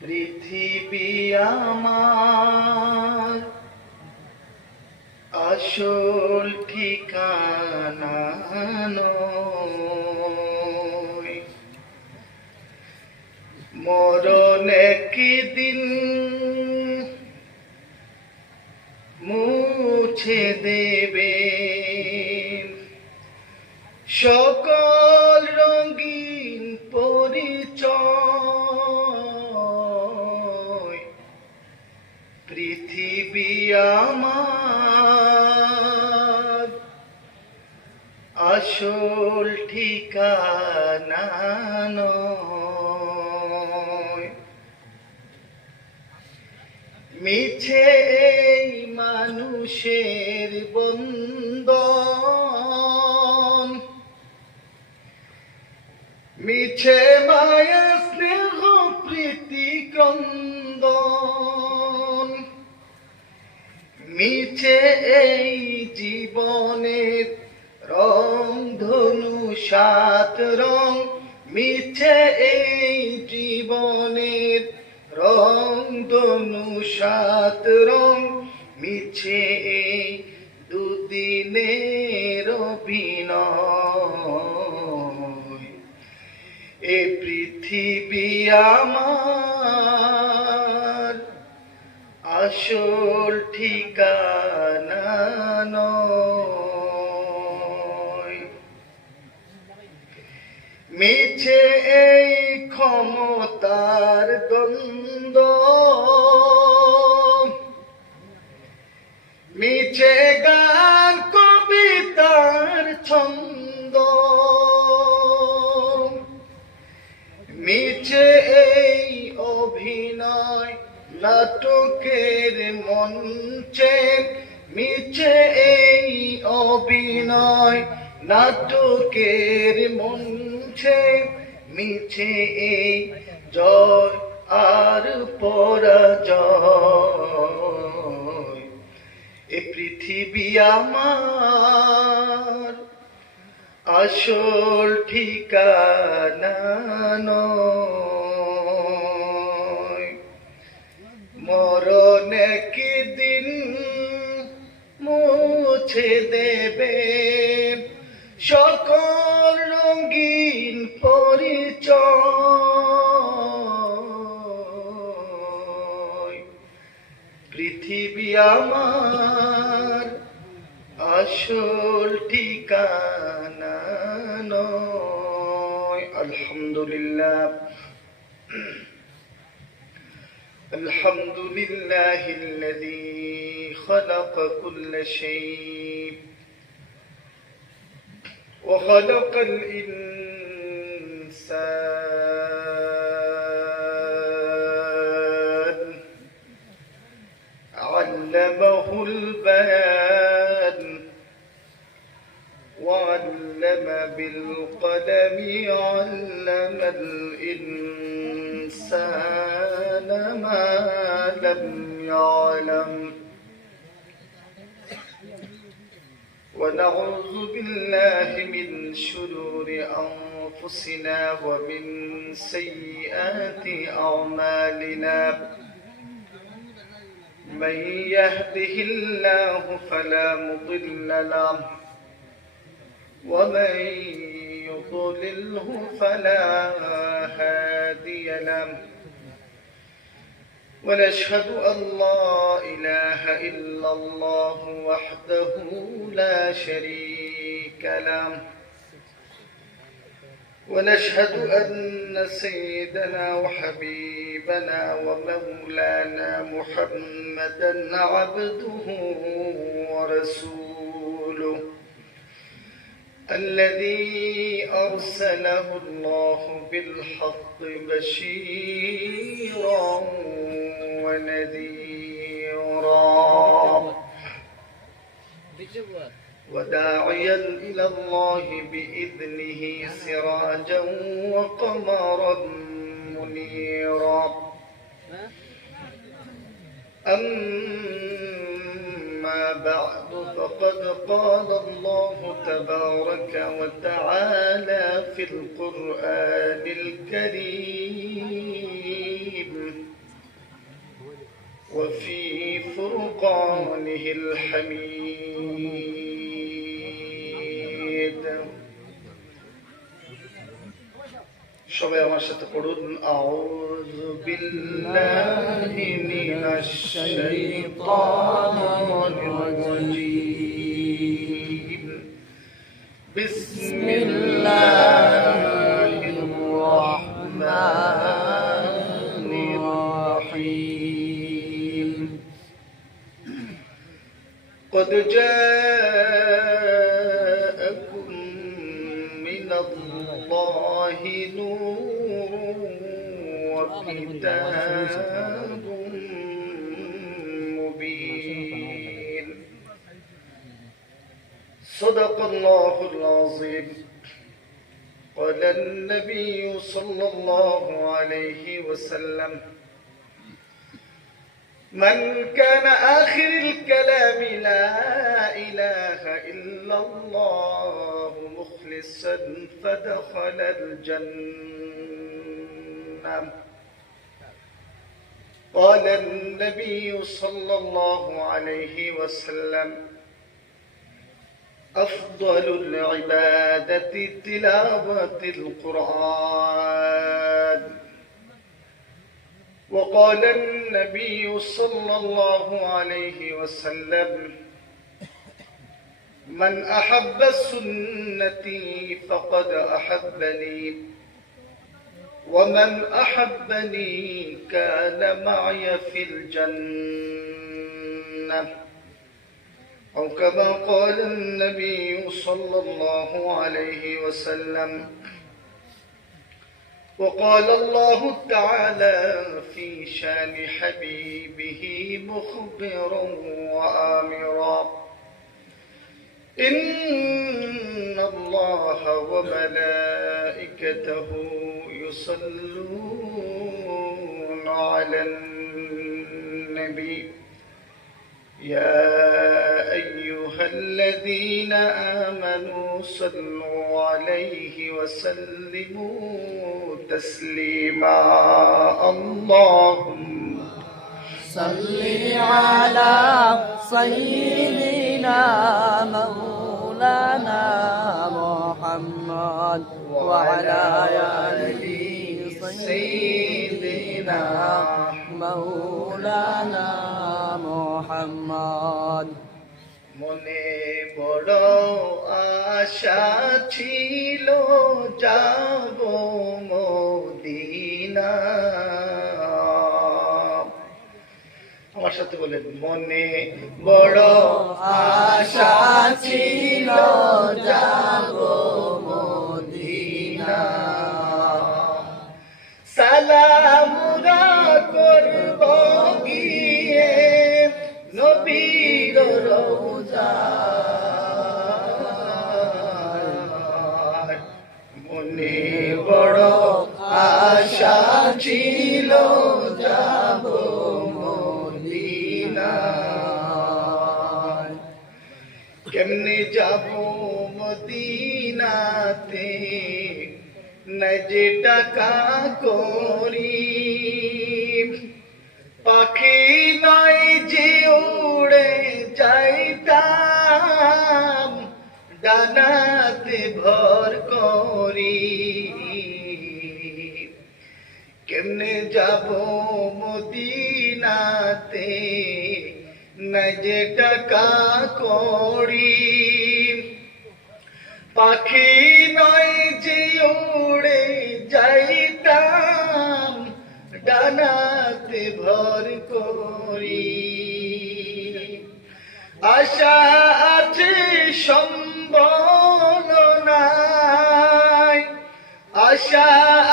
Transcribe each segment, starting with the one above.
পৃথিবী আমার আসল ঠিকানা নয়, মরণ একদিন মুছে দেবে সকল রঙিন পরিচয়। পৃথিবী আমার আসল ঠিকানা নয়, মিছে এই মানুষের বন্ধন, মিছে মায়া স্নেহ প্রীতি ক্রন্দন, মিছে এই জীবনের রং ধনু সাত রং, মিছে এই জীবনের রং ধনু সাত রং, মিছে এই দুদিনের অভিনয়। এ পৃথিবী আমার আসল ঠিকানা নয়, মিছে এই ক্ষমতার দ্বন্দ্ব, মিছে গান কবিতার ছন্দ, মিছে এই অভিনয় নাটকের মঞ্চে, মিছে এই অভিনয় নাটকের মঞ্চে, মিছে এই জয় আর পরাজয়। এ পৃথিবী আমার আসল ঠিকানা নয়, মরণ একদিন মুছে দেবে সকল রঙিন পরিচয়। পৃথিবী আমার আসল ঠিকানা নয়। আলহামদুলিল্লাহ, আলহামদুলিল্লাহিল্লাযী খালাকা কুল্লা শাই'in ওয়া খালাকাল ইনসান আল্লামাহুল বায়ান وعلم بالقلم علم الإنسان ما لم يعلم ونعوذ بالله من شرور أنفسنا ومن سيئات أعمالنا من يهده الله فلا مضل له ومن يضلله فلا هادي له ونشهد أن لا إله إلا الله وحده لا شريك له ونشهد أن سيدنا وحبيبنا ومولانا محمدا عبده ورسوله الذي أرسله الله بالحق بشيرا ونذيرا وداعيا إلى الله بإذنه سراجا وقمرا منيرا أما بعد فقد قال الله تبارك وتعالى في القرآن الكريم وفي فرقانه الحميد সবাই আমার সাথে পড়ুন আউযু বিল্লাহি মিনাশ শাইতানির রাজীম বিসমিল্লাহির রাহমানির রাহিম قد جاءكم من الله نور وكتاب مبين صدق الله العظيم قال النبي صلى الله عليه وسلم من كان آخر الكلام لا إله إلا الله مخلصا فدخل الجنة قال النبي صلى الله عليه وسلم أفضل العبادة تلاوة القرآن وقال النبي صلى الله عليه وسلم من أحب سنتي فقد أحبني ومن أحبني كان معي في الجنة أو كما قال النبي صلى الله عليه وسلم وقال الله تعالى في شان حبيبه مخبرا وآمرا إن الله وملائكته يصلون على النبي يا أيها الذين آمنوا صلوا عليه وسلموا تسليما اللهم صل على سيدنا مولانا محمد وعلى آله سيدنا مولانا محمد মনে বড় আশা ছিল যাব মদিনা আমার সাথে বলেন মনে বড় আশা ছিল যাব মদিনা সালামুরা করব গিয়ে নবীর রওজায় মনে বড় আশা ছিল যাব মদিনায় কেমনে যাব মদিনাতে না যে টাকা করি পাখি নয় যে উড়ে যাইতাম ডানাতে ভর করি কেমনে যাব মদিনাতে না যে টাকা করি পাখি নয় যে উড়ে যাইতাম ডানাতে ভর করি আশা আছে সম্বল নাই আশা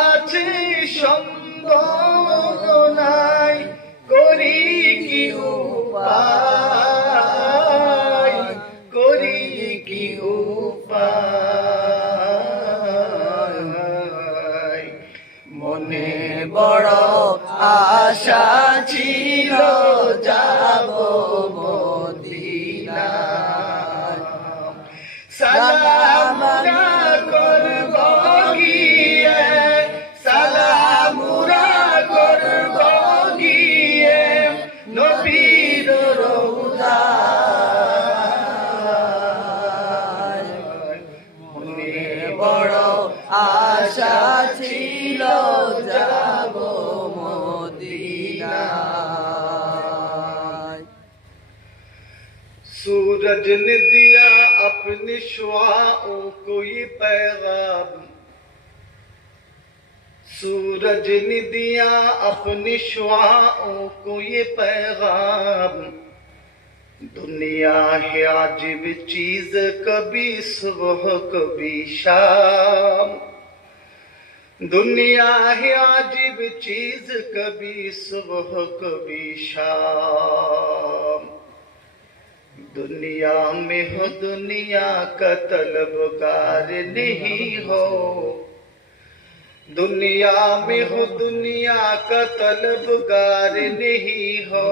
আছে সম্বল নাই করি কি উপায় করি কি উপায় মনে বড় আশা ছিল যাব মদিনা সালামুরা করব গিয়ে, সালামুরা করব গিয়ে নবীর রওজায়। মনে বড় আশা ছিল যাব মদিনায়। सूरज ने दिया अपनी शुआओं को ये पैगाम, सूरज ने दिया अपनी शुआओं को ये पैगाम, दुनिया है अजीब चीज, कभी सुबह कभी शाम, दुनिया है अजीब चीज, कभी सुबह कभी शाम। दुनिया में हो दुनिया का तलबगार नहीं हो, दुनिया में हो दुनिया का तलबगार नहीं हो,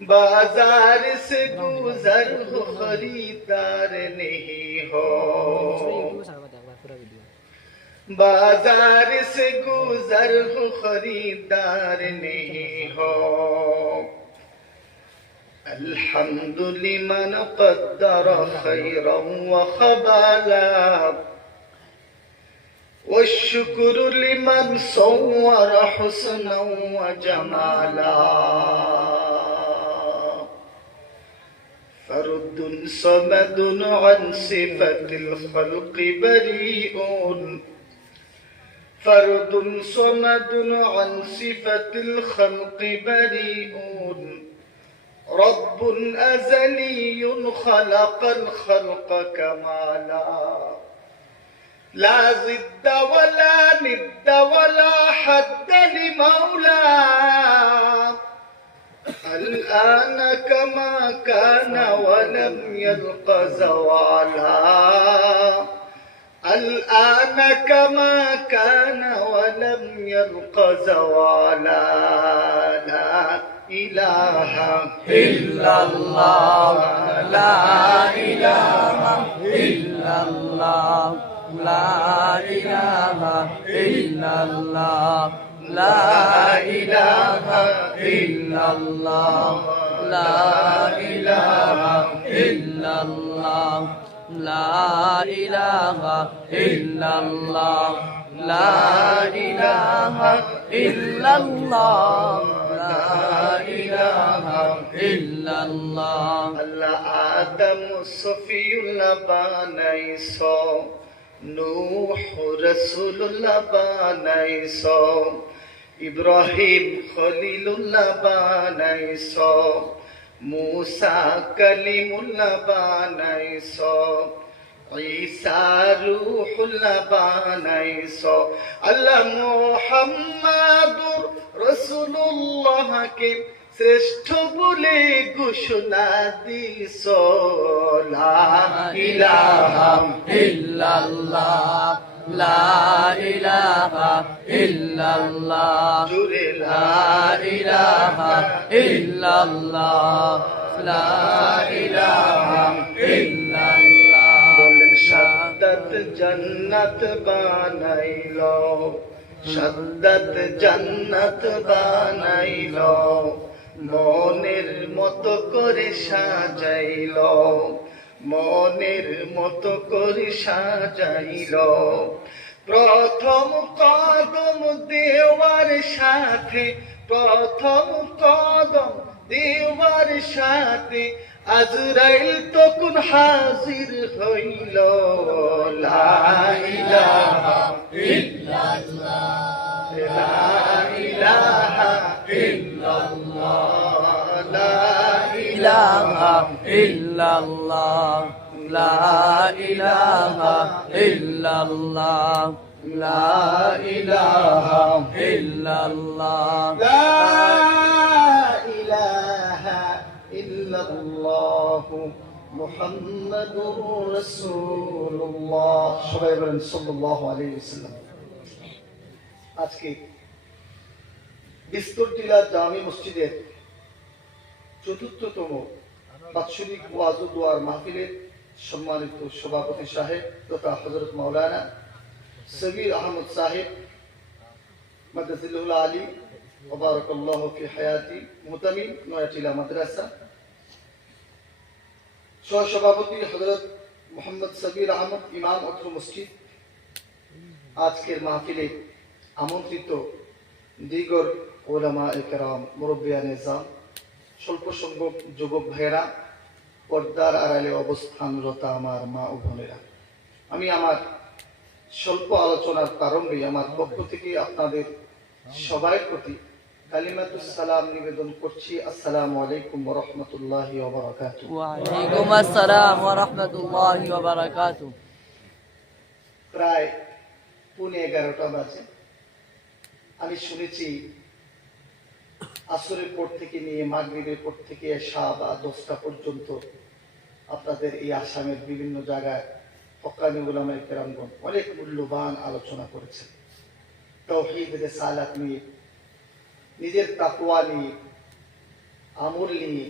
बाजार से गुजर हो खरीदार नहीं हो, बाजार से गुजर हो खरीदार नहीं हो। الحمد لمن قدر خيرا وخبالا، والشكر لمن صور حسنا وجمالا، فرد صمد عن صفة الخلق بريء، فرد صمد عن صفة الخلق بريء، رب أزلي خلق الخلق كمالا، لا ضد ولا ند ولا حد لمولاه، الآن كما كان ولم يلق زوالا، الآن كما كان ولم يلق زوالا، لا إله إلا الله، لا إله إلا الله، لا إله إلا الله، لا إله إلا الله، لا إله إلا الله، لا إله إلا الله، لا إله إلا الله، لا إله إلا الله। আল্লাহ আদম সফিউল্লাহ বানাইছ, নূহ রাসূলুল্লাহ বানাইছ, ইব্রাহিম খলিলুল্লাহ বানাইছ, মুসা কালিমুল্লাহ বানাইছ, ঈসা রূহুল্লাহ বানাইছ, আল্লাহ মুহাম্মাদুর রাসূলুল্লাহকে শ্রেষ্ঠ বলে ঘোষণা দিছ, লা ইলাহা ইল্লাল্লাহ, লা ইলাহা ইল্লাল্লাহ, জুরে লা ইলাহা ইল্লাল্লাহ, লা ইলাহা ইল্লাল্লাহ। বলেন সাদ্দাত জান্নাত বানাইল, সাদ্দাত জান্নাত বানাইল, মনের মতো করে সাজাইল, মনের মতো করে সাজাইল, প্রথম কদম দেওয়ার সাথে, প্রথম কদম দেওয়ার সাথে আজরাইল তখন হাজির হইল, লা ইলাহা ইল্লাল্লাহ, লা ইলাহা ইল্লাল্লাহ, লা ইলাহা ইল্লাল্লাহ, লা ইলাহা ইল্লাল্লাহ, লা ইলাহা ইল্লাল্লাহ, লা ইলাহা ইল্লাল্লাহু মুহাম্মাদুর রাসূলুল্লাহ। সবাই বলেন সাল্লাল্লাহু আলাইহি ওয়াসাল্লাম। আজকে বিস্তরটিলা জামি মসজিদের ৪র্থতম বাৎসরিক ওয়াজ ও দোয়ার মাহফিলের সম্মানিত সভাপতি সাহেব তথা হযরত মাওলানা সগীর আহমদ সাহেব মাদ্রাসাতুল আলী ওয়া বারাকাল্লাহু ফি হায়াতি মুতামিম নয়াটিলা মাদ্রাসা, সহসভাপতি হযরত মোহাম্মদ সগীর আহমদ ইমাম অত্র মসজিদ, আজকের মাহফিলে আমন্ত্রিত দিগর উলামায়ে কেরাম, মুরব্বিয়ানে নিজাম, স্বল্প সংখ্যক যুবক ভাইয়েরা, পর্দার আড়ালে অবস্থানরত আমার মা ও বোনেরা, আমি আমার স্বল্প আলোচনার প্রারম্ভে আমার পক্ষ থেকে আপনাদের সবার প্রতি কালিমাতুস সালাম নিবেদন করছি। আসসালামু আলাইকুম ওয়া রাহমাতুল্লাহি ওয়া বারাকাতুহু। ওয়া আলাইকুম আসসালাম ওয়া রাহমাতুল্লাহি ওয়া বারাকাতুহু। প্রায় 11:30 বাজে। আমি শুনেছি আসরের পর থেকে নিয়ে মাগরিবের পর থেকে এশা বা 10টা পর্যন্ত আপনাদের এই আসামের বিভিন্ন জায়গায় হক্কানি উলামায়ে কেরামগণ অনেক মূল্যবান আলোচনা করেছেন। তাওহীদ, রিসালাত নিয়ে, নিজের তাকওয়া নিয়ে, আমল নিয়ে,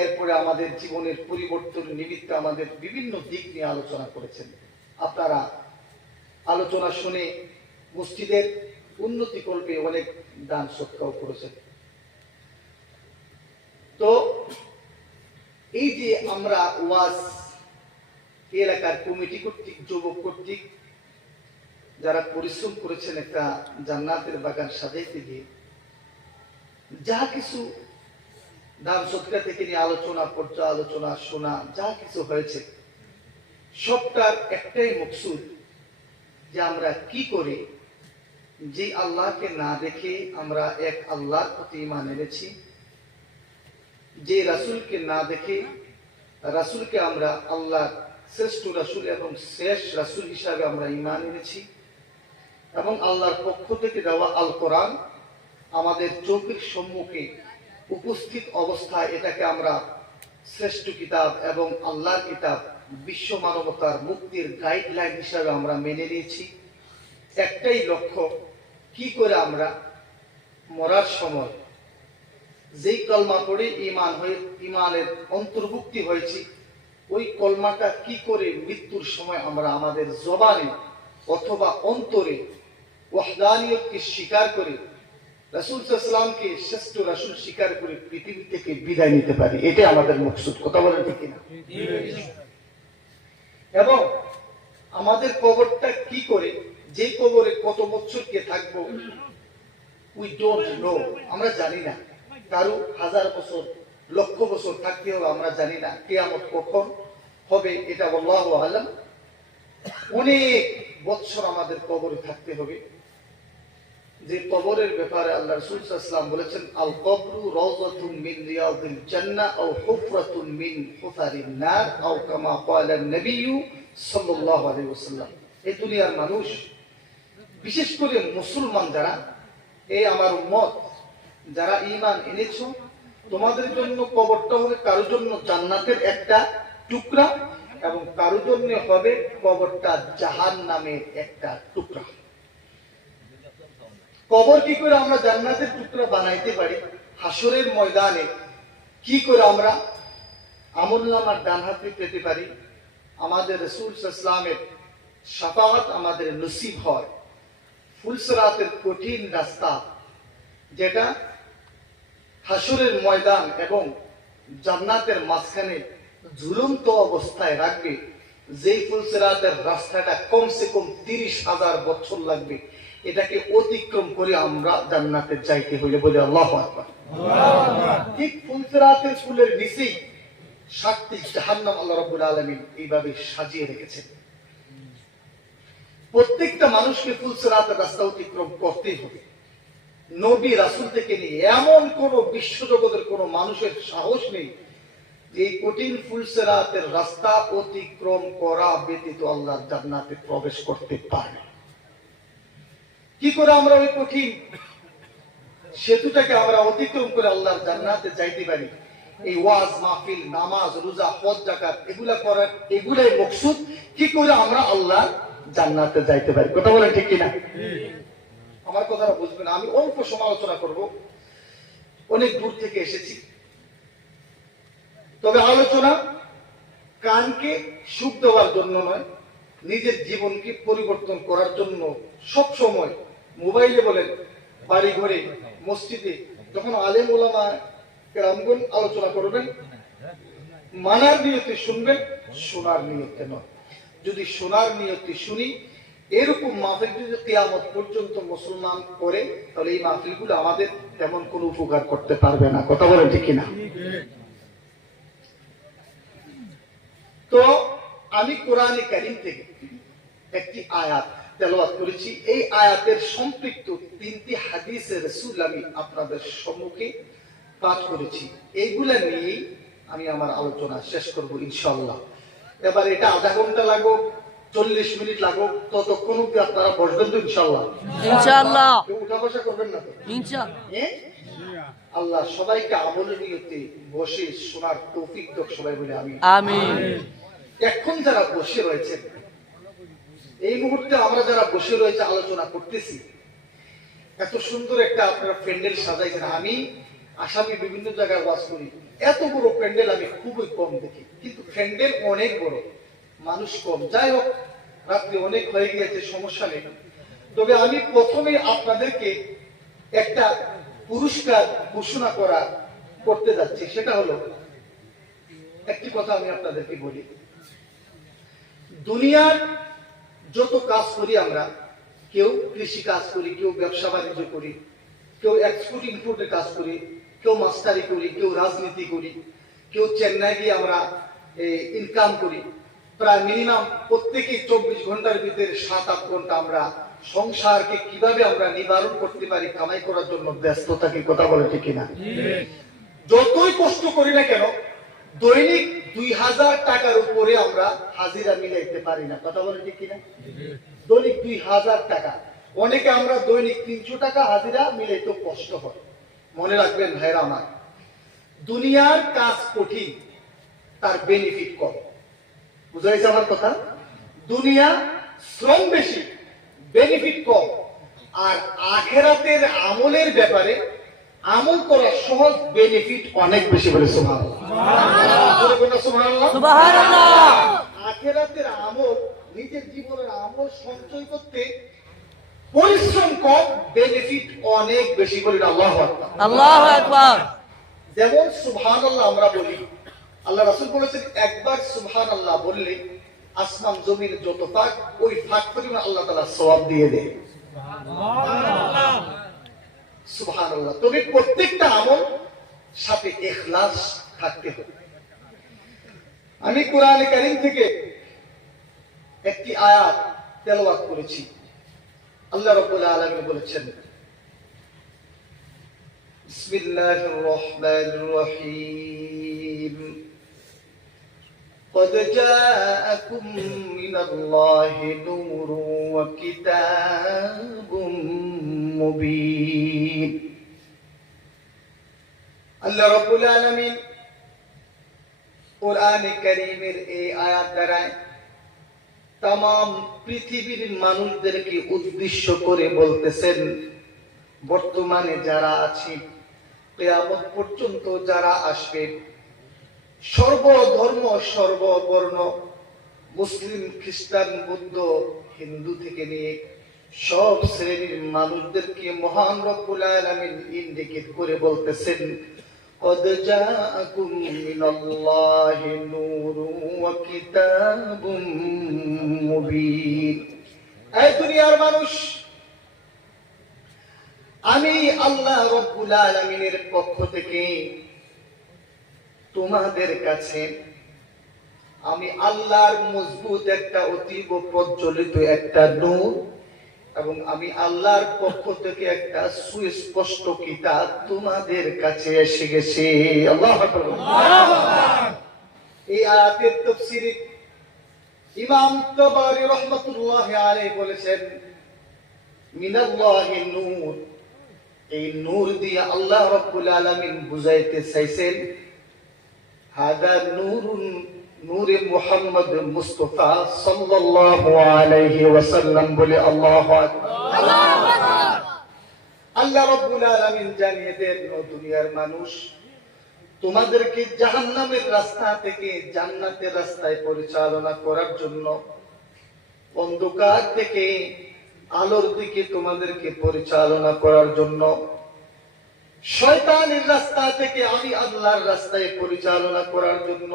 এরপরে আমাদের জীবনের পরিবর্তন নিমিত্তে আমাদের বিভিন্ন দিক নিয়ে আলোচনা করেছেন। আপনারা আলোচনা শুনে মসজিদের উন্নতি কল্পে অনেক দান সৎকাও করেছেন। তো এই যে আমরা ওয়াজ এলাকার কমিটি কর্তৃক, যুবক কর্তৃক যারা পরিশ্রম করেছেন একটা জান্নাতের বাগান সাজাইতে গিয়ে, যা কিছু দান সৎকার থেকে নিয়ে আলোচনা, পর্যালোচনা, শোনা যা কিছু হয়েছে, সবটার একটাই মকসুদ যে আমরা কি করে যে আল্লাহকে না দেখে আমরা এক আল্লাহর প্রতি ঈমান এনেছি, যে রাসূলকে না দেখে রাসূলকে আমরা আল্লাহর শ্রেষ্ঠ রাসূল এবং শেষ রাসূল হিসাবে আমরা ঈমান এনেছি, এবং আল্লাহর পক্ষ থেকে দেওয়া আল কোরআন আমাদের চোখের সম্মুখে উপস্থিত অবস্থায় এটাকে আমরা শ্রেষ্ঠ কিতাব এবং আল্লাহর কিতাব, বিশ্ব মানবতার মুক্তির গাইডলাইন হিসাবে আমরা মেনে নিয়েছি। একটাই লক্ষ্য, কি করে আমরা মরার সময় যেই কলমা পড়ে ঈমানের অন্তর্ভুক্তি হয়েছি, ওই কলমাটা কি করে মৃত্যুর সময় আমরা আমাদের জবানে অথবা অন্তরে ওয়াহদানিয়তকে স্বীকার করে রাসূল সাল্লাল্লাহু আলাইহি ওয়াসাল্লামকে শ্রেষ্ঠ রাসূল স্বীকার করে পৃথিবী থেকে বিদায় নিতে পারি, এটাই আমাদের মকসুদ। কথা বলেন ঠিক কিনা? এবং আমাদের কবরটা কি করে, যে কবরে কত বছর কে থাকবো উই ডোন্ট নো, আমরা জানি না। কারো 1000 বছর, লক্ষ বছর থাকতে হবে, আমরা জানি না কিয়ামত কখন হবে, এটা আল্লাহু আ'লাম। অনেক বছর আমাদের কবরে থাকতে হবে, যে কবরের ব্যাপারে আল্লাহ রাসূল সাল্লাল্লাহু আলাইহি ওয়াসাল্লাম বলেছেন, আল কবরু রাওযাতুন মিন রিয়াদিল জান্নাহ আও হুফরাতুন মিন হুফারিন নার আও কামা ক্বালা নবী সাল্লাল্লাহু আলাইহি ওয়াসাল্লাম। এই দুনিয়ার মানুষ, বিশেষ করে মুসলমান যারা, এই আমার উম্মত যারা ঈমান এনেছো, তোমাদের জন্য কবরটা হবে কারোর জন্য জান্নাতের একটা টুকরা, এবং কারোর জন্য হবে কবরটা জাহান্নামের একটা টুকরা। কবর কি করে আমরা জান্নাতের টুকরা বানাইতে পারি, হাসরের ময়দানে কি করে আমরা আমলনামার ডান হাতে পেতে পারি, আমাদের রাসূল সাল্লাল্লাহু আলাইহি ওয়াসাল্লামের শাফাআত আমাদের নসিব হয়, ফুলসিরাতের কঠিন রাস্তা যেটা হাসরের ময়দান এবং জান্নাতের মাঝখানে ঝুলন্ত অবস্থায় রাখবে, যেই ফুলসিরাতের রাস্তাটা কমসে কম 30,000 বছর লাগবে, এটাকে অতিক্রম করে আমরা জান্নাতে যাইতে হইলে বলে আল্লাহু আকবার। ঠিক ফুলসিরাতের ফুলের নিচেই 7টি জাহান্নাম আল্লাহ রাব্বুল আলামিন এইভাবে সাজিয়ে রেখেছেন। প্রত্যেকটা মানুষকে ফুলসিরাতের রাস্তা অতিক্রম করতেই হবে। নবী রাসূল থেকে নিয়ে এমন কোন বিশ্বজগতের কোন মানুষের সাহস নেই যে এই কঠিন ফুলসিরাতের রাস্তা অতিক্রম করা ব্যতীত আল্লাহর জান্নাতে প্রবেশ করতে পারবে। কি করে আমরা ওই কঠিন সেতুটাকে আমরা অতিক্রম করে আল্লাহর জান্নাতে যাইতে পারি? এই ওয়াজ মাহফিল, নামাজ, রোজা, হজ, যাকাত এগুলা করার, এগুলাই মকসুদ। কি করে আমরা আল্লাহর জান্নাতে যাইতে পারি? কথা বলেন ঠিক কিনা? আমার কথাটা বুঝবেন, আমি অল্প সমালোচনা করব, অনেক দূর থেকে এসেছি, তবে আলোচনা কানকে সুখ দেওয়ার জন্য নয়, নিজের জীবনকে পরিবর্তন করার জন্য সব সময় মোবাইলে বলেন, বাড়ি ঘরে, মসজিদে যখন আলেম ওলামা কেরামগণ আলোচনা করবেন, মানার নিয়তে শুনবেন, শোনার নিয়তে নয়। যদি শোনার নিয়তে শুনি, এরকম মাহফিল যদি কিয়ামত পর্যন্ত মুসলমান করে, তাহলে এই মাহফিলগুলো আমাদের তেমন কোনো উপকার করতে পারবে না। কথা বলেন ঠিক কিনা? তো আমি কোরআনে কারীম থেকে একটি আয়াত তেলাওয়াত করেছি। এই আয়াতের সম্পৃক্ত 3টি হাদিসের রাসূল আমি আপনাদের সম্মুখে পাঠ করেছি। এইগুলা নিয়েই আমি আমার আলোচনা শেষ করব ইনশাআল্লাহ। এবার এটা আধা ঘন্টা লাগুক, 40 মিনিট লাগুক, ততক্ষণ অব্দি আপনারা বসবেন তো ইনশাআল্লাহ? ইনশাআল্লাহ। কেউ উঠা বসা করবেন না তো? ইনশাআল্লাহ। আল্লাহ সবাইকে আমলের নিয়তে বসে শোনার তৌফিক দাও, সবাই বলে আমিন। আমিন। এখন যারা বসে রয়েছেন, এই মুহূর্তে আমরা যারা বসে রয়েছে আলোচনা করতেছি, এত সুন্দর একটা আপনারা প্যান্ডেল সাজাইছেন। আমি আসামে বিভিন্ন জায়গায় ওয়াজ করি, এত বড় প্যান্ডেল আমি খুবই কম দেখি, কিন্তু প্যান্ডেল অনেক বড়, মানুষ কম। যাই হোক, রাত্রি অনেক হয়ে গিয়েছে, সমস্যা নেই। তবে আমি প্রথমে আপনাদেরকে একটা পুরস্কার ঘোষণা করতে যাচ্ছি। সেটা হলো, একটি কথা আমি আপনাদেরকে বলি, দুনিয়ার যত কাজ করি আমরা, কেউ কৃষি কাজ করি, কেউ ব্যবসা বাণিজ্য করি, কেউ এক্সপোর্ট ইম্পোর্টের কাজ করি, কেউ মাস্টারি করি, কেউ রাজনীতি করি, কেউ চেন্নাই গিয়ে আমরা ইনকাম করি। প্রায় মিনিমাম প্রত্যেকে 24 ঘন্টার ভিতরে 7-8 ঘন্টা আমরা সংসারকে কিভাবে আমরা নিবারণ করতে পারি কামাই করার জন্য ব্যস্ত থাকি। কথা বলে ঠিক কিনা? যতই কষ্ট করি না কেন, দৈনিক 2000 টাকার উপরে আমরা হাজিরা মিলাইতে পারি না। কথা বলে ঠিক কিনা? দৈনিক 2000 টাকা। অনেকে আমরা দৈনিক 300 টাকা হাজিরা মিলাইতে কষ্ট হয়। মনে রাখবেন ভাইরা আমার, দুনিয়ার কাজ কঠিন, তার বেনিফিট কম। বুঝা গেছে আমার কথা? দুনিয়া শ্রম বেশি, বেনিফিট কম। আর আখিরাতের আমলের ব্যাপারে আমল করা সহজ, বেনিফিট অনেক বেশি। বলে সুবহানাল্লাহ। সুবহানাল্লাহ। আখিরাতের আমল, নিজের জীবনের আমল সঞ্চয় করতে পরিশ্রম কম, বেনিফিট অনেক বেশি। বলি আল্লাহু আকবার। আল্লাহু আকবার। যেমন সুবহানাল্লাহ আমরা বলি, আল্লাহ রাসূল বলেছেন, একবার সুবহানাল্লাহ বললে আসমান জমিন যত ফাঁক, ওই ফাঁক পরিমাণ আল্লাহ তাআলা সওয়াব দিয়ে দেয়। সুবহানাল্লাহ। তবে প্রত্যেকটা আমল সাথে ইখলাস থাকতে হবে। আমি কোরআনে কারীম থেকে একটি আয়াত তেলাওয়াত করেছি। আল্লাহ রাব্বুল আলামিন বলেছেন, বিসমিল্লাহির রহমানির রহিম, قد جاءكم من الله نور وكتاب مبين। আল্লাহ রাব্বুল আলামিন কোরআনে কারীমের এই আয়াত দ্বারা तमाम পৃথিবীর মানুষদেরকে উদ্দেশ্য করে বলতেছেন, বর্তমানে যারা আছে, কিয়ামত পর্যন্ত যারা আসবে, সর্বধর্ম সর্ববর্ণ, মুসলিম খ্রিস্টান বৌদ্ধ হিন্দু থেকে নিয়ে সব শ্রেণীর মানুষদেরকে মহান রব্বুল আলামিন ইন্ডিকেট করে বলতেছেন, قد جاءكم من الله نور وكتاب مبين। এই দুনিয়ার মানুষ, আমি আল্লাহ রব্বুল আলামিনের পক্ষ থেকে তোমাদের কাছে আমি আল্লাহর মজবুত একটা অতীব প্রজ্বলিত একটা নূর, এবং আমি আল্লাহর পক্ষ থেকে একটা সুস্পষ্ট কিতাব তোমাদের কাছে এসে গেছে। আল্লাহু আকবার। এই আয়াতের তাফসীরে ইমাম তাবারী রাহমাতুল্লাহি আলাইহি বলেছেন, মিনাল্লাহি নূর, এই নূর দিয়ে আল্লাহ রাব্বুল আলামিন বুঝাইতে চাইছেন, হাদা নূরুন, নূরে মুহাম্মদ মুস্তাফা সাল্লাল্লাহু আলাইহি ওয়াসাল্লাম। বলে আল্লাহু আকবার। আল্লাহ রাব্বুল আলামিন জানিয়ে দেন, দুনিয়ার মানুষ, তোমাদেরকে জাহান্নামের রাস্তা থেকে জান্নাতের রাস্তায় পরিচালনা করার জন্য, অন্ধকার থেকে আলোর দিকে তোমাদেরকে পরিচালনা করার জন্য, শয়তানের রাস্তা থেকে আমি আল্লাহর রাস্তায় পরিচালনা করার জন্য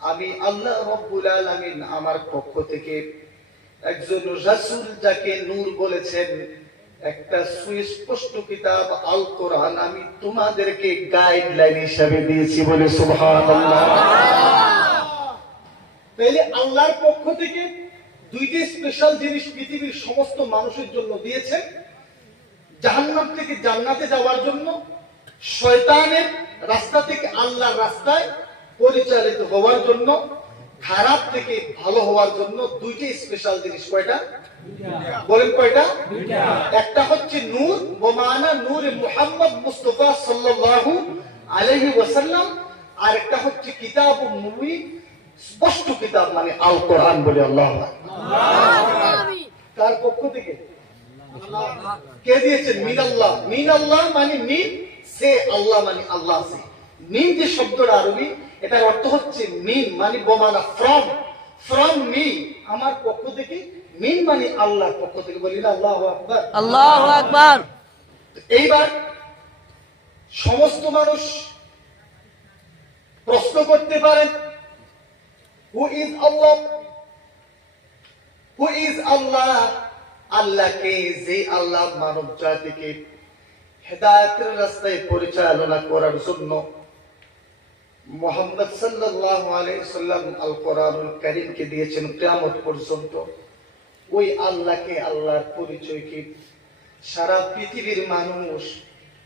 আমি আল্লাহ রাব্বুল আলামিন আমার পক্ষ থেকে একজন রাসূল যাকে নূর বলেছেন, একটা সুস্পষ্ট কিতাব আল কোরআন আমি তোমাদেরকে গাইডলাইন হিসেবে দিয়েছি বলে সুবহানাল্লাহ। তাহলে আল্লাহর পক্ষ থেকে দুইটি স্পেশাল জিনিস পৃথিবীর সমস্ত মানুষের জন্য দিয়েছেন, জাহান্নাম থেকে জান্নাতে যাওয়ার জন্য, শয়তানের রাস্তা থেকে আল্লাহর রাস্তায় পরিচালিত হওয়ার জন্য, খারাপ থেকে ভালো হওয়ার জন্য দুইটি স্পেশাল জিনিস। কয়টা বলেন? কয়টা? একটা হচ্ছে নূর, ওমানা নূর মুহাম্মদ মুস্তাফা সাল্লাল্লাহু আলাইহি ওয়াসাল্লাম, আর একটা হচ্ছে কিতাব মুবিন, স্পষ্ট কিতাব মানে আল কোরআন বলে আল্লাহু আকবার। তার পক্ষ থেকে কে দিয়েছেন? মিনাল্লাহ। মিনাল্লাহ মানে মিন, সে আল্লাহ মানে আল্লাহ সে। মিন যে শব্দটা আরবি, এটার অর্থ হচ্ছে মিন মানে বোমানা, ফ্রম, ফ্রম মি, আমার পক্ষ থেকে। মিন মানে আল্লাহর পক্ষ থেকে। বলি না আল্লাহু আকবার। আল্লাহু আকবার। এইবার সমস্ত মানুষ প্রশ্ন করতে পারেন, who is Allah? Who is আল্লাহ? আল্লাহকে, যে আল্লাহ মানব জাতিকে হেদায়েতের রাস্তায় পরিচালনা করার জন্য মুহাম্মদ সাল্লাল্লাহু আলাইহি সাল্লাম আল কোরআনুল কারীমকে দিয়েছেন কিয়ামত পর্যন্ত। ওই আল্লাহকে, আল্লাহর পরিচয়কে সারা পৃথিবীর মানুষ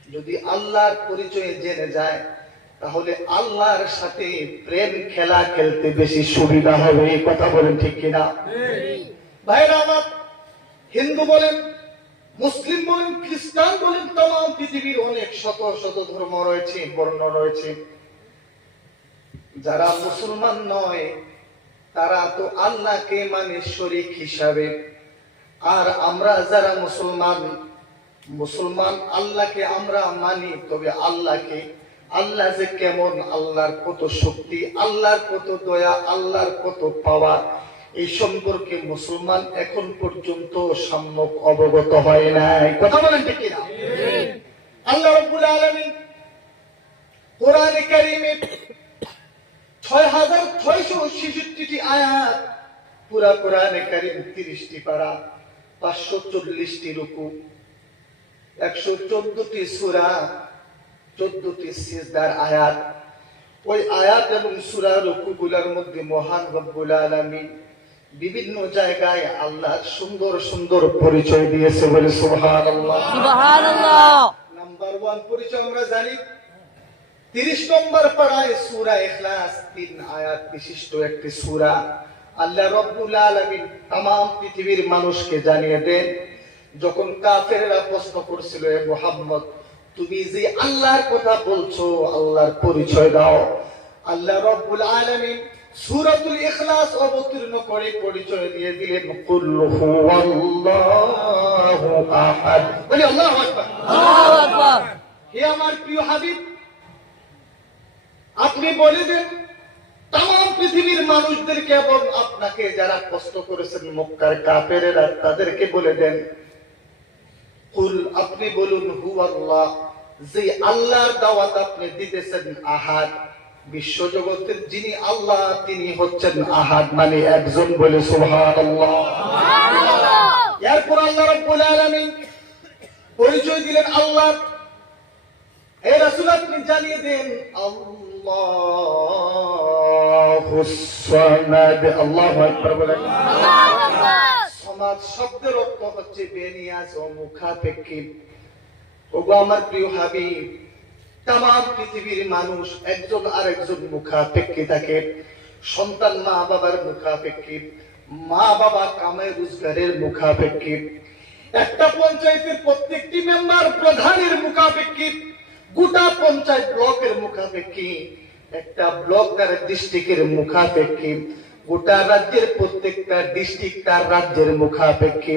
যদি আল্লাহর পরিচয়ে জেনে যায়, তাহলে আল্লাহর সাথে প্রেম খেলা খেলতে বেশি সুবিধা হবে। এই কথা বলেন ঠিক কিনা? ভাইরা আমার, হিন্দু বলেন, মুসলিম বলেন, খ্রিস্টান বলেন, तमाम পৃথিবীর অনেক শত শত ধর্ম রয়েছে, বর্ণ রয়েছে। যারা মুসলমান নয় তারা তো আল্লাহকে মানে শরীক হিসাবে, আর আমরা যারা মুসলমান, মুসলমান আল্লাহকে আমরা মানি, তবে আল্লাহকে, আল্লাহ যে কেমন, আল্লাহর কত শক্তি, আল্লাহর কত দয়া, আল্লাহর কত পাওয়ার, এই সম্পর্কে মুসলমান এখন পর্যন্ত সম্যক অবগত হয় নাই। কথা বলেন ঠিক কিনা? আল্লাহ রাব্বুল আলামিন কোরআনে কারীমে ৬৬৬৬টি আয়াত, পুরা কোরআনে কারীম ৩০টি পারা, ৫৪০টি রুকু, ১১৪টি সূরা, ১৪টি সিজদার আয়াত। ওই আয়াত এবং সূরা রুকুগুলোর মধ্যে মহান রব্বুল আলামিন বিভিন্ন জায়গায় আল্লাহর সুন্দর সুন্দর পরিচয় দিয়েছে বলে সুবহানাল্লাহ। সুবহানাল্লাহ। নাম্বার 1 পরিচয় আমরা জানি, ৩০ নম্বর পারায় সূরা ইখলাস, ৩ আয়াত বিশিষ্ট একটি সূরা। আল্লাহ রাব্বুল আলামিন तमाम পৃথিবীর মানুষকে জানিয়ে দেন, যখন কাফেররা প্রশ্ন করছিল, এ মুহাম্মদ তুমি যে আল্লাহর কথা বলছো, আল্লাহর পরিচয় দাও। আল্লাহ রাব্বুল আলামিন সূরাতুল ইখলাস অবতীর্ণ করে পরিচয় দিয়ে দিলেন, কুল হুয়াল্লাহু আহাদ। বলি আল্লাহু আকবার। আল্লাহু আকবার। হে আমার প্রিয় হাবিব, আপনি বলে দেন तमाम পৃথিবীর মানুষদেরকে এবং আপনাকে যারা কষ্ট করেছেন মক্কার কাফেরেরা, তাদেরকে বলে দেন, কুল, আপনি বলুন, হুয়াল্লাহ, যে আল্লাহর দাওয়াত আপনি দিতেছেন আহাদ, বিশ্বজগতের যিনি আল্লাহ তিনি হচ্ছেন আহাদ মানে একজন, বলে সুবহানাল্লাহ। এরপর আল্লাহ রাব্বুল আলামিন পরিচয় দিলেন আল্লাহ। হে রাসূল, আপনি জানিয়ে দেন আল্লাহুস সামাদ। আল্লাহু আকবার বলেন। সামাদ শব্দের অর্থ হচ্ছে বেনিয়াজ ও মুখাপেক্ষী। ওগো আমার প্রিয় হাবিব, तमाम পৃথিবীর মানুষ একজন আরেকজন মুখাপেক্ষী থাকে। সন্তান মা বাবার মুখাপেক্ষী, মা বাবা কামাই রোজগারের মুখাপেক্ষী, একটা পঞ্চায়েতের প্রত্যেকটি মেম্বার প্রধানের মুখাপেক্ষী, গোটা পঞ্চায়েত ব্লকের মুখাপেক্ষী, একটা ব্লক তার ডিস্ট্রিক্টের মুখাপেক্ষী, গোটা রাজ্যের প্রত্যেকটা ডিস্ট্রিক্ট তার রাজ্যের মুখাপেক্ষী,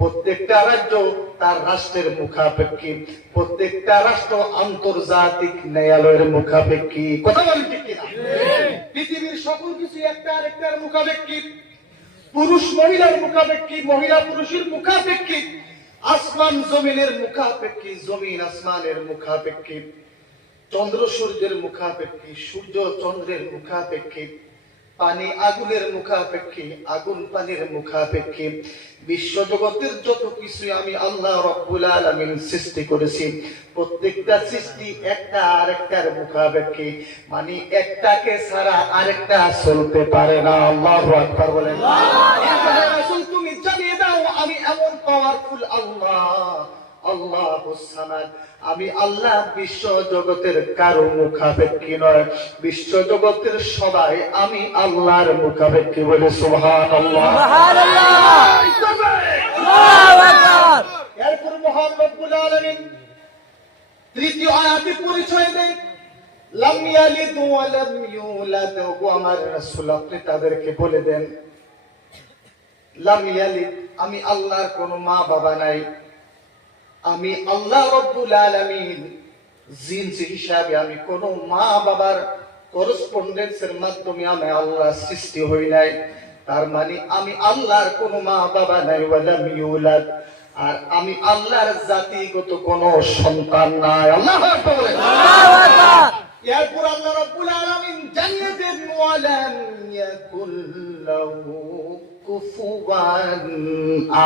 প্রত্যেকটা রাজ্য তার রাষ্ট্রের মুখাপেক্ষী, প্রত্যেকটা রাষ্ট্র আন্তর্জাতিক ন্যায়ালয়ের মুখাপেক্ষী। কথা বলেন ঠিক কিনা? পৃথিবীর সকল কিছু একটা আরেকটার মুখাপেক্ষী। পুরুষ মহিলার মুখাপেক্ষী, মহিলা পুরুষের মুখাপেক্ষী, আসমান জমিনের মুখাপেক্ষী, জমিন আসমানের মুখাপেক্ষী, চন্দ্র সূর্যের মুখাপেক্ষী, সূর্য চন্দ্রের মুখাপেক্ষী, পানি আগুনের মুখাপেক্ষী, আগুন পানির মুখাপেক্ষী। বিশ্বজগতের যত কিছু আমি আল্লাহ রাব্বুল আলামিন সৃষ্টি করেছি, প্রত্যেকটা সৃষ্টি একটা আরেকটার মুখাপেক্ষী, মানে একটাকে ছাড়া আরেকটা চলতে পারে না। আল্লাহু আকবার বলেন। রাসূল তুমি জানিয়ে দাও আমি এমন পাওয়ারফুল আল্লাহ, আল্লাহুস সামাদ। আমি আল্লাহ বিশ্ব জগতের কারো মুখাপেক্ষী নয়, বিশ্ব জগতের সবাই আমি আল্লাহর মুখাপেক্ষী বলে সুবহানাল্লাহ। এরপর মহান রব্বুল আলামিন তৃতীয় আয়াতে পরিচয় দেন, লাম ইয়ালিদ ওয়া লাম ইউলাদ। ও আমার রাসূল আপনি তাদেরকে বলে দেন, লাম ইয়ালিদ আমি আল্লাহর কোনো মা বাবা নাই, আমি আল্লাহ রাব্বুল আলামিন জিনস হিসাবে আমি কোন মা বাবার করেসপন্ডেন্সের মাধ্যমে আমি আল্লাহ সৃষ্টি হই নাই। তার মানে আমি আল্লাহর কোন মা বাবা নাই, ওয়ালাম ইউলাদ, আর আমি আল্লাহর জাতিগত কোন সন্তান নাই। আল্লাহু আকবার। এরপর আল্লাহ রাব্বুল আলামিন জানিয়ে দেন, ওয়ালাম ইয়াকুল লাহু কুফুয়ান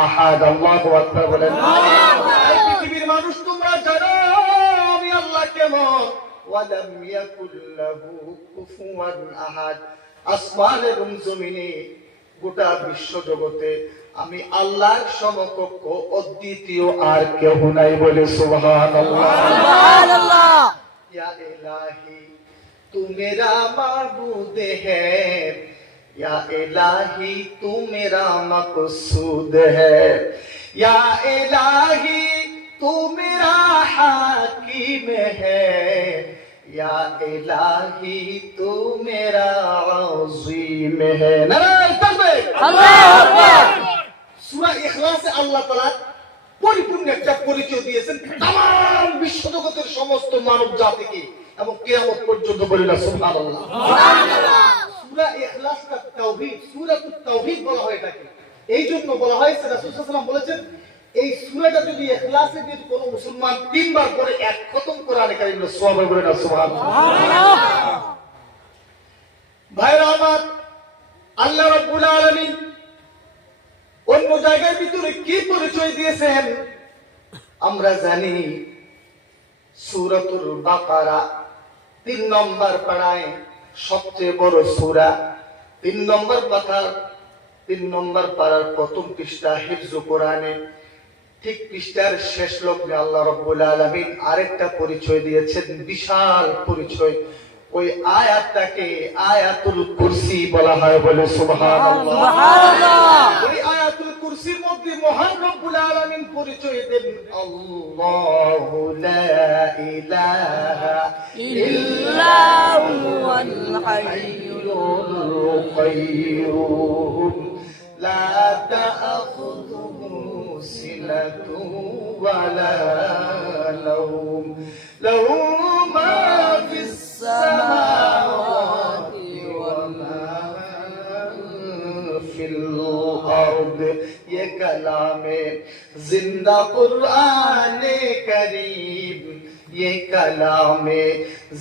আহাদ। আল্লাহু আকবার বলেন। পৃথিবীর মানুষ তোমরা জানো আমি আল্লাহ কেমন, ওয়ালাম ইয়াকুল লাহু কুফুয়ান আহাদ। আসমান এবং জমিনে গোটা বিশ্ব জগতে আমি আল্লাহর সমকক্ষ অদ্বিতীয় আর কেউ নাই বলে সুবহানাল্লাহ। সুবহানাল্লাহ। ইয়া ইলাহি তু মেরা মাবুদ হ্যায়, या इलाही तू मेरा मकसूद है, या इलाही तू मेरा हाकिम है, या इलाही तू मेरा अज़ीम है। नारे तकबीर। अल्लाहु আকবার। সূরা ইখলাসে আল্লাহ তাআলা পরিপূর্ণ একটা পরিচয় দিয়েছেন तमाम বিশ্বজগতের সমস্ত মানব জাতিকে এবং কিয়ামত পর্যন্ত বলি না সুবহানাল্লাহ। সুবহানাল্লাহ। সূরা ইখলাসটা তাওহীদ, সূরাতুত তাওহীদ বলা হয় এটাকে। এই জন্য বলা হয়, রাসূল সাল্লাল্লাহু আলাইহি ওয়াসাল্লাম বলেছেন এই সূরাটা যদি ইখলাসে যদি কোনো মুসলমান তিনবার পড়ে এক খতম কোরআনে কারীমের সওয়াব হবে না সুবহানাল্লাহ। সুবহানাল্লাহ। ভাইরা আমার, আল্লাহ রাব্বুল আলামিন অন্য জায়গার ভিতরে কি পরিচয় দিয়েছেন আমরা জানি। সূরাতুল বাকারা 3 নম্বর পারায় সবচেয়ে বড় সূরা, 3 নম্বর পাতা, 3 নম্বর পারার প্রথম পৃষ্ঠা হিফজ কোরআনে, ঠিক পৃষ্ঠার শেষ লগ্নে আল্লাহ রাব্বুল আলামিন আরেকটা পরিচয় দিয়েছেন, বিশাল পরিচয়। ওই আয়াতটাকে আয়াতুল কুরসি বলা হয় বলে সুবহানাল্লাহ। সুবহানাল্লাহ। ওই আয়াতুল কুরসির মধ্যে মহান রব্বুল আলামিন পরিচয় দেন, আল্লাহু লা ইলাহা ইল্লা হুয়াল হাইয়ুল কাইয়্যুম লা তা'খুযুহু সিনাতুন ওয়া লা নাওম লাহু মা ফিস السماوات وما في الأرض। ये कलाम जिंदा कुरान करीम, ये कलाम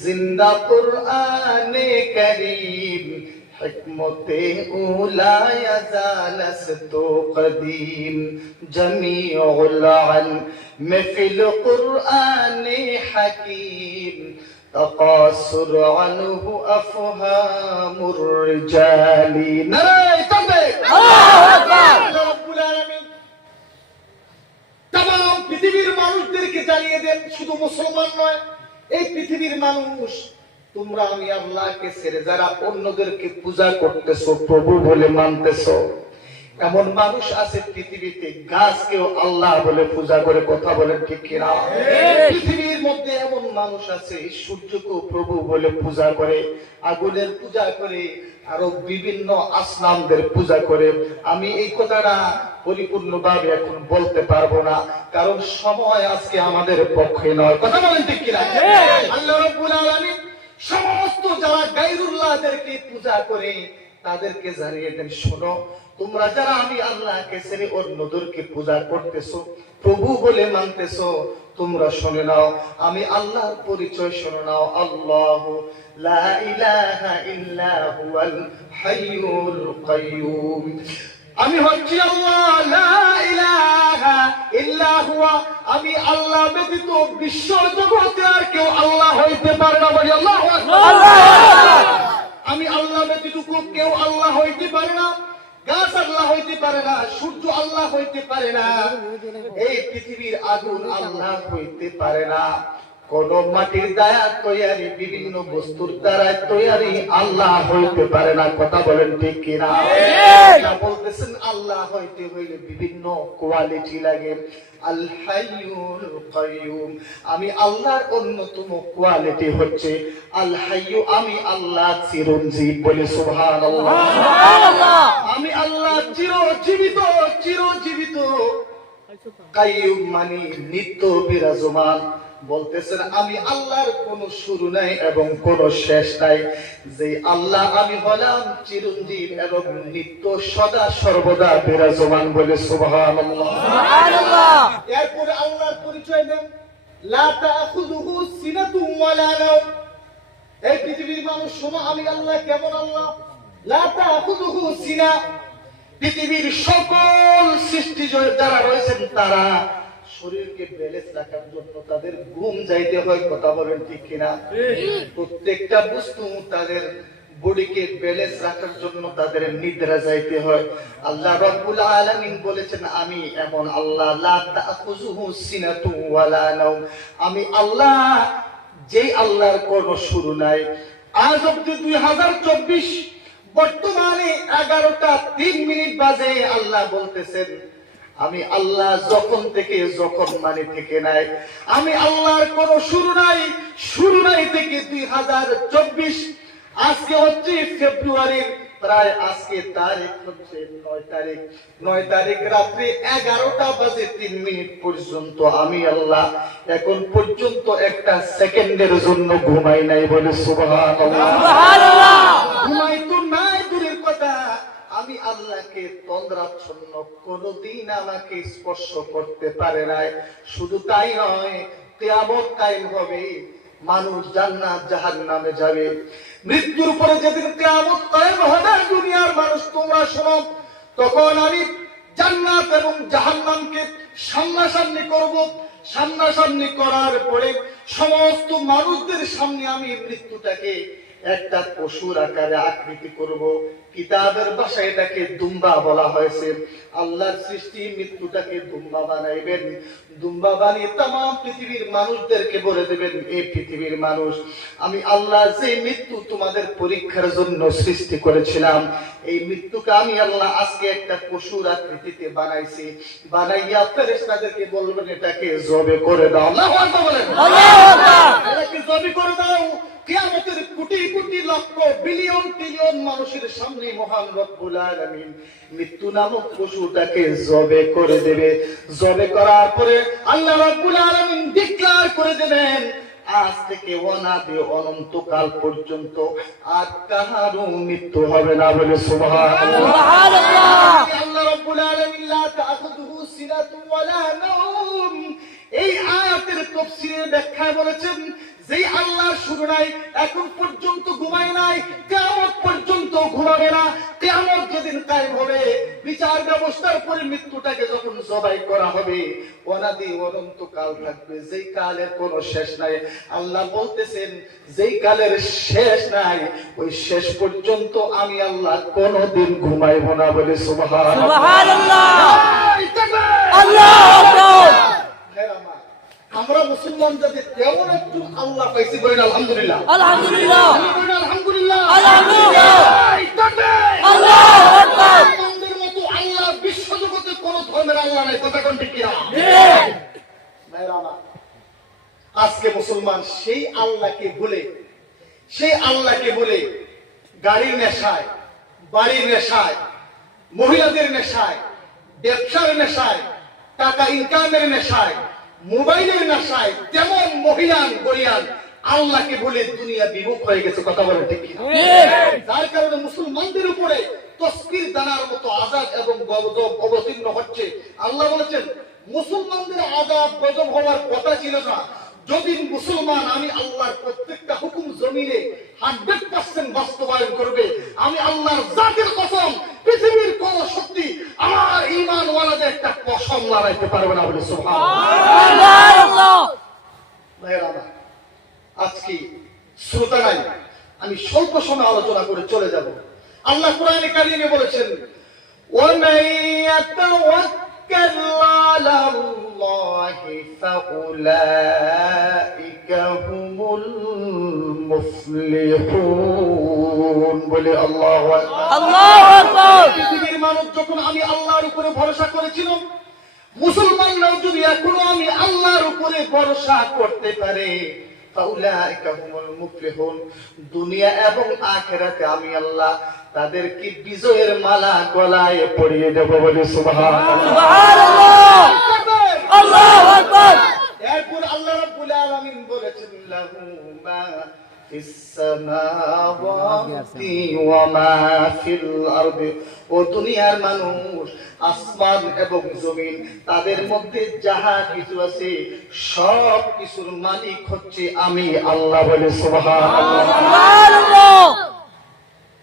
जिंदा कुरान करीम, हिकमते उला यज़ालस तो कदीम, जमीउल इल्म फिल कुरान हकीम, तकासुर अन्हु अफहामुर रिजाली। नारे तकबीर। अल्लाहु আকবার। রব্বুল আলামিন तमाम পৃথিবীর মানুষদেরকে জানিয়ে দেন, শুধু মুসলমান নয়, এই পৃথিবীর মানুষ তোমরা আমি আল্লাহকে ছেড়ে যারা অন্যদেরকে পূজা করতেছো, প্রভু বলে মানতেছো, এমন মানুষ আছে পৃথিবীতে, গাছকেও আল্লাহ বলে পূজা করে। কথা বলেন ঠিক কিনা? পৃথিবীর মধ্যে এমন মানুষ আছে সূর্যকেও প্রভু বলে পূজা করে, আগুনের পূজা করে, আরো বিভিন্ন আসনামদের পূজা করে। আমি এই কথাটা পরিপূর্ণভাবে এখন বলতে পারবো না, কারণ সময় আজকে আমাদের পক্ষে নয়। কথা বলেন ঠিক কিনা? আল্লাহ রাব্বুল আলামিন সমস্ত যারা গায়রুল্লাহদেরকে পূজা করে তাদেরকে জানিয়ে দেন, শোনো, তোমরা যারা আমি আল্লাহকে ছেড়ে অন্যদেরকে পূজা করতেছো, প্রভু বলে মানতেছো, তোমরা শুনে নাও, আমি আল্লাহর পরিচয় শুনে নাও। আল্লাহু লা ইলাহা ইল্লা হুয়াল হাইয়ুল কাইয়ুম। আমি হচ্ছি আল্লাহ, লা ইলাহা ইল্লা হুয়া, আমি আল্লাহ ব্যতীত বিশ্ব জগতে আর কেউ আল্লাহ হইতে পারে না। বলি আল্লাহু আকবার। আমি আল্লাহ ব্যতীত কেউ আল্লাহ হইতে পারে না। গাছ আল্লাহ হইতে পারে না, সূর্য আল্লাহ হইতে পারে না, এই পৃথিবীর আগুন আল্লাহ হইতে পারে না, কোন মাটির দ্বারা তৈরি বিভিন্ন বস্তুর দ্বারা তৈরি আল্লাহ হইতে পারে না। কথা বলেন ঠিক কিনা? বলতেছেন আল্লাহ হইতে হইলে বিভিন্ন কোয়ালিটি লাগে। আল হাইয়ুল কাইয়ুম, আমি আল্লাহর অন্যতম কোয়ালিটি হচ্ছে আল হাইয়ু, আমি আল্লাহ চিরঞ্জীব। বলে সুবহানাল্লাহ। আমি আল্লাহ চিরজীবিত, চিরজীবিত। কাইয়ুম মানে নিত্য বিরাজমান। বলতেছেন আমি আল্লাহর কোনো শুরু নাই এবং কোনো শেষ নাই। যে আল্লাহ আমি হলাম চিরঞ্জীব এবং নিত্য সদা সর্বদা বিরাজমান। বলে সুবহানাল্লাহ। এরপরে আল্লাহর পরিচয় দেন, লা তাখুযুহু সিনাতুন ওয়ালা নাওম। এই পৃথিবীর মানুষ শোনো, আমি আল্লাহ কেমন আল্লাহ। লা তাখুযুহু সিনা, পৃথিবীর সকল সৃষ্টি যারা রয়েছেন তারা শরীরকে ব্যালেন্স রাখার জন্য তাদের ঘুম যাইতে হয়। কথা বলেন ঠিক কিনা? প্রত্যেকটা বস্তু তাদের বডিকে ব্যালেন্স রাখার জন্য তাদের নিদ্রা যাইতে হয়। আল্লাহ রাব্বুল আলামিন বলেছেন আমি এমন আল্লাহ, লা তাখুযুহু সিনাতুন ওয়ালা নাওম, আমি আল্লাহ যেই আল্লাহর কোনো শুরু নাই। আজ অব্দি 2024 বর্তমানে 11টা 3 মিনিট বাজে আল্লাহ বলতেছেন আমি আল্লাহ যখন থেকে যখন মানে থেকে নাই, আমি আল্লাহর কোনো শুরু নাই, শুরু নাই থেকে 2024। আজকে হচ্ছে ফেব্রুয়ারির প্রায়, আজকে তারিখ হচ্ছে 9 তারিখ রাত্রে 11টা বাজে 3 মিনিট পর্যন্ত আমি আল্লাহ এখন পর্যন্ত একটা সেকেন্ডের জন্য ঘুমাই নাই। বলে সুবহানাল্লাহ। ঘুমাই তো নাই দূরের কথা, আমি আল্লাহকে তন্দ্রাচ্ছন্ন কোনদিন আমাকে স্পর্শ করতে পারে নাই। শুধু তাই নয়, কিয়ামত কায়েম হবে, মানুষ জান্নাত জাহান্নামে যাবে। মৃত্যুর পরে যেদিন কিয়ামত কায়েম হবে দুনিয়ার মানুষ তোমরা শোনো, তখন আমি জান্নাত এবং জাহান্নামকে সামনাসামনি করব। সামনাসামনি করার পরে সমস্ত মানুষদের সামনে আমি মৃত্যুটাকে একটা পশুর আকারে আকৃতি করব। কিতাবের ভাষায় এটাকে দুম্বা বলা হয়েছে। আল্লাহর সৃষ্টি মৃত্যুটাকে দুম্বা বানাইবেন। দুম্বা বানিয়ে তামাম পৃথিবীর মানুষদেরকে বলে দেবেন, এই পৃথিবীর মানুষ, আমি আল্লাহ যে মৃত্যু তোমাদের পরীক্ষার জন্য সৃষ্টি করেছিলাম, এই মৃত্যুকে আমি আল্লাহ আজকে একটা পশুর আকৃতিতে বানাইছি। বানাইয়া ফেরেশতাদেরকে বলবেন এটাকে জবে করে দাও। আল্লাহু আকবার বলেন। আল্লাহু আকবার। এটাকে জবে করে দাও। কিয়ামতের কোটি কোটি লক্ষ বিলিয়ন ট্রিলিয়ন মানুষের সামনে মহান রব্বুল আলামিন মৃত্যু নামক পশুটাকে জবে করে দেবে। জবে করার পরে আল্লাহ রব্বুল আলামিন ডিক্লেয়ার করে দেবেন, আজ থেকে অনাদি অনন্তকাল পর্যন্ত আর কাহারও মৃত্যু হবে না। বলে সুবহানাল্লাহ। আল্লাহ রব্বুল আলামিন লা তাখুযুহু সিনাতুন ওয়ালা নাওম, এই আয়াতের তাফসীরে ব্যাখ্যায় বলেছেন যেই আল্লাহর শুরু নাই, এখন পর্যন্ত ঘুমায় নাই, কিয়ামত পর্যন্ত ঘুমাবে না। কিয়ামত যেদিন কায়েম হবে, বিচার ব্যবস্থার পরে মৃত্যুটাকে যখন জবাই করা হবে, অনাদি অনন্ত কাল থাকবে, যেই কালের কোনো শেষ নাই। আল্লাহ বলতেছেন যেই কালের শেষ নাই, ওই শেষ পর্যন্ত আমি আল্লাহ কোনদিন ঘুমাইব না। বলে সুবহানাল্লাহ। আল্লাহু আকবার। আমরা মুসলমান জাতি কেমন একটু আল্লাহ পাইছি, বলেন আলহামদুলিল্লাহ। আলহামদুলিল্লাহ। আলহামদুলিল্লাহ। আলহামদুলিল্লাহ। আল্লাহু আকবার। আমাদের মতো আল্লাহ বিশ্ব জগতে কোন ধর্মের আল্লাহ নাই। কথা কোন ঠিক কিনা? ঠিক। ভাইরা আমার, আজকে মুসলমান সেই আল্লাহকে ভুলে গাড়ির নেশায়, বাড়ির নেশায়, মহিলাদের নেশায়, ব্যবসার নেশায়, টাকা ইনকামের নেশায়, মোবাইলের নেশায়, যেমন মহিলান গরিয়ান আল্লাহকে বলে দুনিয়া বিমুখ হয়ে গেছে। কথা বলে ঠিক কিনা? যার কারণে মুসলমানদের উপরে তসবির দানার মতো আযাব এবং গজব অবতীর্ণ হচ্ছে। আল্লাহ বলেছেন মুসলমানদের আযাব গজব হওয়ার কথা ছিল না, যদি মুসলমান আমি আল্লাহর প্রত্যেকটা হুকুম জমিনে 100% বাস্তবায়ন করবে। আমি আল্লাহর জাতের কসম, পৃথিবীর কোন শক্তি আমার ঈমানওয়ালাদের একটা কসম লড়াইতে পারবে না বলে সুবহানাল্লাহ। ভাইরা আমার, আজকে শ্রোতা নাই, আমি স্বল্প সময় আলোচনা করে চলে যাব। আল্লাহ কোরআনে কারিমে বলেছেন ওয়ামান ইয়াতাওয়াক্কাল আলাল্লাহি ফাউলাইকা হুমুল মুফলিহুন। বলে আল্লাহু আকবার। আল্লাহু আকবার। পৃথিবীর মানুষ যখন আমি আল্লাহর উপরে ভরসা করেছিল, মুসলমানরাও যদি এখনো আমি আল্লাহর উপরে ভরসা করতে পারে, ফাউলাইকা হুমুল মুফলিহুন, দুনিয়া এবং আখিরাতে আমি আল্লাহ তাদেরকে বিজয়ের মালা গলায় পরিয়ে দেব। বলে সুবহানাল্লাহ। সুবহানাল্লাহ। আল্লাহু আকবার। এরপর আল্লাহ রাব্বুল আলামিন বলেছেন লাহু মা ফিস সামাওয়াতি ওয়া মা ফিল আরদি, ও দুনিয়ার মানুষ, আসমান এবং জমিন তাদের মধ্যে যাহা কিছু আছে সব কিছুর মালিক হচ্ছে আমি আল্লাহ। বলে সুবহানাল্লাহ। সুবহানাল্লাহ।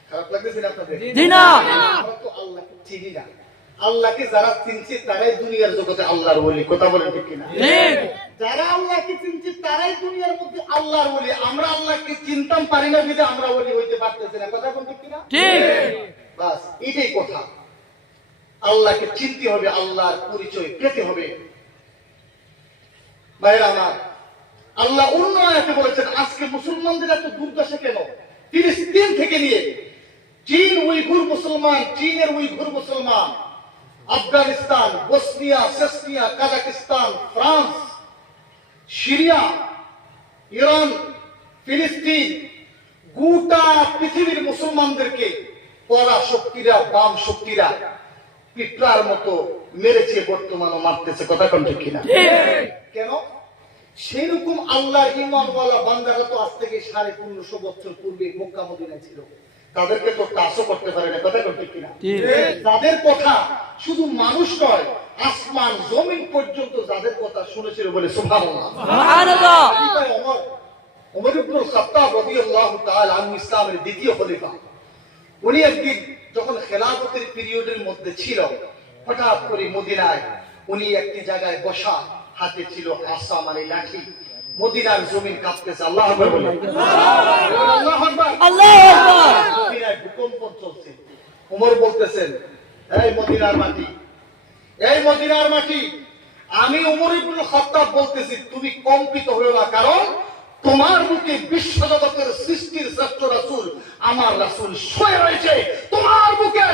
খারাপ লাগতেছে না আপনাদের? জি না। আমরা তো আল্লাহকে চিনি না। আল্লাহকে যারা চিনছে তারাই দুনিয়ার জগতে আল্লাহর ওলি। কথা বলেন ঠিক কিনা? ঠিক। যারা আল্লাহকে চিনছে তারাই দুনিয়ার মধ্যে আল্লাহর ওলি। আমরা আল্লাহকে চিনতাম পারি না বিধে আমরা ওলি হইতে পারতেছি না। কথা বলেন ঠিক কিনা? ঠিক। বাস এটাই কথা। আল্লাহকে চিনতে হবে, আল্লাহর পরিচয় পেতে হবে। ভাইরা আমার, আল্লাহ অন্য আয়াতে বলেছেন আজকে মুসলমানদের এত দুর্দশা কেন? ফিলিস্তিন থেকে নিয়ে চীন উইঘুর মুসলমান, চীনের উইঘুর মুসলমান, Afghanistan, Bosnia, Chechnya, Kazakhstan, France, Syria, Iran, ফিলিস্তিন, গোটা পৃথিবীর মুসলমানদেরকে পরা শক্তিরা, বাম শক্তিরা পিঁপড়ার মতো মেরেছে, বর্তমানও মারতেছে। কথা কোন ঠিক কিনা? কেন? সেরকম আল্লাহর ঈমানওয়ালা বান্দারা তো আজ থেকে 1550 বছর পূর্বে মক্কা মদিনায় ছিল, তাদেরকে তো টাচও করতে পারে না। কথা কোন ঠিক কিনা? তাদের কথা শুধু মানুষ নয়, আসমান জমিন পর্যন্ত যাদের কথা শুনেছিল। বলে সুবহানাল্লাহ। সুবহানাল্লাহ। ওমর ইবনে খাত্তাব রাদিয়াল্লাহু তাআলা আনহু ইসলামের দ্বিতীয় খলিফা, উনি একদিন যখন খেলাফতের পিরিয়ডের মধ্যে ছিল, হঠাৎ করে মদিনায় উনি একটি জায়গায় বসা, হাতে ছিল আসা মানে লাঠি, মদিনার জমিন কাঁপতেছে। আল্লাহু আকবার বলে। আল্লাহু আকবার। আল্লাহু আকবার। মদিনায় ভূকম্প চলছে। ওমর বলতেছেন, এই মদিনার মাটি, এই মদিনার মাটি, আমি ওমর ইবনে খাত্তাব বলতেছি তুমি কম্পিত হইও না, কারণ তোমার বুকে বিশ্ব জগতের সৃষ্টির শ্রেষ্ঠ রাসূল আমার রাসূল শুয়ে রয়েছে। তোমার বুকে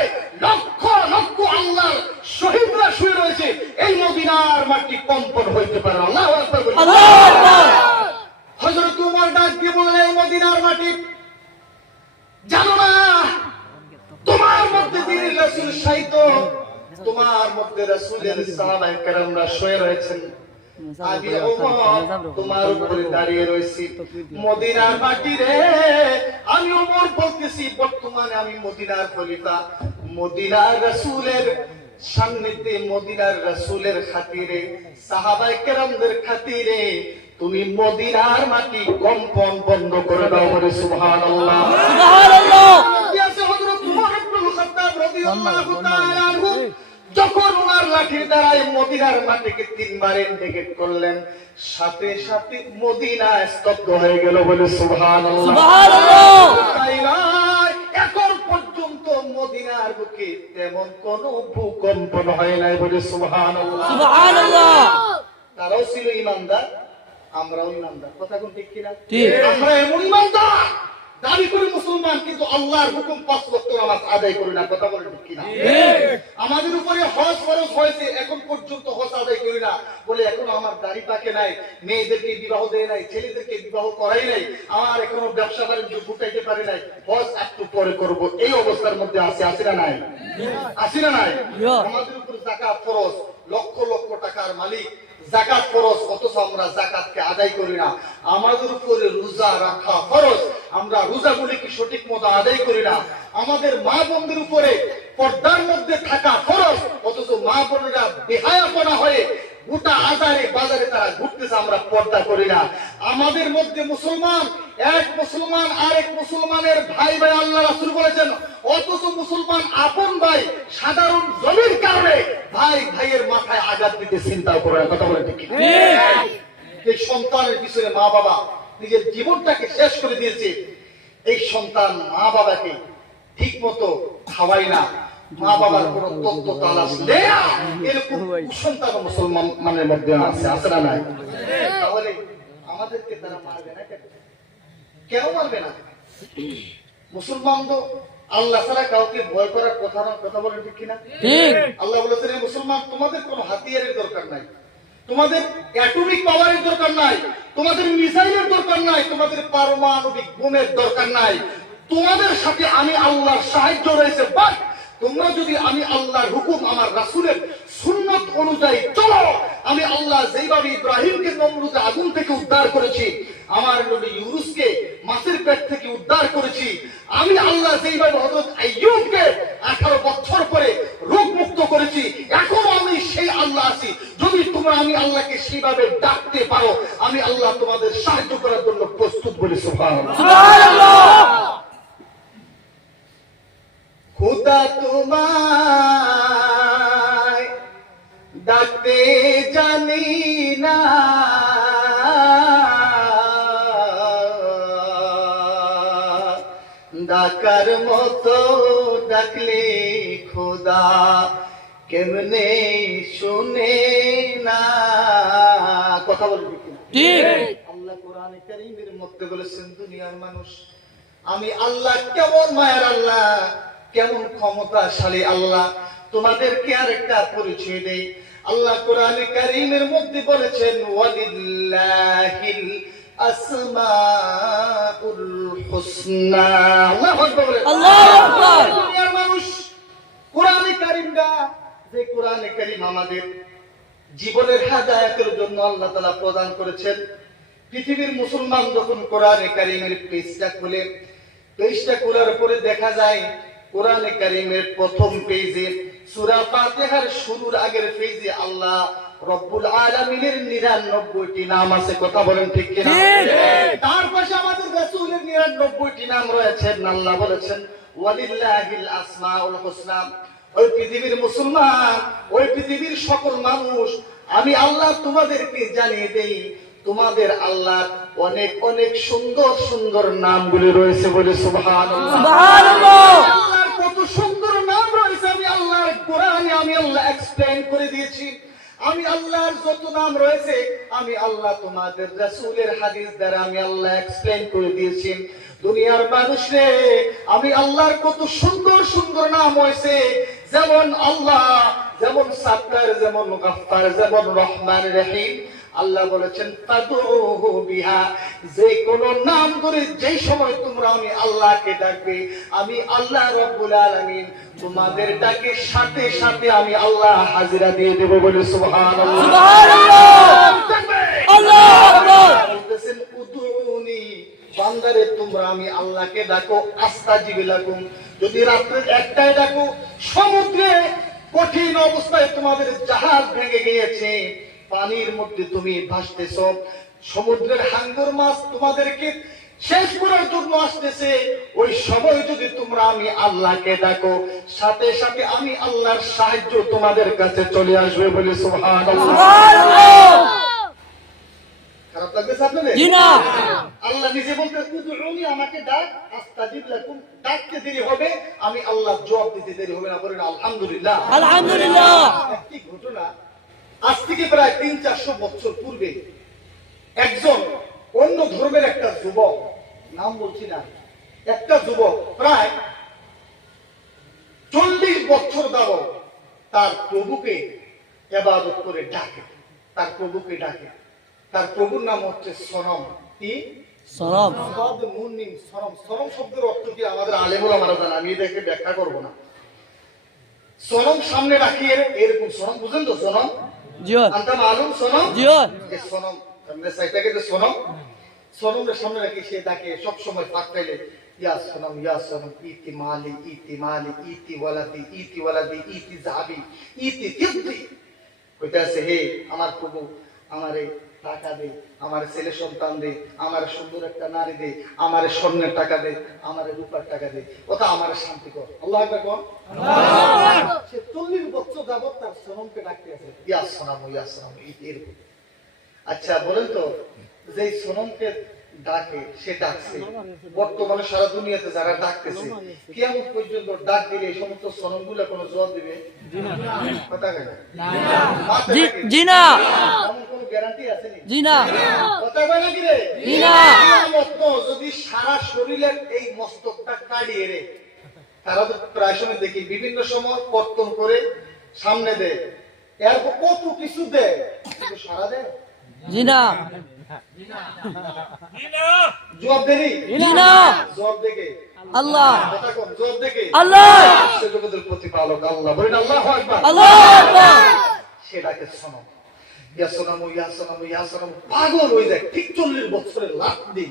লক্ষ লক্ষ আল্লাহর শহীদরা শুয়ে রয়েছে। এই মদিনার মাটি কম্পন হইতে পারে। আল্লাহু আকবার। আল্লাহু আকবার। হযরত ওমর ডাক দিয়ে বললেন, এই মদিনার মাটি জানো না তোমার মধ্যে দ্বীনের রাসূল শায়িত, তোমার মধ্যে রাসূলের সাহাবায়ে কেরামরা শুয়ে রয়েছেন, আমি ওমর তোমার উপরে দাঁড়িয়ে রয়েছি। মদিনার মাটি রে, আমি ওমর বলতেছি বর্তমানে আমি মদিনার খলিফা, মদিনার রাসূলের সান্নিধ্যে, মদিনার রাসূলের খাতিরে, সাহাবায়ে কেরামদের খাতিরে তুমি মদিনার মাটি কম্পন বন্ধ করে দাও। বলে সুবহানাল্লাহ। সুবহানাল্লাহ। হযরত ওমর ইবনে খাত্তাব রাদিয়াল্লাহু তাআলা আনহু যখন ওনার লাঠির দ্বারায় মদিনার মাটিকে 3 বার ইন্ডিকেট করলেন, সাথে সাথে মদিনা স্তব্ধ হয়ে গেল। বলে সুবহানাল্লাহ। সুবহানাল্লাহ। তাই নয়, এখন পর্যন্ত মদিনার বুকে তেমন কোনো ভূকম্পন হয় নাই। বলে সুবহানাল্লাহ। সুবহানাল্লাহ। তারাও ছিল ঈমানদার, আমরাও ঈমানদার। কথা কোন ঠিক কিনা? ঠিক। আমরা এমন ঈমানদার দাবি করি মুসলমান, কিন্তু আল্লাহর হুকুম 5 ওয়াক্ত নামাজ আদায় করি না। কথা বলেন ঠিক কিনা? ঠিক। আমাদের উপরে হজ ফরজ হয়েছে, এখন পর্যন্ত হজ আদায় করি করি না, বলে এখনো আমার দাড়ি পাকে নাই, মেয়েদেরকে বিবাহ দেয় নাই, ছেলেদেরকে বিবাহ করাই নাই, আমার এখনো ব্যবসা বাণিজ্য গুটাইতে পারে নাই, হজ একটু পরে করব, এই অবস্থার মধ্যে আসি না নাই? আসি না নাই? আমাদের উপর যাকাত ফরজ, লক্ষ লক্ষ টাকার মালিক, যাকাত ফরজ, অথচ আমরা যাকাতকে আদায় করি না। আমাদের উপরে রোজা রাখা ফরজ, আমরা রোজাগুলিকে সঠিক মতো আদায় করি না। আমাদের মা বোনদের উপরে পর্দার মধ্যে থাকা ফরজ, অথচ মা বোনেরা বেহায়াপনা হয়ে গোটা আজারে বাজারে তারা ঘুরতেছে, আমরা পর্দা করি না। আমাদের মধ্যে মুসলমান, এক মুসলমান আরেক মুসলমানের ভাই ভাই আল্লাহ রাসূল বলেছেন, অথচ মুসলমান আপন ভাই সাধারণ জমির কারণে ভাই ভাইয়ের মাথায় আঘাত দিতে চিন্তা করে না। কথা বলে ঠিক কিনা? এই সন্তানের পিছনে মা বাবা নিজের জীবনটাকে শেষ করে দিয়েছে। এই সন্তান মা বাবাকে ঠিক মতো খাওয়াই না, মা বাবার কোন তত্ত্ব তালাশ নেই, এরকম কুসন্তান মুসলমানের মধ্যে আছে না নাই? তাহলে আমাদেরকে তারা মারবে না কেন? কেন মারবে না? মুসলমান তো আল্লাহ ছাড়া কাউকে ভয় করার কথা না। কথা বলেন ঠিক কিনা? আল্লাহ বলেছেন, মুসলমান তোমাদের কোনো হাতিয়ারের দরকার নাই, তোমাদের অ্যাটমিক পাওয়ারের দরকার নাই, তোমাদের মিসাইলের দরকার নাই, তোমাদের পারমাণবিক বোমের দরকার নাই, তোমাদের সাথে আমি আল্লাহর সাহায্য রয়েছে। বাস তোমরা যদি আমি আল্লাহর হুকুম, আমার রাসূলের সুন্নাত অনুযায়ী চলো, আমি আল্লাহ যেইভাবে ইব্রাহিমকে নমরুদের আগুন থেকে উদ্ধার করেছি, আমার নবী ইউনুসকে মাছের পেট থেকে উদ্ধার করেছি, আমি আল্লাহ যেইভাবে হযরত আইয়ুবকে 18 বছর পরে রোগ মুক্ত করেছি, এখন আমি সেই আল্লাহ আছি। যদি তোমরা আমি আল্লাহকে সেইভাবে ডাকতে পারো, আমি আল্লাহ তোমাদের সাহায্য করার জন্য প্রস্তুত। বলি সুবহানাল্লাহ। খুদা তোমায় ডাকতে জানি না, ডাকার মতো ডাকলে খোদা কেমনে শুনে না। কথা বলবি কিনা? আল্লাহ কোরআনে কারীমের মধ্যে বলেছেন, দুনিয়ার মানুষ, আমি আল্লাহ কেমন মায়ার আল্লাহ, কেমন ক্ষমতাশালী আল্লাহ, তোমাদেরকে আরেকটা পরিচয় দেই। আল্লাহ কোরআনে কারীমের মধ্যে বলেছেন, ওয়ালিল্লাহিল আসমাউল হুসনা। আল্লাহু আকবার। আল্লাহু আকবার। দুনিয়ার মানুষ, কোরআনে কারীমটা, যে কোরআনে কারীম আমাদের জীবনের হেদায়েতের জন্য আল্লাহ তাআলা প্রদান করেছেন। পৃথিবীর মুসলমান যখন কোরআনে কারীমের পেজটা খুলে, পেজটা খোলার পরে দেখা যায় কোরআনে কারীমের প্রথম পেজে সূরা ফাতিহার শুরুর আগের পেজে আল্লাহ রব্বুল আলামিনের 99টি নাম আছে। কথা বলেন ঠিক কিনা? তার পাশে আমাদের রাসূলের 99টি নাম রয়েছে। আল্লাহ বলেছেন, ওয়ালিল্লাহিল আসমাউল হুসনা। ওই পৃথিবীর মুসলমান, ওই পৃথিবীর সকল মানুষ, আমি আল্লাহ তোমাদেরকে জানিয়ে দেই, তোমাদের আল্লাহ অনেক অনেক সুন্দর সুন্দর নামগুলি রয়েছে। বলে সুবহানাল্লাহ। সুবহানাল্লাহ। আল্লাহর কত সুন্দর নাম রয়েছে আমি আল্লাহর কোরআনে আমি আল্লাহ এক্সপ্লেইন করে দিয়েছি। আমি আল্লাহর যত নাম রয়েছে আমি আল্লাহ তোমাদের রাসূলের হাদিস দ্বারা আমি আল্লাহ এক্সপ্লেইন করে দিয়েছি। দুনিয়ার মানুষরে, আমি আল্লাহর কত সুন্দর সুন্দর নাম হয়েছে, যেমন আল্লাহ, যেমন সাত্তার, যেমন গাফফার, যেমন রহমান রহিম। আল্লাহ বলেছেন, ফাদউহু বিহা, যে কোন নাম ধরে যেই সময় তোমরা আমি আল্লাহকে ডাকবে, আমি আল্লাহ রাব্বুল আলামিন তোমাদের ডাকে সাথে সাথে আমি আল্লাহ হাজিরা দিয়ে দেব। বলে সুবহানাল্লাহ। সুবহানাল্লাহ। আল্লাহু আকবার। বলতেছেন, উদুনি, বান্দারে তোমরা আমি আল্লাহকে ডাকো, আস্তাজিব লাকুম, যদি রাত্রে একটায় ডাকো, সমুদ্রে কঠিন অবস্থায় তোমাদের জাহাজ ভেঙে গিয়েছে, পানির মধ্যে তুমি ভাসতেছ, সমুদ্রের হাঙ্গর মাছ তোমাদেরকে শেষ করার জন্য আসতেছে, ওই সময় যদি তোমরা আমি আল্লাহকে ডাকো, সাথে সাথে আমি আল্লাহর সাহায্য তোমাদের কাছে চলে আসবে। বলে সুবহানাল্লাহ। খারাপ লাগতেছে আপনাদের? জি না। আল্লাহ নিজে বলতে, উদউনি, আমাকে ডাক, আস্তাজিব লাকুম, ডাকতে দেরি হবে, আমি আল্লাহ জবাব দিতে দেরি হবে না। বলেন আলহামদুলিল্লাহ। আলহামদুলিল্লাহ। একটি ঘটনা, আজ থেকে প্রায় 300-400 বছর পূর্বে একজন অন্য ধর্মের একটা যুবক, নাম বলছি না, একটা যুবক প্রায় 40 বছর যাবত তার প্রভুকে ইবাদত করে ডাকে। তার প্রভুকে ডাকে। তার প্রভুর নাম হচ্ছে সনম। কি? সালাম। সাদ নুন মিম সনম। সনম শব্দের অর্থ কি আমাদের আলেমুলা মারা জানে, আমি এটাকে ব্যাখ্যা করব না। সনম সামনে রাখিয়ে এরকম সনম, বুঝেন তো সনম? জিও আনতা মালুম সনম? জিও এই সনম সামনে সাইটাকে যে সনম, সনমের সামনে রাখি সে ডাকে সব সময় পাক পাইলে, ইয়া সনম ইতি মালি ইতি মালি ইতি ওয়ালাদি ইতি জাহাবি ইতি তিবদি। কইতাছে হে আমার প্রভু, আমারে টাকা দে, আমার ছেলে সন্তান দে, আমার সুন্দর একটা নারী দে, আমার স্বর্ণের টাকা দে, আমার রূপার টাকা দে, ওটা আমার শান্তি কর। আল্লাহ আকবার কর। সে 40 বছর যাবত তার সনমকে ডাকতে আছে, ইয়া সনম এরকম। আচ্ছা বলেন তো, যে সনমকে ডাকে সে ডাকছে, বর্তমানে সারা দুনিয়াতে যারা ডাকতেছে কিয়ামত পর্যন্ত ডাক দিলে এই সমস্ত সনমগুলো কোনো জবাব দিবে? কথা কয় না। জি না। এমন কোনো গ্যারান্টি আছে নি? জি না। কথা কয় না কি রে? জি না। কিয়ামত যদি সারা শরীরের এই মস্তকটা কাটিয়ে রে, তারা তো প্রায় সময় দেখি বিভিন্ন সময় কর্তন করে সামনে দেয়, এরপর কত কিছু দেয়, কিন্তু সারা দেয়? জি না। জবাব দেনি? জি না। জবাব দেখে আল্লাহ। কথা কম, জবাব দেখে আল্লাহ। সে জগতের প্রতিপালক আল্লাহ। বলেন আল্লাহু আকবার। আল্লাহু আকবার। সেটাকে সনম, ইয়া সনম পাগল হয়ে যায়। ঠিক 40 বছরের লাখ দিন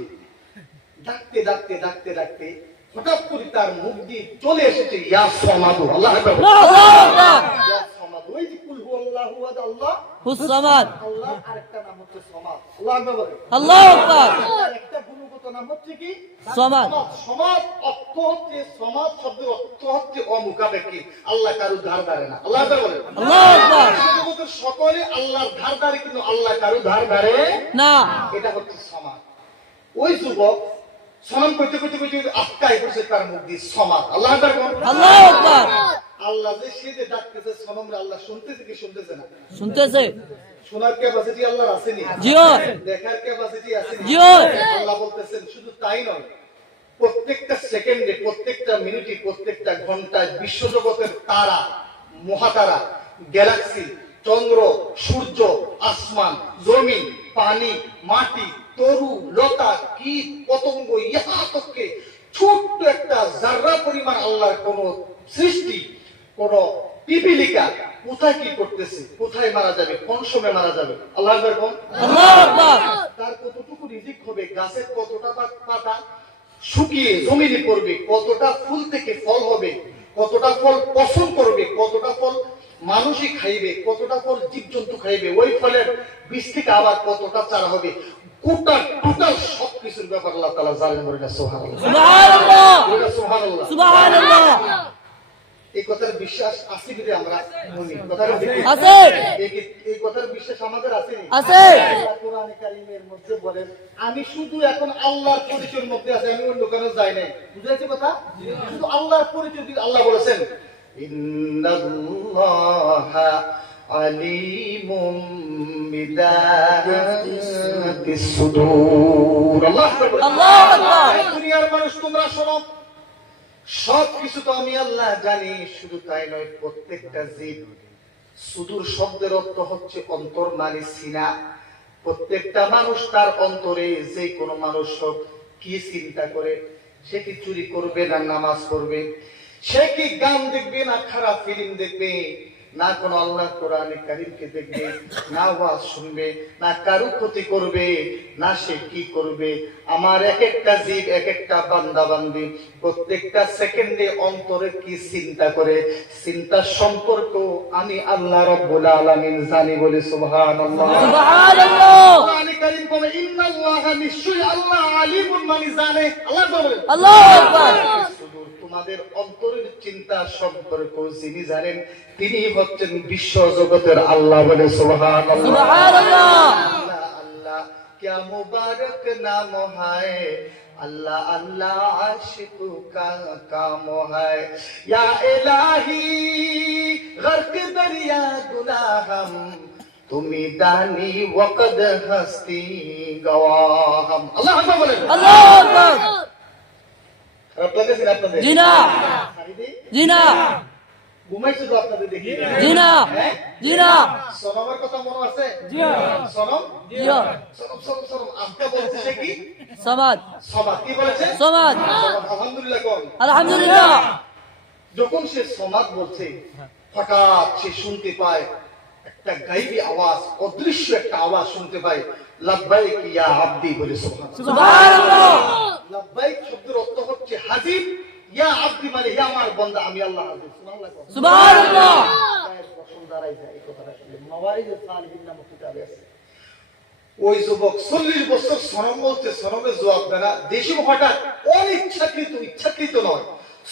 ডাকতে ডাকতে ডাকতে ডাকতে হঠাৎ করে তার মুখ দিয়ে চলে এসেছে ইয়া সমাদু। আল্লাহ আকবার। আল্লাহু আকবার। ইয়া সমাদু, ওই যে কুল হুয়াল্লাহু আহাদ, আল্লাহ হুস-সামাদ। আল্লাহর আরেকটা নাম হচ্ছে সমাদ। আল্লাহ আকবার বলেন। আল্লাহু আকবার। আল্লাহর একটা গুণগত নাম হচ্ছে কি? সমাদ। সমাদ অর্থ হচ্ছে, সমাদ শব্দের অর্থ হচ্ছে অমুখাপেক্ষী। আল্লাহ কারো ধার ধারে না। আল্লাহ আকবার বলেন। আল্লাহু আকবার। জগতের সকলে আল্লাহর ধার ধারে, কিন্তু আল্লাহ কারো ধার ধারে না। এটা হচ্ছে সমাদ। ওই যুবক সনম কইতে কইতে কইতে আটকায় পড়ছে তার মুখ দিয়ে সমাদ। আল্লাহ আকবার বলেন। আল্লাহু আকবার। আল্লাহ যে সে যে ডাকতেছে সনম রে, আল্লাহ শুনতেছে কি শুনতেছে না? শুনতেছে? শোনার ক্যাপাসিটি আল্লাহর আসেনি? জিও দেখার ক্যাপাসিটি আসেনি? জিও। আল্লাহ বলতেছেন শুধু তাই নয়, প্রত্যেকটা সেকেন্ডে, প্রত্যেকটা মিনিটে, প্রত্যেকটা ঘন্টায় বিশ্বজগতের তারা, মহাতারা, গ্যালাক্সি, চন্দ্র, সূর্য, আসমান, জমিন, পানি, মাটি, তরু, লতা, কীট, পতঙ্গ, ইহা তককে ছোট্ট একটা জাররা পরিমাণ আল্লাহর কোন সৃষ্টি, কোন পিপিলিকা কোথায় কি করতেছে, কোথায় মারা যাবে, কোন সময় মারা যাবে, আল্লাহ আকবার বল। আল্লাহু আকবার। তার কতটুকু রিজিক হবে, গাছের কতটা পাতা শুকিয়ে জমিনে পড়বে, কতটা ফুল থেকে ফল হবে, কতটা ফল পছন্দ করবে, কতটা ফল মানুষই খাইবে, কতটা ফল জীবজন্তু খাইবে, ওই ফলের বীজ থেকে আবার কতটা চারা হবে, টোটাল সবকিছুর ব্যাপার আল্লাহ তাআলা জানেন। বলেন সুবহানাল্লাহ। সুবহানাল্লাহ। বলেন সুবহানাল্লাহ। সুবহানাল্লাহ। এই কথার বিশ্বাস আছে কি আমরা মনে? কথার আছে। এই কথার বিশ্বাস আমাদের আছে? আছে। আল্লাহ কোরআনে কারীমের মধ্যে বলেন, আমি শুধু এখন আল্লাহর পরিচয়ের মধ্যে আছি, আমি অন্য কারো যাই নাই। বুঝাইছে কথা? শুধু আল্লাহর পরিচয় দিয়ে আল্লাহ বলেছেন ইন্নাল্লাহা আলিমুম বিদাতিস সুদূর। আল্লাহু আকবার। আল্লাহু আকবার। দুনিয়ার মানুষ তোমরা শোনো, সবকিছু তো আমি আল্লাহ জানি। শুধু তাই নয়, প্রত্যেকটা জীব, সুদূর শব্দের অর্থ হচ্ছে অন্তর মানে সিনা। প্রত্যেকটা মানুষ তার অন্তরে, যে কোনো মানুষ হোক, কি চিন্তা করে, সে কি চুরি করবে না নামাজ পড়বে, সে কি গান দেখবে না খারাপ ফিল্ম দেখবে, না কোন আল্লাহ কোরআনে কারীমকে দেখবে, না ওয়াজ শুনবে, না কারো ক্ষতি করবে, না সে কি করবে। আমার এক একটা জীব, এক একটা বান্দা বান্দি প্রত্যেকটা সেকেন্ডে অন্তরে কি চিন্তা করে, চিন্তার সম্পর্ক আমি আল্লাহ রাব্বুল আলামিন জানি। বলে সুবহানাল্লাহ। সুবহানাল্লাহ। কোরআনে কারীম বলে ইন্নাল্লাহা, নিশ্চয়ই আল্লাহ আলিমুন মানে জানে। আল্লাহ বলেন আল্লাহু আকবার। তোমাদের অন্তরের চিন্তা সম্পর্ক যিনি জানেন, তিনি হচ্ছেন বিশ্ব জগতের আল্লাহ। বলে সুবহানাল্লাহ। সুবহানাল্লাহ। আল্লাহ আল্লাহ क्या मुबारक नाम है, अल्लाह अल्लाह आशिकू का काम है, या इलाही गर्क दरिया गुनाहम, তুমি দানি ওয়াকদ হস্তি গওয়াহম। আল্লাহ আকবার বলেন। আল্লাহু আকবার। খারাপ লাগেছে আপনাদের? জি না। জি না। ঘুমাইছে তো আপনাদের দেখি জি না হ্যাঁ? জি না সনমের কথা মনে আছে জি না সনম জি না সনম সনম সনম আজকে বলছে সে কি সমাদ সমাদ কি বলেছে সমাদ সমাদ, আলহামদুলিল্লাহ কোন আলহামদুলিল্লাহ যখন সে সমাদ বলছে হঠাৎ সে শুনতে পায় একটা গাইবী আওয়াজ অদৃশ্য একটা আওয়াজ শুনতে পায় লাব্বাইক ইয়া আব্দি বলে সুবহানাল্লাহ সুবহানাল্লাহ লাব্বাইক শব্দের অর্থ হচ্ছে হাজির ইয়া আব্দি মানে হে আমার বান্দা আমি আল্লাহ হাজির সুবহানাল্লাহ সুবহানাল্লাহ গায়ের পশম দাঁড়ায় যায় এই কথাটা শুনলে মাওয়ারিদুস সালিহিন নামক কিতাবে আছে ওই যুবক 40 বছর সনম বলতে সনমের জবাব দেয় না দেশে হঠাৎ ইচ্ছাকৃত নয়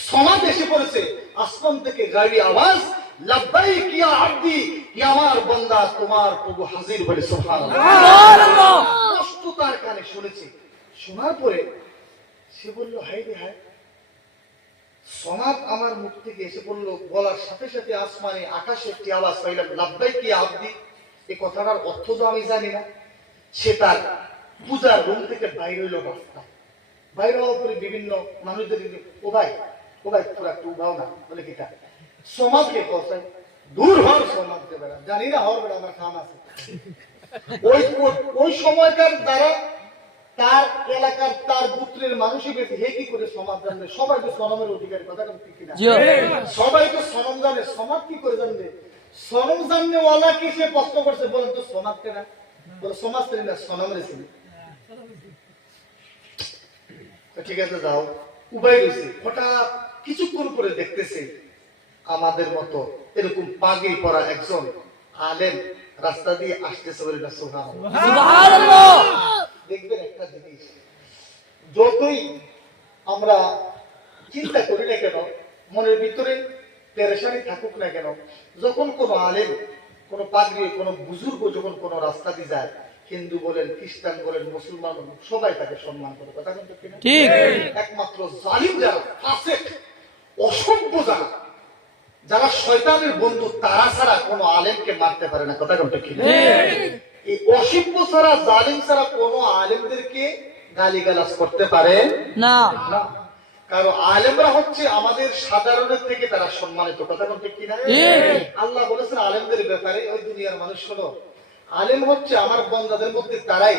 সমাজ এসে পড়েছে আসমান থেকে গাড়ি আওয়াজ লাব্বাইক ইয়া আব্দি ইয়া আমার বান্দা তোমার প্রভু হাজির বলে সুবহানাল্লাহ সুবহানাল্লাহ কষ্ট তার কানে শুনেছে শোনার পরে সে বলল হায় রে হায় সমাজ আমার মুখ থেকে এসে পড়লো বলার সাথে সাথে আসমানে আকাশে একটি আওয়াজ পাইলাম লাব্বাইক ইয়া আব্দি এই কথাটার অর্থ তো আমি জানি না সে তার পূজার রুম থেকে বাইরে হইল রাস্তা বাইরে হওয়ার পরে বিভিন্ন মানুষদের ও ভাই তোরা একটু উঠাও না বলে কিটা সমাজকে পৌঁছায় দূর হওয়ার সমাজকে বেড়া জানি না হওয়ার বেড়া আমার খান আছে ওই সময়কার দ্বারা তার এলাকার তার পুত্রের মানুষই বেশি হে কি করে সমাজ জানবে সবাই তো সনমের অধিকারী কথা ঠিক কিনা জি সবাই তো সনম জানে সমাজ কি করে জানবে সনম জানলে ওয়ালা কি সে প্রশ্ন করছে বলেন তো সমাজ কেনা বলে সমাজ কেনা না সনমের ছিল ঠিক আছে যাও উভয় রয়েছে হঠাৎ কিছুক্ষণ করে দেখতেছে আমাদের মতো এরকম পাগড়ি পরা একজন আলেম রাস্তা দিয়ে আসতেছে বলে না সুবহানাল্লাহ সুবহানাল্লাহ দেখবেন একটা জিনিস যতই আমরা চিন্তা করি না কেন মনের ভিতরে পেরেশানি থাকুক না কেন যখন কোনো আলেম কোনো পাগড়ি কোনো বুজুর্গ যখন কোনো রাস্তা দিয়ে যায় হিন্দু বলেন খ্রিস্টান বলেন মুসলমান বলেন সবাই তাকে সম্মান করে কথা কিন্তু ঠিক একমাত্র জালিম যারা ফাসিক অসভ্য যারা শয়তানের বন্ধু তারা ছাড়া কোনো আলেমকে মারতে পারে না কথা কিন্তু ঠিক এই অসভ্য ছাড়া জালিম ছাড়া কোনো আলেমদেরকে গালিগালাজ করতে পারে না না কারণ আলেমরা হচ্ছে আমাদের সাধারণের থেকে তারা সম্মানিত কথা বলতে কিনা আল্লাহ বলেছেন আলেমদের ব্যাপারে ওই দুনিয়ার মানুষ হলো আলেম হচ্ছে আমার বান্দাদের মধ্যে তারাই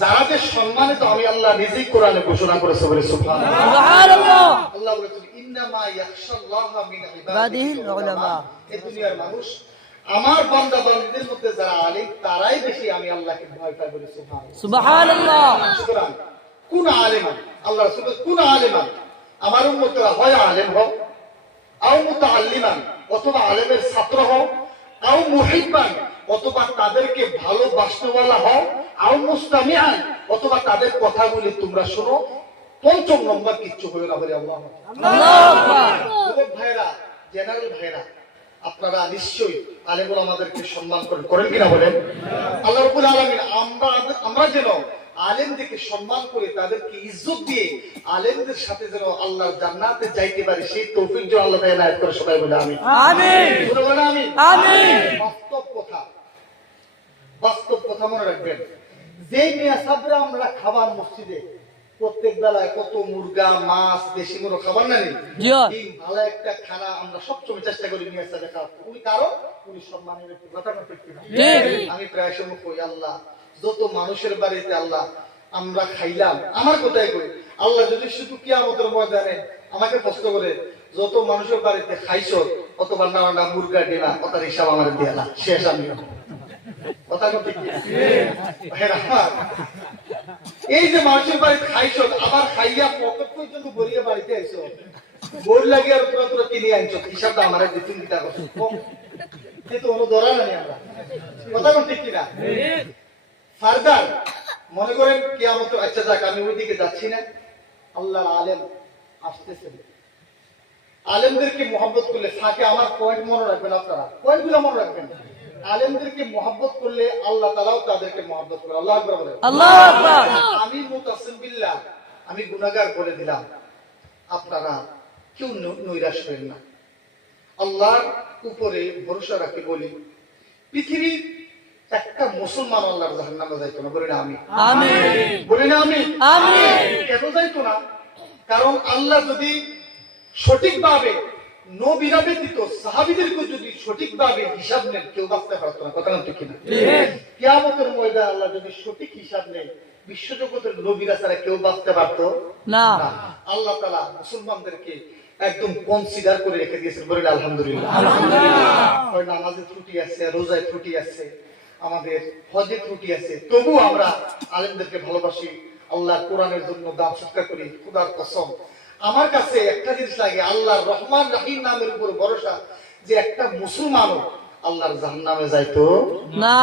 যাদের সম্মানিত আমি আল্লাহ নিজেই কোরআনে ঘোষণা করেছে বলে সুবহানাল্লাহ আল্লাহ বলেছেন ইন্নামা ইয়াখশাল্লাহা মিন ইবাদিহিল উলামা এই দুনিয়ার মানুষ আমার বান্দা বান্দীদের মধ্যে যারা আলেম তারাই বেশি আমি আল্লাহকে ভয় পাই বলে সুবহানাল্লাহ সুতরাং কোন আলেমান আল্লাহ রাসূল কোন আলেমান আমার উম্মতরা হয় আলেম হও আও মুতাআল্লিমান অথবা আলেমের ছাত্র হও আও মুহিব্বান অথবা তাদেরকে ভালোবাসনেওয়ালা হও আও মুস্তামিআন অথবা তাদের কথাগুলি তোমরা শোনো পঞ্চম নম্বর কিচ্ছু হবে না বলে আল্লাহ যুবক ভাইরা জেনারেল ভাইরা আপনারা নিশ্চয়ই আলেমুল আমাদেরকে সম্মান করেন কিনা বলেন আল্লাহ রাব্বুল আলামিন আমরা যেন আলেমদেরকে সম্মান করে তাদেরকে ইজ্জত দিয়ে আলেমদের সাথে যেন আল্লাহর জান্নাতে যাইতে পারে সেই তৌফিক যেন আল্লাহ তাআলা এনায়েত করে সবাই বলে আমিন আমিন বলে আমিন আমিন বাস্তব কথা মনে রাখবেন যে নিয়াসাবরা আমরা খাবার মসজিদে প্রত্যেক বেলায় কত মুরগা মাছ দেশি মুরগা খাবার না নেই ভালো একটা খানা আমরা সবসময় চেষ্টা করি নিয়ে আসতে খাওয়া উনি কারো উনি সম্মানের কথা আমি প্রায় সময় কই আল্লাহ যত মানুষের বাড়িতে আল্লাহ আমরা খাইলাম আমার কথাই কই আল্লাহ যদি শুধু কিয়ামতের ময়দানে আমাকে প্রশ্ন করে যত মানুষের বাড়িতে খাইছো অথবা না মুরগা ডিমা কথার হিসাব আমার দিয়ে না শেষ আমি কথা ঠিক এই যে মানুষের বাড়িতে খাইছো আবার খাইয়া পকেট পর্যন্ত গড়িয়ে বাড়িতে আইছো বোর লাগিয়ে আর তোরা তোরা কিনে আনছো হিসাবটা আমার দিতুন দিতা করছো যেহেতু কোনো ধরা নাই আমরা কথা ঠিক কিনা ফারদার মনে করেন কিয়ামত আচ্ছা যাক আমি ওইদিকে যাচ্ছি না আল্লাহর আলেম আসতেছেন আলেমদেরকে মহব্বত করলে থাকে আমার পয়েন্ট মনে রাখবেন আপনারা পয়েন্টগুলো মনে রাখবেন আলেমদেরকে মহব্বত করলে আল্লাহ তাআলাও তাদেরকে মহব্বত করে আল্লাহু আকবার বলেন আল্লাহু আকবার আমি মুতাসিম বিল্লাহ আমি গুনাহগার বলে দিলাম আপনারা কেউ নৈরাশ হবেন না আল্লাহর উপরে ভরসা রাখি বলি পৃথিবীর একটা মুসলমান আল্লাহর জাহান্নামে যাইতো না বলেন আমিন আমিন বলেন আমিন আমিন কেন যাইতো না কারণ আল্লাহ যদি সঠিকভাবে নবীরা ব্যতীত সাহাবীদেরকে যদি সঠিকভাবে হিসাব নেন কেউ বাঁচতে পারতো না, কথা না ঠিক কিনা? কিয়ামতের ময়দানে আল্লাহ যদি সঠিক হিসাব নেন বিশ্বজগতের নবীরা ছাড়া কেউ বাঁচতে পারতো না। না। আল্লাহ তাআলা মুসলমানদেরকে একদম কনসিডার করে রেখে দিয়েছেন, বলেন আলহামদুলিল্লাহ। হয় নামাজে ত্রুটি আছে, রোজায় ত্রুটি আছে, আমাদের হজে ত্রুটি আছে, তবু আমরা আলেমদেরকে ভালোবাসি, আল্লাহ কোরআনের জন্য দাম সৎকার করি। খোদার কসম আমার কাছে একটা জিনিস লাগে, আল্লাহর রহমান রহিম নামের উপর ভরসা, যে একটা মুসলমানও আল্লাহর জাহান্নামে যাইতো না।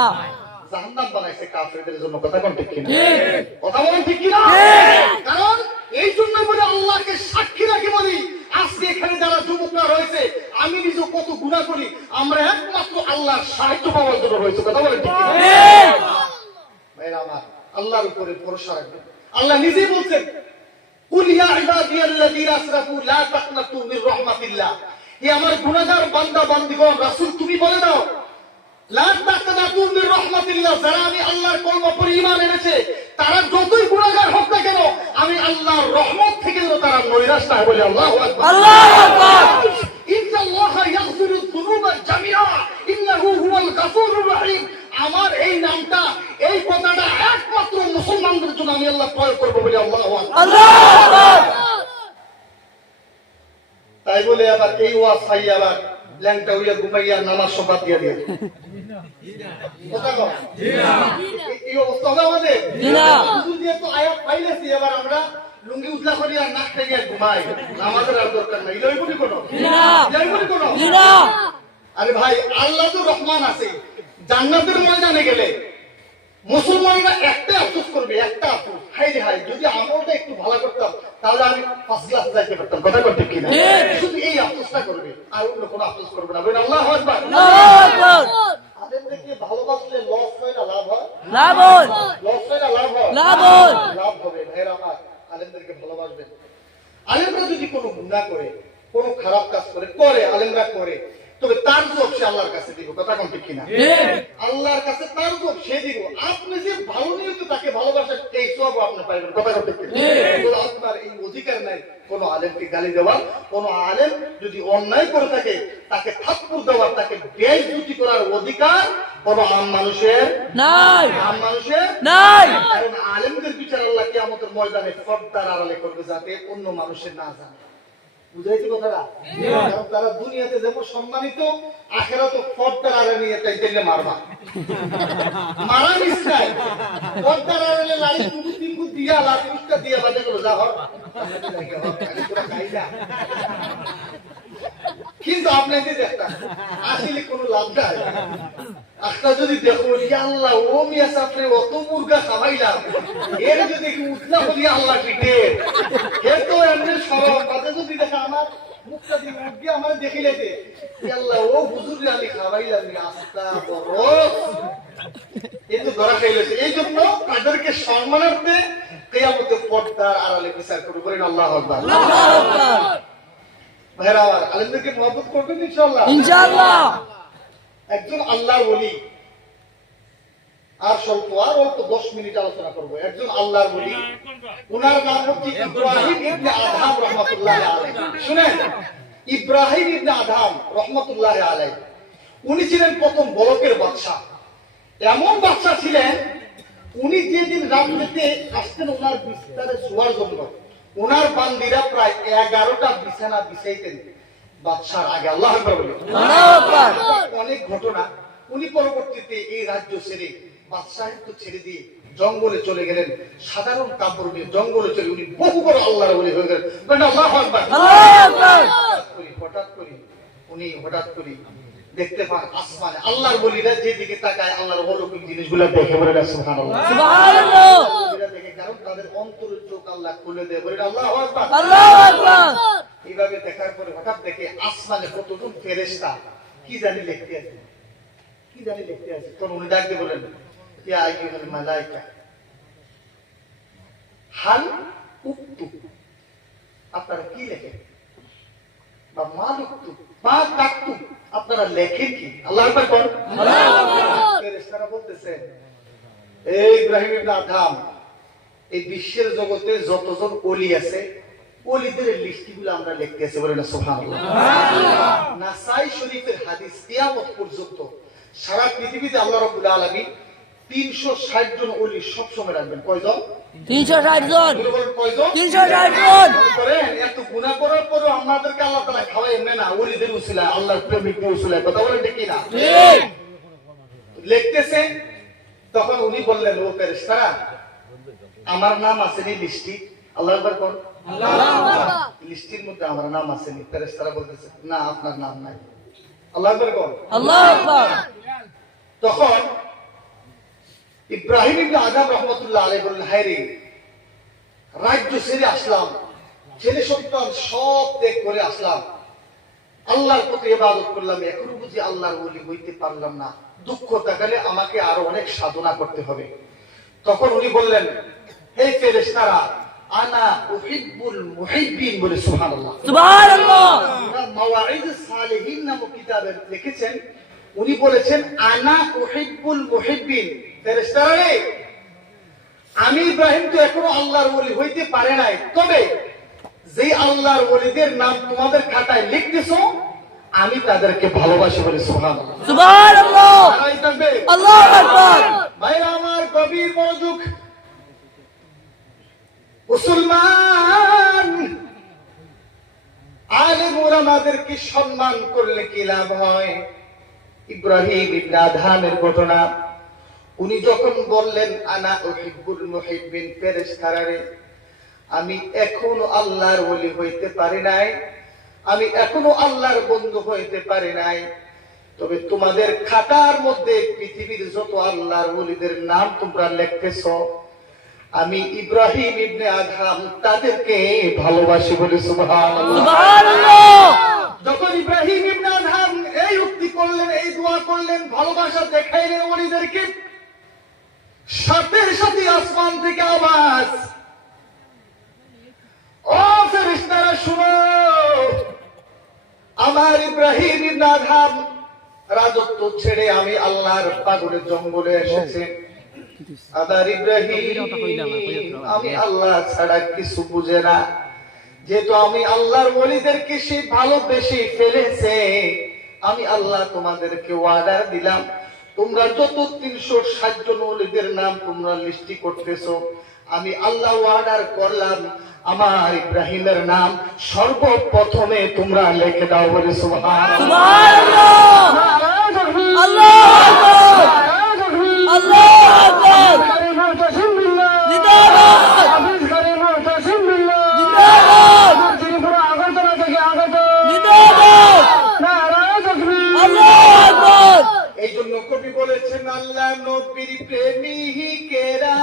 জাহান্নাম বানাইছে কাফেরদের জন্য, কথা কোন ঠিক কিনা? কথা বলেন ঠিক কিনা? কারণ এই জন্য বলে আল্লাহকে সাক্ষী রাখি বলি, আজকে এখানে যারা যুবকরা রয়েছে, আমি নিজে কত গুনাহ করি, আমরা একমাত্র আল্লাহর সাহায্য পাওয়ার জন্য রয়েছে, কথা বলেন ঠিক কিনা? ভাইরা আমার, আল্লাহর উপরে ভরসা রাখবেন। আল্লাহ নিজেই বলছেন, কুল ইয়া ইবাদিয়াল্লাযীনা আসরাফু লা তাকনাতু মির রাহমাতিল্লাহ, হে আমার গুনাহগার বান্দা বান্দীগণ, রাসূল তুমি বলে দাও, লা তাকনাতু মির রাহমাতিল্লাহ, যারা আমি আল্লাহর কলমা পড়ে ঈমান এনেছে, তারা যতই গুনাহগার হোক না কেন, আমি আল্লাহর রহমত থেকে যেন তারা নৈরাশ না হয়, বলে আল্লাহু আকবার। আল্লাহু আকবার। ইন্নাল্লাহা ইয়াগফিরুয যুনুবা জামিআ ইন্নাহু হুয়াল গাফুরুর রহিম। আমার এই নামটা, এই কথাটা একমাত্র মুসলমানদের জন্য আমি আল্লাহ প্রয়োগ করব, বলে আল্লাহু আকবার। আল্লাহু আকবার। তাই বলে আবার এই ওয়াজ খাই আবার ল্যাংটা হইয়া ঘুমাইয়া নামাজ সব বাদ দিয়ে দিয়ে কথা কও? এই অবস্থা হবে আমাদের? জি না। হুজুর দিয়ে তো আয়াত পাইলেছি, এবার আমরা লুঙ্গি উতলা করি আর নাক থেকে ঘুমাই, নামাজের আর দরকার নাই। ইলাই বলি কোনো? জি না। ইলাই বলি কোনো? জি না। আরে ভাই, আল্লাহ তো রহমান আছে। জান্নাতের ময়দানে গেলে মুসলমানরা একটা আফসোস করবে, একটা আফসোস, হাই রে হাই, যদি আমলটা একটু ভালো করতাম তাহলে আমি ফার্স্ট ক্লাস যাইতে পারতাম, কথা বলতে কিনা? শুধু এই আফসোসটা করবে, আর অন্য কোনো আফসোস করবে না, বলেন আল্লাহু আকবার। আল্লাহু আকবার। আলেমদেরকে ভালোবাসলে লস হয় না লাভ হয়? লাভ হয়। লস হয় না লাভ হয়? লাভ হয়। লাভ হবে। ভাইরা আমার, আলেমদেরকে ভালোবাসবেন। আলেমরা যদি কোনো গুনাহ করে, কোনো খারাপ কাজ করে, আলেমরা করে, তবে তার জবাব সে আল্লাহর কাছে দিব, কথা কোন ঠিক কিনা? আল্লাহর কাছে তার জবাব সে দিব। আপনি যে ভালো নিয়ত তাকে ভালোবাসেন, এই সব আপনি পাইবেন, কথা কোন ঠিক কিনা? তো আপনার এই অধিকার নাই কোন আলেমকে গালি দেওয়ার, কোন আলেম যদি অন্যায় করে থাকে তাকে থাপ্পড় দেওয়ার, তাকে বেইজ্জতি করার অধিকার কোন আম মানুষের নাই। আম মানুষের নাই। কারণ আলেমদের বিচার আল্লাহ কিয়ামতের ময়দানে পর্দার আড়ালে করবে, যাতে অন্য মানুষের না জানে। বুঝাইছি কথাটা? কারণ তারা দুনিয়াতে যেমন সম্মানিত, আখেরাতে পর্দার আড়ালে নিয়ে তাই দিলে মারবা, মারা মিস নাই। পর্দার আড়ালে লাড়ি তিন ফুট দিয়া লাঠি উস্কা দিয়া বাজে গুলো যা হর কিন্তু আপনি যে দেখতা আসলে কোনো লাভ নাই। একটা যদি দেখো, ইয়া আল্লাহ, ও মিয়া সাফরে অত মুরগা খাওয়াইলাম, এর যদি উতলা বলি আল্লাহ পিঠে, এর তো এমনি সরব কথা যদি দেখা আমার মুখটা দিয়ে মুরগি আমার দেখিলেছে, ইয়া আল্লাহ, ও হুজুরে আমি খাওয়াইলাম, আস্তা বড় কিন্তু ধরা খাইলেছে। এই জন্য তাদেরকে সম্মানার্থে কিয়ামতে পর্দার আড়ালে বিচার করবে, বলেন আল্লাহু আকবার। আল্লাহু আকবার। ভাইরা আমার, আলেমদেরকে মহব্বত করবেন ইনশাআল্লাহ? ইনশাআল্লাহ। একজন আল্লাহর ওলি, আর অল্প 10 মিনিট আলোচনা করব। একজন আল্লাহর ওলি, ওনার নাম হচ্ছে ইব্রাহিম ইবনে আদহাম রাহমাতুল্লাহি আলাইহি। শুনেন, ইব্রাহিম ইবনে আদহাম রাহমাতুল্লাহি আলাইহি, উনি ছিলেন প্রথম বলকের বাদশা। এমন বাদশা ছিলেন, উনি যেদিন রাত্রিতে আসতেন ওনার বিস্তারে শোয়ার জন্য, ওনার বান্দিরা প্রায় 11টা বিছানা বিছাইতেন বাদশার আগে। আল্লাহু আকবার বলেন। আল্লাহু আকবার। অনেক ঘটনা। উনি পরবর্তীতে এই রাজ্য ছেড়ে, বাদশাহিত্ব ছেড়ে দিয়ে জঙ্গলে চলে গেলেন, সাধারণ কাপড় নিয়ে জঙ্গলে চলে উনি বহু বড় আল্লাহর ওলি হয়ে গেলেন, বলেন আল্লাহু আকবার। আল্লাহু আকবার। হঠাৎ করে দেখতে পান আসমানে আল্লাহর ওলিরা যেদিকে তাকায় আল্লাহর অলৌকিক জিনিসগুলো দেখে, বলেন সুবহানাল্লাহ। সুবহানাল্লাহ। দেখে, কারণ তাদের অন্তরের চোখ আল্লাহ খুলে দেয়, বলেন আল্লাহু আকবার। আল্লাহু আকবার। এইভাবে দেখার পরে হঠাৎ দেখে আসমানে কতজন ফেরেশতা কি জানি লিখতে আছে, কি জানি লিখতে আছে। তখন উনি ডাক দিয়ে বলেন, ইয়া আইয়ুহাল মালায়েকা হাল উক্তু, আপনারা কি লেখেন, বা মাল উক্তু মা তাকতু, আপনারা লেখেন কি? আল্লাহু আকবার কোন? আল্লাহু আকবার। ফেরেশতারা বলতেছেন, এই ইব্রাহিম ইবনে আদহাম, এই বিশ্বের জগতে যতজন ওলি আছে ওলিদের লিস্টগুলো আমরা লিখতেছি, বলেন সুবহানাল্লাহ। নাসাই শরীফের হাদিস, কিয়ামত পর্যন্ত সারা পৃথিবীতে আল্লাহ রাব্বুল আলামিন 360 জন ওলি সব সময় রাখবেন। কয়জন? 360 জন। বলেন কয়জন? 360 জন। করেন এত গুনাহ করার পরেও আমাদেরকে আল্লাহ তাআলা খাওয়ায় এমনি না, ওলিদের উসিলা, আল্লাহর প্রেমিকদের উসিলা। কথা বলেন ঠিক কি না? ঠিক। লিখতেছে, তখন উনি বললেন, ও ফেরেশতারা, আমার নাম আছে নি লিস্টি? আল্লাহু আকবার কোন? লিস্টির মধ্যে আমার নাম আছে নি? ফেরেশতারা বলতেছে, না, আপনার নাম নাই। আল্লাহু আকবার কোন? আল্লাহু আকবার। তখন ইব্রাহিম ইবনে আদম রাহমাতুল্লাহ আলাইহি বললেন, হায় রে, রাজ্য ছেড়ে আসলাম, ছেলে সন্তান সব ত্যাগ করে আসলাম, আল্লাহর প্রতি ইবাদত করলাম, এখনো বুঝি আল্লাহর ওলি হইতে পারলাম না। দুঃখ দেখালে আমাকে আরো অনেক সাধনা করতে হবে। তখন উনি বললেন, হে ফেরেশতারা, আনা উহিব্বুল মুহিব্বিন, বলে সুবহানাল্লাহ। সুবহানাল্লাহ। মাওয়াইদুস সালিহিন নামক কিতাবে লিখেছেন, উনি বলেছেন, আনা উহিব্বুল মুহিব্বিন। ফেরেশতারা রে, আমি ইব্রাহিম তো এখনো আল্লাহর ওলি হইতে পারে নাই, তবে যে আল্লাহর ওলিদের নাম তোমাদের খাতায় লিখতেছো, আমি তাদেরকে ভালোবাসি, বলে সুবহানাল্লাহ। সুবহানাল্লাহ। নারায়ে তাকবীর। আল্লাহু আকবার। ভাইরা আমার, গভীর মনোযোগ। মুসলমান আলেম ওলামাদেরকে সম্মান করলে কি লাভ হয়? ইব্রাহিম ইবনে আদহামের ঘটনা, উনি যখন বললেন, আনা উহিব্বুল মুহিব্বিন, ফেরেশতারা রে, আমি এখনো আল্লাহর ওলি হইতে পারি নাই, আমি এখনো আল্লাহর বন্ধু হইতে পারি নাই, তবে তোমাদের খাতার মধ্যে পৃথিবীর যত আল্লাহর ওলিদের নাম তোমরা লিখতেছো, আমি ইব্রাহিম ইবনে আদহাম তাদেরকে ভালোবাসি, বলে সুবহানাল্লাহ। সুবহানাল্লাহ। যখন ইব্রাহিম ইবনে আদহাম এই উক্তি করলেন, এই দোয়া করলেন, ভালোবাসা দেখাইলেন ওলিদেরকে, সাথে সাথে আসমান থেকে আওয়াজ, ও ফেরেশতারা শুনো, আমার ইব্রাহিম ইবনে আদহাম রাজত্ব ছেড়ে আমি আল্লাহর পাগলের জঙ্গলে এসেছে। আবার ইব্রাহিম আমি আল্লাহ ছাড়া কিছু বুঝে না, যেহেতু আমি আল্লাহর ওলিদেরকে সে ভালোবেসে ফেলেছে, আমি আল্লাহ তোমাদেরকে ওয়াদা দিলাম, তোমরা যত 360 জন ওলিদের নাম তোমরা লিস্টি করতেছো, আমি আল্লাহ ওয়াদা করলাম, আমার ইব্রাহিমের নাম সর্বপ্রথমে তোমরা লিখে দাও, বলে সুবহানাল্লাহ। সুবহানাল্লাহ। আল্লাহু আকবার। আল্লাহু আকবার। জিন্দাবাদ। এই জন্য কবি বলেছেন, আল্লাহ নবীর প্রেমিকেরা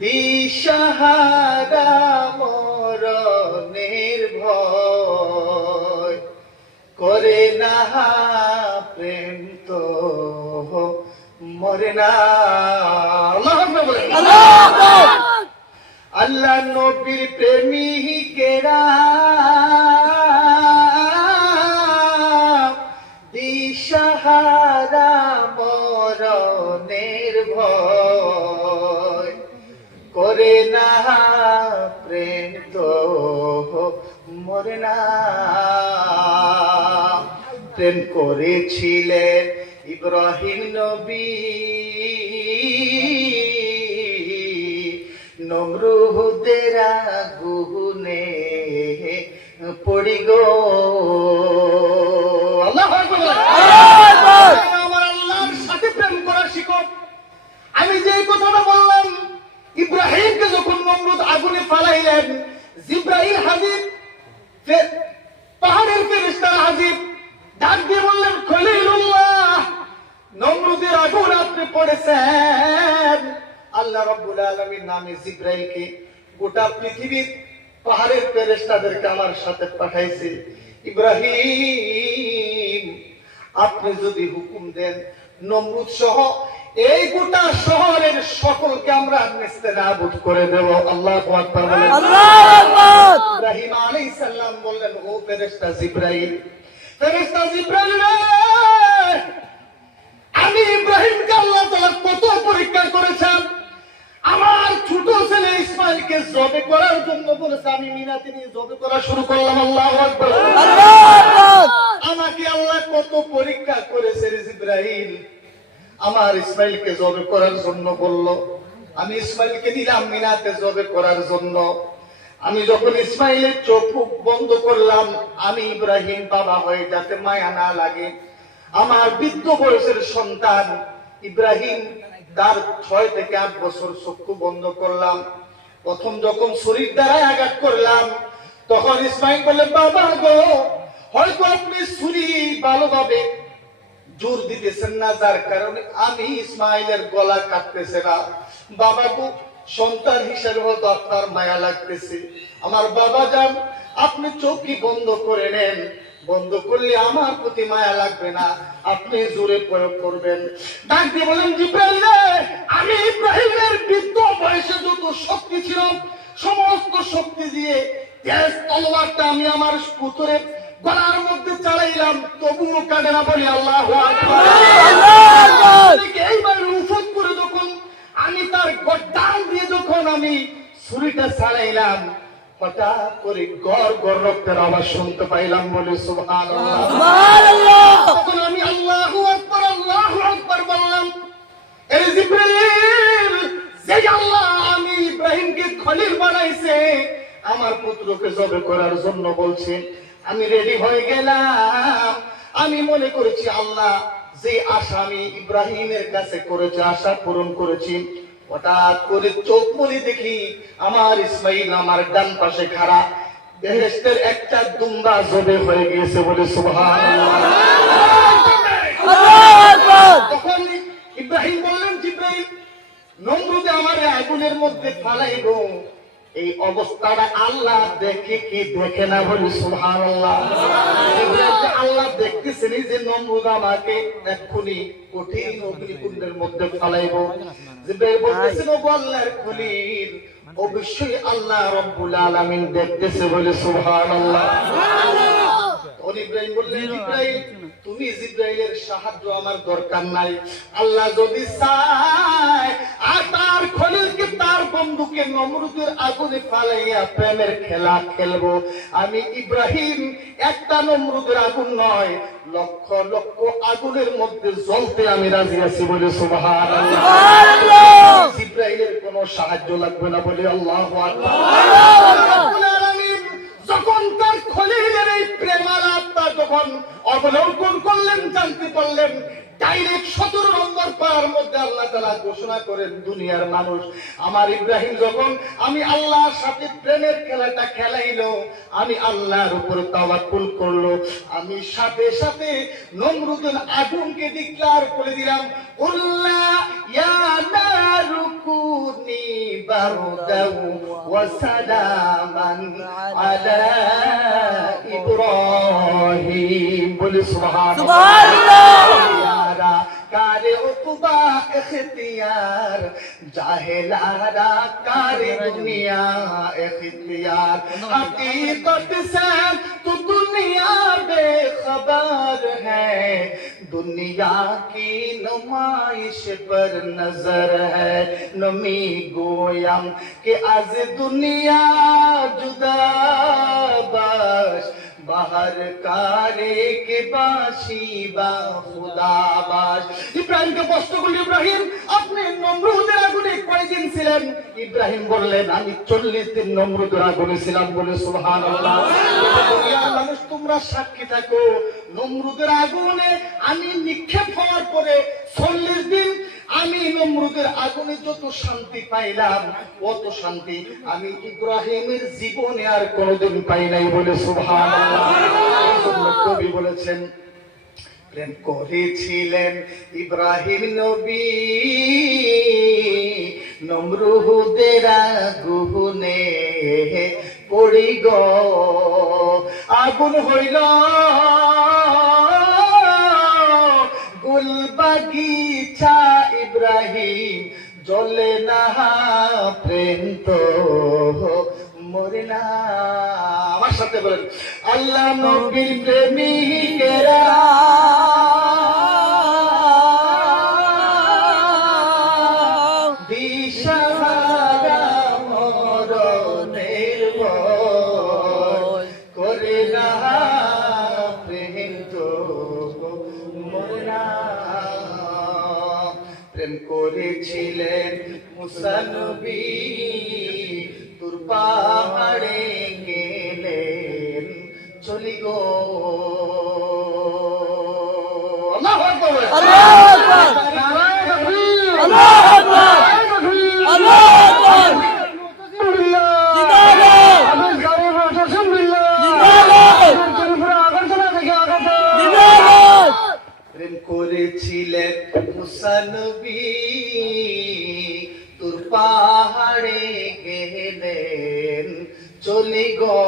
দিশাহারা মরণের ভয় করে না, প্রেম তো মরে না। আল্লাহ নবীর প্রেমিকেরা দিশাহারা মরণের ভয় করে না, প্রেম তো মরে না। প্রেম করেছিলেন ইব্রাহিম নবী, নমরুদের আগুনে পড়ি গো। আল্লাহু আকবার। আমার আল্লাহর সাথে প্রেম করা শিখো। আমি যে কথাটা বললাম, ইব্রাহিমকে যখন নমরুদ আগুনে ফালাইলেন, জিব্রাইল হাজির, পাহাড়ের ফেরেশতারা হাজির, ডাক দিয়ে বললেন, খলিলুল্লাহ, নমরুদের আগুন আপনি পড়েছেন। আল্লাহ রাব্বুল আলামিন নামে জিব্রাইলকে গোটা পৃথিবীর পাহাড়ের ফেরেশতাদেরকে আমার সাথে পাঠাইছে। ইব্রাহিম, আপনি যদি হুকুম দেন, নমরুদ সহ এই গোটা শহরের সকলকে আমরা নেস্তেনাবুদ করে দেব। আল্লাহু আকবার বলেন। আল্লাহু আকবার। ইব্রাহিম আলাইহিস সালাম বললেন, ও ফেরেশতা জিব্রাইল, ফেরেশতা জিব্রাইল, আমি ইব্রাহিমকে আল্লাহ তাআলা কত পরীক্ষা করেছেন, আমার ছোট ছেলে ইসমাইলকে জবে করার জন্য বলেছে, আমি মিনাতে নিয়ে জবে করা শুরু করলাম। আল্লাহু আকবার। আমাকে আল্লাহ কত পরীক্ষা করেছে রে জিবরাইল। আমার ইসমাইলকে জবে করার জন্য বলল, আমি ইসমাইলকে নিলাম মিনাতে জবে করার জন্য। আমি যখন ইসমাইলের চোখ বন্ধ করলাম, আমি ইব্রাহিম বাবা হয়ে যাতে মায়া না লাগে, আমার বৃদ্ধ বয়সের সন্তান ইব্রাহিম তার 6 থেকে 8 বছর চক্ষু বন্ধ করলাম। প্রথম যখন শরীর দ্বারা আঘাত করলাম, তখন ইসমাইল বলে, বাবা গো, হয়তো আপনি ছুরি ভালোভাবে জোর দিতেছেন না, যার কারণে আমি ইসমাইলের গলা কাটতেছে না। বাবা গো, সন্তান হিসেবে হয়তো আপনার মায়া লাগতেছে। আমার বাবা যান, আপনি চোখই বন্ধ করে নেন, বন্ধ করলে আমার প্রতি মায়া লাগবে না, আপনি জোরে প্রয়োগ করবেন। ডাক দিয়ে বলেন, জিবরাইল, আমি ইব্রাহিমের বৃদ্ধ বয়সে যত শক্তি ছিল সমস্ত শক্তি দিয়ে তেজ তলোয়ারটা আমি আমার পুত্রের গলার মধ্যে চালাইলাম, তবুও কাটে না। বলি আল্লাহু আকবার। এইবার উফত করে যখন আমি তার গর্দান দিয়ে যখন আমি ছুরিটা চালাইলাম, হঠাৎ করে গড় গড় রক্তের আওয়াজ শুনতে পাইলাম। বলে সুবহানাল্লাহ। তখন আমি আল্লাহু আকবার, আল্লাহু আকবার বললাম। এই জিবরাইল, যে আল্লাহ আমি ইব্রাহিমকে খলিল বানাইছে, আমার পুত্রকে জবে করার জন্য বলছে, আমি রেডি হয়ে গেলাম। আমি মনে করেছি আল্লাহ যে আশা আমি ইব্রাহিমের কাছে করেছি, আশা পূরণ করেছি। হঠাৎ করে চোখ মুড়ি দেখি আমার ইসমাইল আমার ডান পাশে খাড়া, বেহেশতের একটা দুম্বা জবে হয়ে গিয়েছে। বলে সুবহানাল্লাহ। তখন ইব্রাহিম বললেন, জিবরাইল, নমরুদে আমারে আগুনের মধ্যে ফালাইব, এই অবস্থাটা আল্লাহ দেখে কি দেখে না? বলি সুবহানাল্লাহ। আল্লাহ দেখতেছেন যে নমরুদ আমাকে এক্ষুনি কঠিন অগ্নিকুণ্ডের মধ্যে ফালাইব। জিবরাইল বলতেছেন, ও আল্লাহর খলিল, অবশ্যই আল্লাহ রাব্বুল আলামিন দেখতেছে। বলে সুবহানাল্লাহ। ইব্রাহিম বললেন, জিবরাইল, তুমি জিবরাইলের সাহায্য আমার দরকার নাই। আল্লাহ যদি চায় আর তার খলিলকে, তার বন্ধুকে নমরুদের আগুনে ফালাইয়া প্রেমের খেলা খেলবো। আমি ইব্রাহিম একটা নমরুদের আগুন নয়, লক্ষ লক্ষ আগুনের মধ্যে জ্বলতে আমি রাজি আছি। বলে সুবহানাল্লাহ। জিবরাইলের কোনো সাহায্য লাগবে না। বলে আল্লাহু আকবার। যখন তার খলিলের এই প্রেমালাপটা যখন অবলোকন করলেন, জানতে পারলেন, ডাইরেক্ট 17 নম্বর পার মধ্যে আল্লাহ তাআলা ঘোষণা করেন, দুনিয়ার মানুষ আমার ইব্রাহিম যখন আমি আল্লাহর সাথে প্রেমের খেলাটা খেলাইলো, আমি আল্লাহর উপরে তাওয়াক্কুল করলো, আমি সাথে সাথে নমরুদের আগুনকে ডিক্লার করে দিলাম, উল্লাহ ইয়া নারু কুনি বারদাও ওয়া সালামান আলা ইব্রাহিম। বলি সুবহানাল্লাহ। কারে উকবা ইখতিয়ার, জাহেলারা কারে দুনিয়া ইখতিয়ার, हकीकत से तो दुनिया बेखबर है, दुनिया की नुमाइश पर नजर है, नमी गोयम के आज दुनिया जुदा बाश, बाहर कारे के बाशी बा खुदा बाश। ইব্রাহিমকে প্রশ্ন করল, ইব্রাহিম, আপনি নমরুদের আগুনে কয়দিন ছিলেন? ইব্রাহিম বললেন, আমি 40 দিন নমরুদের আগুনে ছিলাম। বলে সুবহানাল্লাহ। দুনিয়ার মানুষ তোমরা সাক্ষী থাকো, নমরুদের আগুনে আমি নিক্ষেপ হওয়ার পরে 40 দিন আমি নমরুদের আগুনে যত শান্তি পাইলাম, অত শান্তি আমি ইব্রাহিমের জীবনে আর কোনোদিন পাই নাই। বলে সুবহানাল্লাহ। কবি বলেছেন, প্রেম করেছিলেন ইব্রাহিম নবী নমরুদের আগুনে পড়ি গো, আগুন হইল গুল বাগিচা, ইব্রাহিম জ্বলে না, প্রেম তো মরে না। আমার সাথে বলেন, আল্লাহ নবীর প্রেমিকেরা দিশাহারা প্রেম করেছিলেন মুসা নবী তুর পাহাড়ে গেলেন চলি গো আল্লাহু আকবার আল্লাহু আকবার আল্লাহু আকবার আল্লাহু আকবার প্রেম করেছিলেন মুসা নবী তোর পাহাড়ে গেলেন চলি গো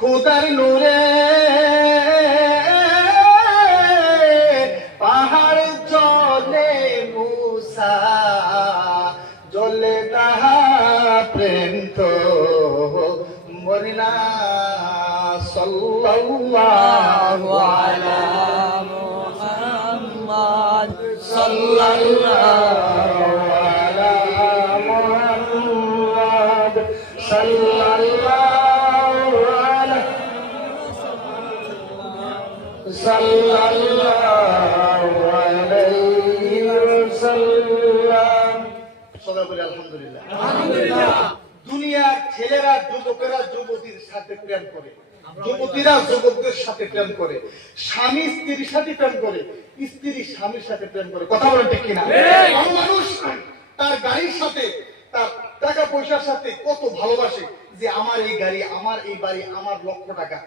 খুদার নূরে পাহাড় জলে মুসা জলে তাহা প্রেম তো মরিনা সাল্লাল্লাহু আলা মুহাম্মদ সাল্লাল্লাহু আলা মুহাম্মদ সাল্লাল্লাহু আলা সাল্লাল্লাহু আলাইহি ওয়াসাল্লাম সবাই বলে আলহামদুলিল্লাহ আলহামদুলিল্লাহ দুনিয়ার ছেলেরা যুবকেরা যুবতীর সাথে প্রেম করে যুবতীরা যুবকদের সাথে প্রেম করে স্বামী স্ত্রীর সাথে প্রেম করে স্ত্রী স্বামীর সাথে প্রেম করে কথা বলেন ঠিক কিনা মানুষ তার গাড়ির সাথে তার টাকা পয়সার সাথে কত ভালোবাসে যে আমার এই গাড়ি আমার এই বাড়ি আমার লক্ষ টাকা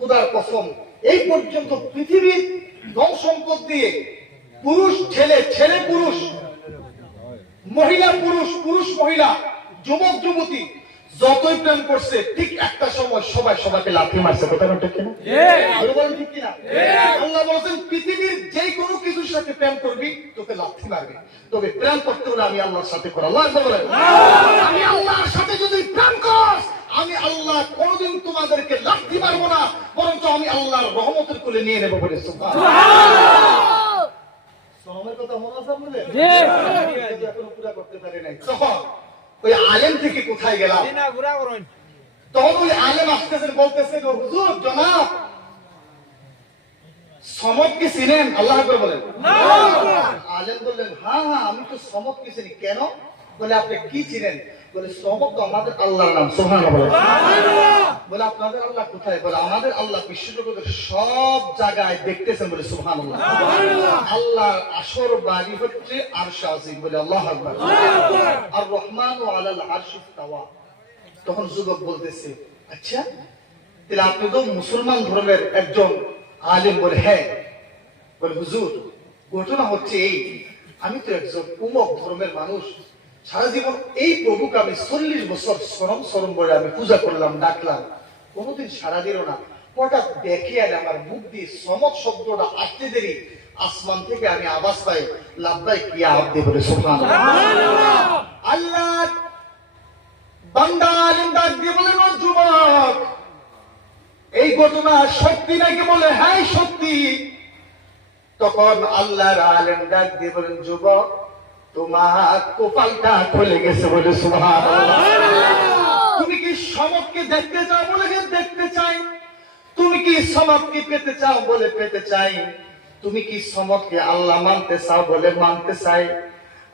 খোদার কসম এই পর্যন্ত পৃথিবীর ধন সম্পদ দিয়ে পুরুষ ছেলে ছেলে পুরুষ মহিলা পুরুষ পুরুষ মহিলা যুবক যুবতী যতই প্রেম করছে ঠিক একটা সময় সবাই সবাইকে লাথি মারছে কথা ঠিক কিনা ঠিক কিনা আল্লাহ বলেছেন পৃথিবীর যে কোনো কিছুর সাথে প্রেম করবি তোকে লাথি মারবে তবে প্রেম করতে হলে আমি আল্লাহর সাথে কর আল্লাহ বলেন আমি আল্লাহর সাথে যদি প্রেম করস আমি আল্লাহ কোনদিন তোমাদেরকে লাথি মারবো না বরঞ্চ আমি আল্লাহর রহমতের কোলে নিয়ে নেবো বলে সুবহানাল্লাহ সময়ের কথা মনে আছে আপনাদের এখনো পুরো করতে পারি নাই তখন ওই আলেম থেকে কোথায় গেলাম তখন ওই আলেম আসতেছেন বলতেছে হুজুর জনাব সমদকে চিনেন আল্লাহ আকবার বলেন আলেম বললেন হ্যাঁ হ্যাঁ আমি তো সমদকে চিনি কেন বলে আপনি কি চিনেন বলে সমদ তো আমাদের আল্লাহর নাম সুবহানাল্লাহ বলে বলে আপনাদের আল্লাহ কোথায় বলে আমাদের আল্লাহ বিশ্বজগতের সব জায়গায় দেখতেছেন বলে সুবহানাল্লাহ আল্লাহর আসর বাড়ি হচ্ছে আরশ আজিম বলে আল্লাহু আকবার আর রহমানু আলাল আরশি ইস্তাওয়া তখন যুবক বলতেছে আচ্ছা তাহলে আপনি তো মুসলমান ধর্মের একজন আলেম বলে হ্যাঁ বলে হুজুর ঘটনা হচ্ছে এই আমি তো একজন উমক ধর্মের মানুষ সারা জীবন এই প্রভুকে আমি 40 বছর শরম বলে আমি পূজা করলাম ডাকলাম কোনোদিন সারা দিল না হঠাৎ দেখে আর আমার মুখ দিয়ে সমদ শব্দটা আসতে দেরি আসমান থেকে আমি আওয়াজ পাই লাব্বাইক ইয়া আব্দি বলে সুবহানাল্লাহ আল্লাহ বান্দা আলেম ডাক দিয়ে বলেন ও যুবক এই ঘটনা সত্যি নাকি বলে হ্যাঁ সত্যি তখন আল্লাহর আলেম ডাক দিয়ে বলেন যুবক তোমার কপালটা খুলে গেছে বলে সুবহানাল্লাহ তুমি কি সমদকে দেখতে চাও বলে দেখতে চাই তুমি কি সমদকে পেতে চাও বলে পেতে চাই তুমি কি সমদকে আল্লাহ মানতে চাও বলে মানতে চাই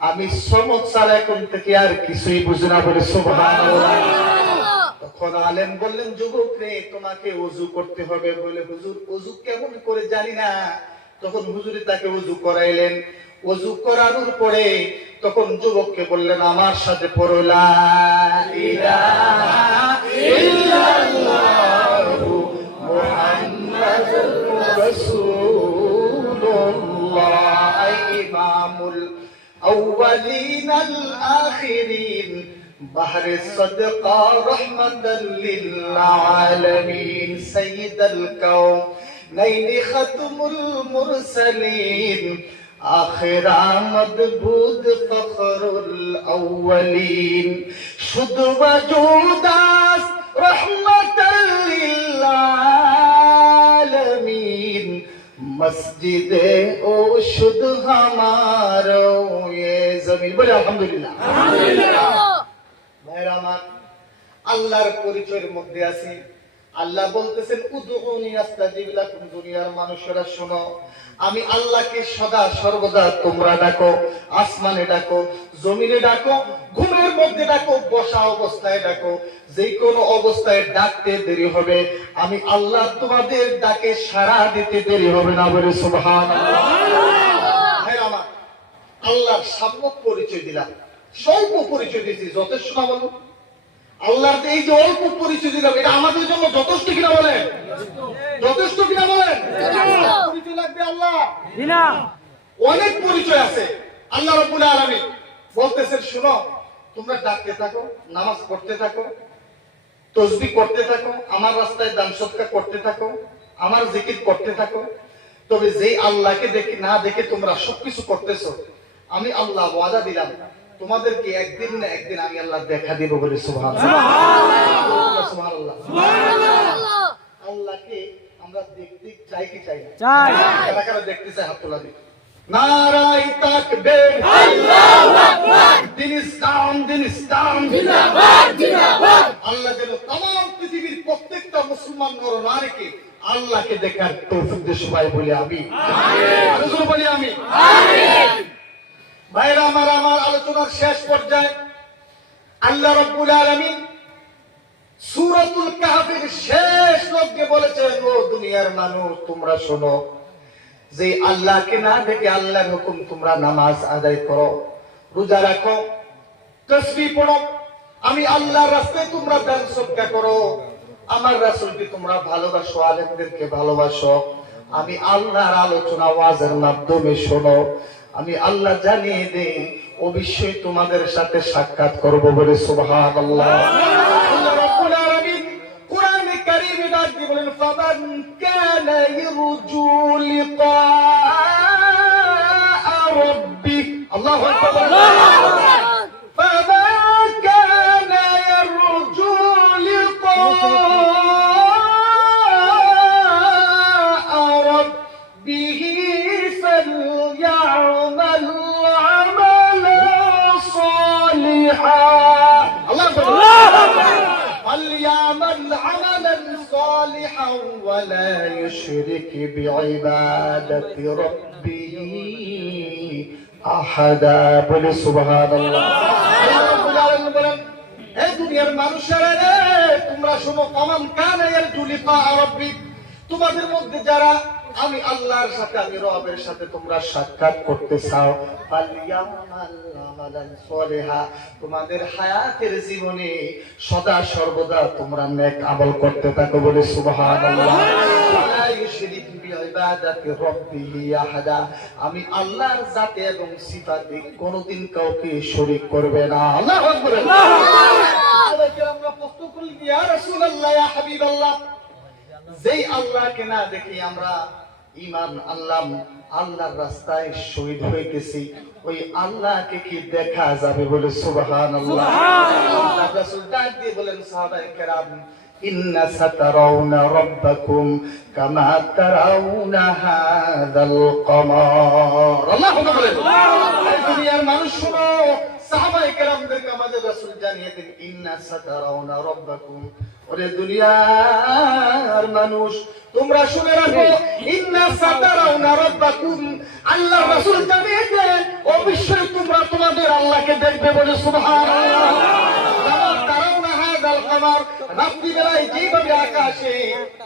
আমি সমদ ছাড়া এখন থেকে আর কিছুই বুঝি না বলে সুবহানাল্লাহ তখন আলেম বললেন যুবক রে তোমাকে ওযু করতে হবে বলে হুজুর ওযু কেমন করে জানি না তখন হুজুরে তাকে ওযু করাইলেন ওযু করানোর পরে তখন যুবককে বললেন আমার সাথে পড়ো লা ইলাহা ইল্লাল্লাহু মুহাম্মাদুর রাসূলুল্লাহ ইমামুল আউয়ালিন আল আখিরিন بحر الصدقة رحمة للعالمين سيد الكونين ختم المرسلين آخر مدبود فخر الأولين شد وجوداس رحمة للعالمين مسجد او شد ہمارو یہ زمین بولے الحمدللہ ভাইরা আমার আল্লাহর পরিচয়ের মধ্যে আছি আল্লাহ বলতেছেন উদউনি আস্তাজিব লাকুম, দুনিয়ার মানুষেরা শোনো, আমি আল্লাহকে সদা সর্বদা তোমরা ডাকো, আসমানে ডাকো, জমিনে ডাকো, ঘুমের মধ্যে ডাকো, বসা অবস্থায় ডাকো, যে কোনো অবস্থায় ডাকতে দেরি হবে, আমি আল্লাহ তোমাদের ডাকে সাড়া দিতে দেরি হবে না, বলে সুবহানাল্লাহ। ভাইরা আমার, আল্লাহর সাম্যক পরিচয় দিলাম, স্বল্প পরিচয় দিয়েছি, যথেষ্ট না বলুন? আল্লাহর এই যে অল্প পরিচয় দিলাম, এটা আমাদের জন্য যথেষ্ট কিনা বলেন? যথেষ্ট কিনা বলেন? পরিচয় লাগবে আল্লাহ? অনেক পরিচয় আছে। আল্লাহ রাব্বুল আলামিন বলতেছেন, শুনো, তোমরা ডাকতে থাকো, নামাজ পড়তে থাকো, তাসবিহ করতে থাকো, আমার রাস্তায় দান সদকা করতে থাকো, আমার জিকির করতে থাকো, তবে যেই আল্লাহকে দেখে না দেখে তোমরা সবকিছু করতেছো, আমি আল্লাহ ওয়াদা দিলাম তোমাদেরকে একদিন না একদিন আমি আল্লাহ দেখা দিব, বলে সুবহানাল্লাহ। সুবহানাল্লাহ। আল্লাহকে আমরা দেখতে চাই কি চাই না? চাই। কারা কারা দেখতে চায় হাত তোলা দিন। নারায়ে তাকবীর, আল্লাহু আকবার, দিন ইসলাম, দিন ইসলাম, জিন্দাবাদ, জিন্দাবাদ। আল্লাহ যেন तमाम পৃথিবীর প্রত্যেকটা মুসলমান নর নারীকে আল্লাহকে দেখার তৌফিক দেয়, সবাই বলি আমিন। আমিন। আল্লাহ বলি আমিন। আমিন। ভাইরা আমার, আমার আলোচনার শেষ পর্যায়ে আল্লাহ রাব্বুল আলামিন সূরাতুল কাহফের শেষ লগ্নে বলেছেন, ও দুনিয়ার মানুষ, তোমরা শোনো, যে আল্লাহকে না দেখে আল্লাহর হুকুম তোমরা নামাজ আদায় করো, রোজা রাখো, তাসবিহ পড়ো, আমি আল্লাহর রাস্তায় তোমরা দান সদকা করো, আমার রাসূলকে তোমরা ভালোবাসো, আলেমদেরকে ভালোবাসো, আমি আল্লাহর আলোচনা ওয়াজের মাধ্যমে শোনো, আমি আল্লাহ জানিয়ে দেই অবশ্যই তোমাদের সাথে সাক্ষাৎ করব, বলে সুবহানাল্লাহ। আল্লাহ রাব্বুল আলামিন কোরআনে কারীমে ডাক দিয়ে বলেন, ফামান কানা ইয়ারজু লিকা রাব্বি, আল্লাহু আকবার, ফামান কানা ইয়ারজু লিকা রাব্বিহি فليعمل عملا صالحا، فليعمل عملا صالحا ولا يشرك بعبادة ربه أحدا، বলে সুবহানাল্লাহ। আল্লাহ রাব্বুল আলামিন বলেন, হে দুনিয়ার মানুষেরা রে, তোমরা শোনো, ফামান কানা ইয়ারজু লিকা রাব্বি, তোমাদের মধ্যে যারা আমি আল্লাহর সাথে, আমি রবের সাথে তোমরা সাক্ষাৎ করতে চাও, ফালইয়ামাল আমালান সলিহা, তোমাদের হায়াতের জীবনে সদা সর্বদা তোমরা নেক আমল করতে থাকো, বলে সুবহানাল্লাহ। ওয়ালা ইউশরিক বিইবাদাতি রাব্বিহি আহাদা, আমি আল্লাহর জাতে এবং সিফাতে কোনোদিন কাউকে শরীক করবে না। আল্লাহু আকবার। আমরা প্রশ্ন করি, ইয়া রাসূলুল্লাহ, ইয়া হাবিবাল্লাহ, যেই আল্লাহকে না দেখি আমরা ঈমান আনলাম, আল্লাহর রাস্তায় শহীদ হইতেছি, ওই আল্লাহকে কি দেখা যাবে, বলে সুবহানাল্লাহ। আল্লাহর রাসূল ডাক দিয়ে বলেন, সাহাবায়ে কেরাম, ইন্না সাতারাউনা রাব্বাকুম কামা তারাউনা হাযাল কমার। আল্লাহু আকবার। এই দুনিয়ার মানুষ শোনো, সাহাবায়ে কেরামদেরকে আমাদের রাসূল জানিয়ে দেন, ইন্না সাতারাউনা রাব্বাকুম, ওরে দুনিয়ার মানুষ, তোমরা শুনে রাখো, ইন্না সাতারাউনা রাব্বাকুম, আল্লাহর রাসূল জানিয়ে দেন অবশ্যই তোমরা তোমাদের আল্লাহকে দেখবে, বলে সুবহানাল্লাহ। কামা তারাউনা হাযাল কমার, রাত্রি বেলায় যেভাবে আকাশে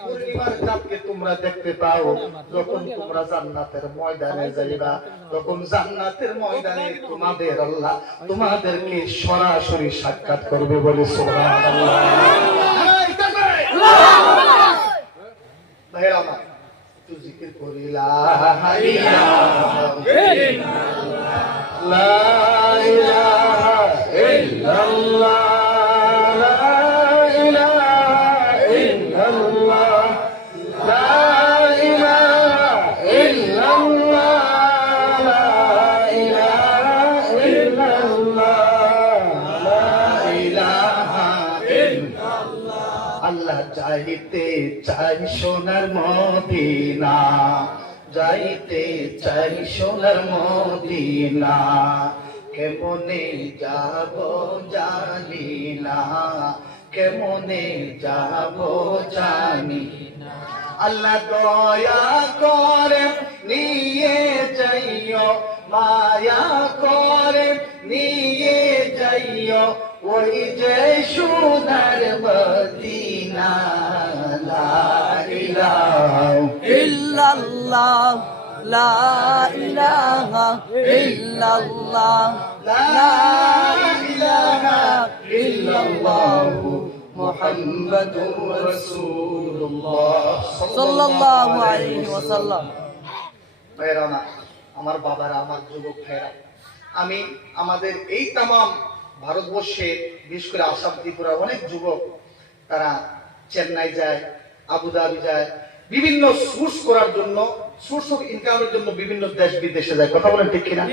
পূর্ণিমার চাঁদকে তোমরা দেখতে পাও, যখন তোমরা জান্নাতের ময়দানে যাইবা, তখন জান্নাতের ময়দানে তোমাদের আল্লাহ তোমাদেরকে সরাসরি সাক্ষাৎ করবে, বলে সুবহানাল্লাহ। ভাইরা আমার, একটু জিকির করি, লা ইলাহা ইল্লাল্লাহ, লা ইলাহা ইল্লাল্লাহ, লা ইলাহা ইল্লাল্লাহ, লা ইলাহা ইল্লাল্লাহ, লা ইলাহা ইল্লাল্লাহ। আল্লাহ যাইতে চাই সোনার মদিনা, যাইতে চাই সোনার মদিনা, কেমনে যাব জানি না, কেমনে যাব জানি না। আল্লাহ দয়া করে নিয়ে যাইও, মায়া করে নিয়ে যাইও, ওই যে সোনার মদিনা। লা ইলাহা ইল্লাল্লাহ লা ইলাহা ইল্লাল্লাহ লা ইলাহা ইল্লাল্লাহ মুহাম্মাদুর রাসূলুল্লাহ সাল্লাল্লাহু আলাইহি ওয়াসাল্লাম। ভাইরা আমার বাবারা, আমার যুবক ভাইরা, আমি আমাদের এই তামাম ভারতবর্ষে, বিশেষ করে আসাম ত্রিপুরার অনেক যুবক, তারা চেন্নাই যায়, আবুধাবি যায়, বিভিন্ন সোর্স করার জন্য, সোর্স অফ ইনকামের জন্য বিভিন্ন দেশ বিদেশে যায়। কথা বলেন ঠিক কিনা?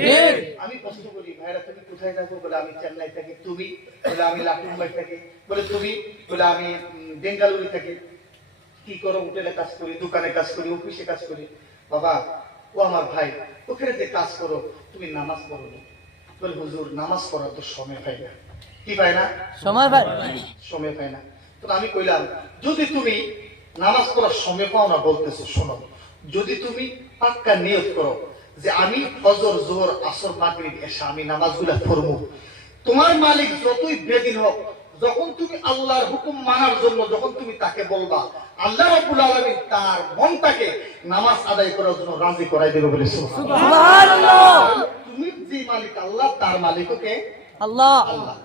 আমি প্রশ্ন করি, ভাইরা তুমি কোথায় থাকো? বলে আমি চেন্নাই থাকি। তুমি? বলে আমি লাটুম্বাই থাকি। বলে তুমি? বলে আমি বেঙ্গালুরু থাকি। কি করো? হোটেলে কাজ করি, দোকানে কাজ করি, অফিসে কাজ করি। বাবা, ও আমার ভাই, ওখানে যে কাজ করো, তুমি নামাজ পড়ো না। বলে হুজুর, নামাজ পড়ার তো সময় পাই না। কি পাই না? সময় ভাই সময় পাই না। তো আমি কইলাম, যদি তুমি নামাজ পড়ার সময় পাও না বলতেছো, শোনো, যদি তুমি পাক্কা নিয়ত করো যে আমি ফজর, যোহর, আসর, মাগরিব, এশা আমি নামাজগুলা পড়বো, তোমার মালিক যতই বেদিন হোক, যখন তুমি আল্লাহর হুকুম মানার জন্য যখন তুমি তাকে বলবা, আল্লাহ রাব্বুল আলামিন তার মনটাকে নামাজ আদায় করার জন্য রাজি করাই দেবে বলে। সুবহানাল্লাহ। তুমি যে মালিক আল্লাহ, তার মালিকও কে? আল্লাহ। আল্লাহ।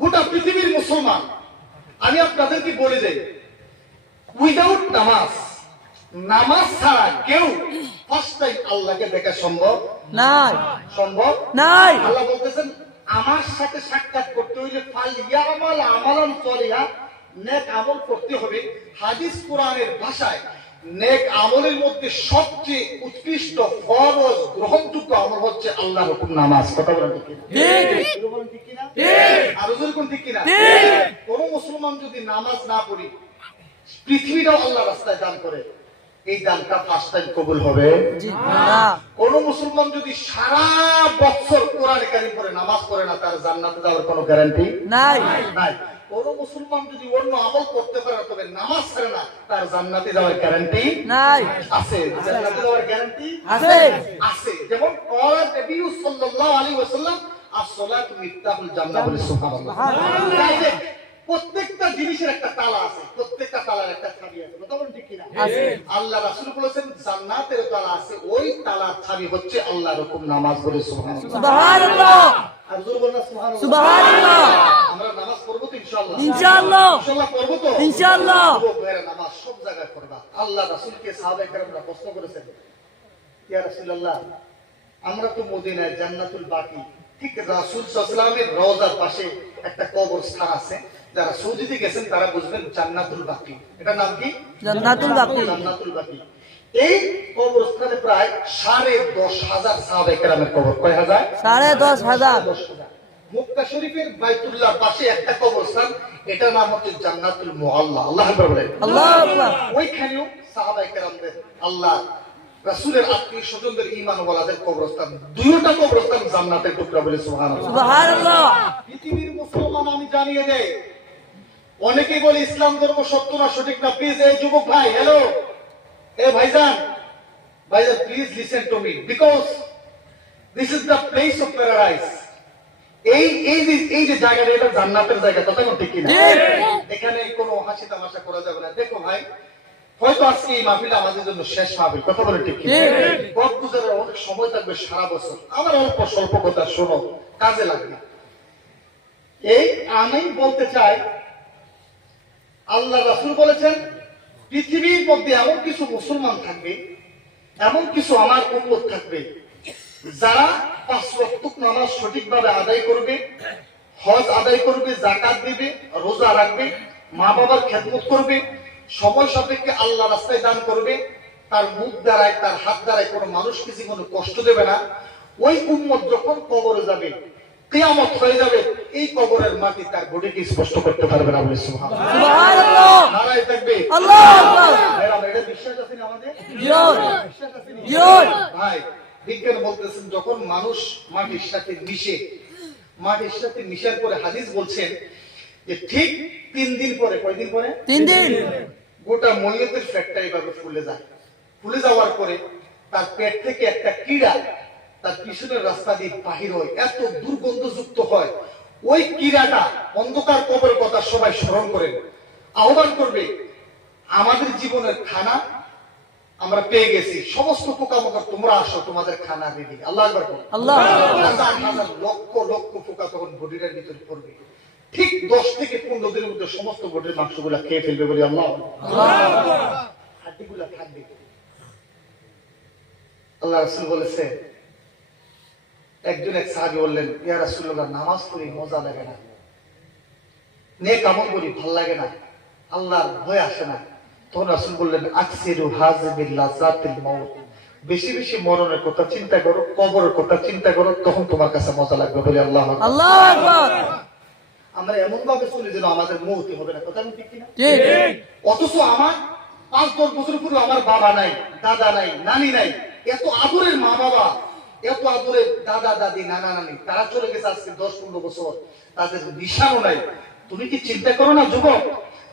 গোটা পৃথিবীর মুসলমান, আমি আপনাদেরকে বলে যাই, উইদাউট নামাজ, নামাজ ছাড়া কেউ ফার্স্ট টাইম আল্লাহকে দেখা সম্ভব নাই সম্ভব নাই। আল্লাহ বলতেছেন, আমার সাথে সাক্ষাৎ করতে হইলে ফাল ইয়ামাল আমালান সলিহা, নেক আমল করতে হবে। হাদিস কোরআনের ভাষায় নেক আমলের মধ্যে সবচেয়ে উৎকৃষ্ট ফরজ গ্রহণযোগ্য আমল হচ্ছে আল্লাহর হুকুম নামাজ। কথা বলেন ঠিক কিনা? ঠিক বলেন ঠিক কিনা? ঠিক আর হুজুর কোন ঠিক কিনা? ঠিক। কোন মুসলমান যদি নামাজ না পড়ি, পৃথিবীটাও আল্লাহ রাস্তায় দান করে, এই দানটা ফার্স্ট টাইম কবুল হবে জি না। কোন মুসলমান যদি সারা বছর কোরআন কারীম পড়ে, নামাজ পড়ে না, তার জান্নাতে যাওয়ার কোনো গ্যারান্টি নাই নাই। কোন মুসলমান যদি অন্য আমল করতে পারে তবে নামাজ ছাড়ে না, তার জান্নাতে যাওয়ার গ্যারান্টি নাই আছে। জান্নাতে যাওয়ার গ্যারান্টি আছে আছে। যেমন ক্বালা নবী সাল্লাল্লাহু আলাইহি ওয়াসাল্লাম, আস-সালাতু মিফতাহুল জান্নাহ, বলে সুবহানাল্লাহ। তাই যে প্রত্যেকটা জিনিসের একটা তালা আছে, প্রত্যেকটা তালার একটা চাবি আছে। কথা বলেন ঠিক কিনা? আছে। আল্লাহ রাসূল বলেছেন জান্নাতের তালা আছে, ওই তালার চাবি হচ্ছে আল্লাহর হুকুম নামাজ, বলে সুবহানাল্লাহ। সুবহানাল্লাহ আর জোরে বলুন না সুবহানাল্লাহ। সুবহানাল্লাহ। আমরা নামাজ পড়বো তো ইনশাআল্লাহ? ইনশাআল্লাহ ইনশাআল্লাহ পড়বো তো ইনশাআল্লাহ। যুবক ভাইরা, নামাজ সব জায়গায় পড়বা। আল্লাহ রাসূলকে সাহাবায়ে কেরামরা প্রশ্ন করেছেন, ইয়া রাসূলুল্লাহ, আমরা তো মদিনায় জান্নাতুল বাকি, ঠিক রাসূল সাল্লাল্লাহু আলাইহি ওয়াসাল্লামের রওজার পাশে একটা কবরস্থান আছে, যারা সৌদিতে গেছেন তারা বুঝবেন জান্নাতুল বাকি। এটার নাম কি? জান্নাতুল বাকি। জান্নাতুল বাকি। এই কবরস্থানে প্রায় 10,500 সাহাবায়ে কেরামের কবর। কয় হাজার? 10,500। 10,000। মক্কা শরীফের বাইতুল্লাহ পাশে একটা কবরস্থান, এটার নাম হচ্ছে জান্নাতুল মুআল্লা। আল্লাহু আকবার বলেন। আল্লাহু আকবার। ওইখানেও সাহাবায়ে কেরামদের, আল্লাহ রাসূলের আত্মীয় স্বজনদের, ঈমানওয়ালাদের কবরস্থান, দুইটা কবরস্থান জান্নাতের টুকরা, বলে সুবহানাল্লাহ। সুবহানাল্লাহ। পৃথিবীর মুসলমান, আমি জানিয়ে দেই, অনেকেই বলে ইসলাম ধর্ম সত্য না, সঠিক না। প্লিজ এই যুবক ভাই, হ্যালো, এ ভাইজান, ভাইজান, please listen to me, because this is the place of paradise. এই যে জায়গাটা, এটা জান্নাতের জায়গা। কথা ঠিক কিনা? এখানে কোনো হাসি তামাশা করা যাবে না। দেখো ভাই, হয়তো আজকে এই মাহফিল আমাদের জন্য শেষ মাহফিল। কথা বলে ঠিক কিনা? গদ গুজারের অনেক সময় থাকবে সারা বছর। আমার অল্প স্বল্প কথা শোনো, কাজে লাগবে। এই আমি বলতে চাই, আল্লাহ রাসূল বলেছেন, পৃথিবীর মধ্যে এমন কিছু মুসলমান থাকবে, এমন কিছু আমার উম্মত থাকবে, যারা 5 ওয়াক্ত নামাজ সঠিকভাবে আদায় করবে, হজ আদায় করবে, যাকাত দিবে, রোজা রাখবে, মা বাবার খেদমত করবে, সময় সাপেক্ষে আল্লাহ রাস্তায় দান করবে, তার মুখ দ্বারায়, তার হাত দ্বারায় কোনো মানুষকে জীবনে কষ্ট দেবে না। ওই উম্মত যখন কবরে যাবে, কিয়ামত হয়ে যাবে, এই কবরের মাটি তার বডিকে স্পষ্ট করতে পারবে না, বলে সুবহানাল্লাহ। সুবহানাল্লাহ। নারায়ে তাকবীর। আল্লাহু আকবার। ভাইরা, এটা বিশ্বাস আছে না আমাদের? জিয়র বিশ্বাস আছে না? জিয়র। ভাই, বিজ্ঞান বলতেছেন, যখন মানুষ মাটির সাথে মিশে, মাটির সাথে মিশার পরে হাদিস বলছেন যে ঠিক 3 দিন পরে, কয়দিন পরে? 3 দিন। গোটা ময়ূরের পেটটা এইভাবে ফুলে যায়। ফুলে যাওয়ার পরে তার পেট থেকে একটা কীড়া তার পিছনের রাস্তা দিয়ে বাহির হয়, এত দুর্গন্ধযুক্ত হয়। ওই কীড়াটা অন্ধকার কবরের কথা সবাই স্মরণ করেন, আহ্বান করবে, আমাদের জীবনের খানা আমরা পেয়ে গেছি, সমস্ত পোকামাকড় তোমরা আসো, তোমাদের খানা রেডি। আল্লাহ আকবার বলো। আল্লাহ। হাজার হাজার লক্ষ লক্ষ পোকা তখন বডিটার ভিতরে পড়বে। ঠিক 10 থেকে 15 দিনের মধ্যে সমস্ত বডির মাংসগুলা খেয়ে ফেলবে বলি আল্লাহ। হাড্ডিগুলা থাকবে। আল্লাহ রাসূল বলেছে, একজন এক সাহাবী বললেন, ইয়া রাসূলুল্লাহ, নামাজ পড়ি মজা লাগে না, নেক আমল করি ভাল লাগে না, আল্লাহর ভয় আসে না। তখন রাসূল বললেন, আকসিরু হাযিমিল লাযাতিল মাউত, বেশি বেশি মরণের কথা চিন্তা করো, কবরের কথা চিন্তা করো, তখন তোমার কাছে মজা লাগবে বলি আল্লাহ। আল্লাহু আকবার। আমরা এমন ভাবে চলে যেন আমাদের মৌতি হবে না, কথা ঠিক কিনা? ঠিক। অথচ আমার 5-10 বছর পূর্বে আমার বাবা নাই, দাদা নাই, নানি নাই, এত আদরের মা বাবা, এত আদরের দাদা দাদি, নানা নানি, তারা চলে গেছে আজকে 10-15 বছর, তাদের নিশানও নাই। তুমি কি চিন্তা করো না যুবক,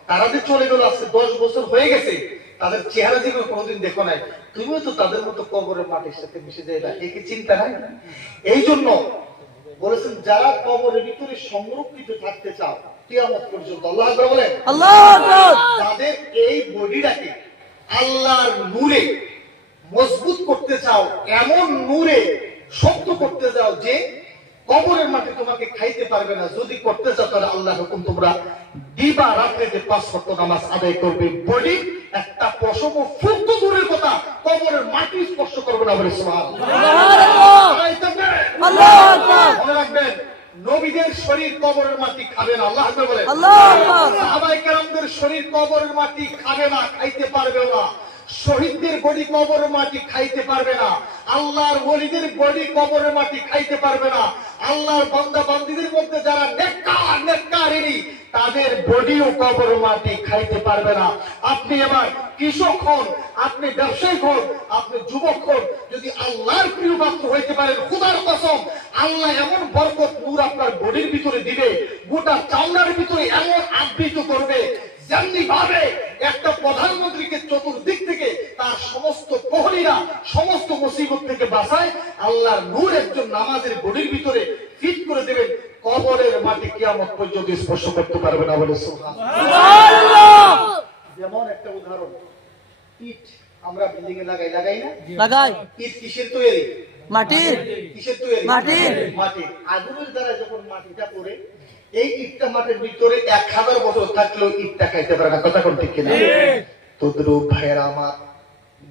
তারা যে চলে গেল আজকে 10 বছর হয়ে গেছে, তাদের চেহারা জীবন কোনোদিন দেখো নাই, তুমিও তো তাদের মতো কবরের মাটির সাথে মিশে যাইবা, এই কি চিন্তা নাই? এই জন্য বলেছেন, যারা কবরের ভিতরে সংরক্ষিত থাকতে চাও কিয়ামত পর্যন্ত, আল্লাহ আকবার বলেন, আল্লাহু আকবার। যাদের এই বডিটাকে আল্লাহর নূরে মজবুত করতে চাও, এমন নূরে শক্ত করতে চাও যে কবরের মাটি তোমাকে খাইতে পারবে না, যদি করতে চাও তাহলে আল্লাহর হুকুম, তোমরা দিবা রাতে যে 5 ওয়াক্ত নামাজ আদায় করবে, বডি একটা পশম ফুট দূরের কথা কবরের মাটি স্পর্শ করবে না বলে সুবহানাল্লাহ। আল্লাহু আকবার। মনে রাখবেন, নবীদের শরীর কবরের মাটি খাবে না, আল্লাহ আকবার বলেন। আল্লাহু আকবার। সাহাবায়ে কেরামদের শরীর কবরের মাটি খাবে না, খাইতে পারবে না। শহীদদের বডি কবরের মাটি খাইতে পারবে না, আল্লাহর ওলিদের বডি কবরের মাটি খাইতে পারবে না। আল্লাহর বান্দা বান্দীদের মধ্যে যারা নেককারিনী, তাদের বডিও কবরের মাটি খাইতে পারবে না। আপনি এবার কৃষক হন, আপনি ব্যবসায়িক হন, আপনি যুবক হন, যদি আল্লাহর প্রিয় পাত্র হইতে পারেন, খোদার কসম, আল্লাহ এমন বরকত নূর আপনার বডির ভিতরে দিবে, গোটা চামড়ার ভিতরে এমন আবৃত করবে, যেমনি ভাবে একটা প্রধানমন্ত্রীকে চতুর্দিক থেকে তার সমস্ত প্রহরীরা সমস্ত মুসিবত থেকে বাঁচায়, আল্লাহর নূর একজন নামাজের বডির ভিতরে ফিট করে দেবেন, কবরের মাটি কিয়ামত পর্যন্ত স্পর্শ করতে পারবে না বলে সুবহানাল্লাহ। যেমন একটা উদাহরণ, ইট আমরা বিল্ডিং এ লাগাই না, লাগাই। ইট কিসের তৈরি? মাটির। কিসের তৈরি? মাটির। মাটি। আগুনের দ্বারা যখন মাটিটা পড়ে, এই ইটটা মাটির ভিতরে 1000 বছর থাকলেও ইটটা খাইতে পারে না, কথা কোন ঠিক কিনা? তদ্রূপ ভাইয়েরা আমার,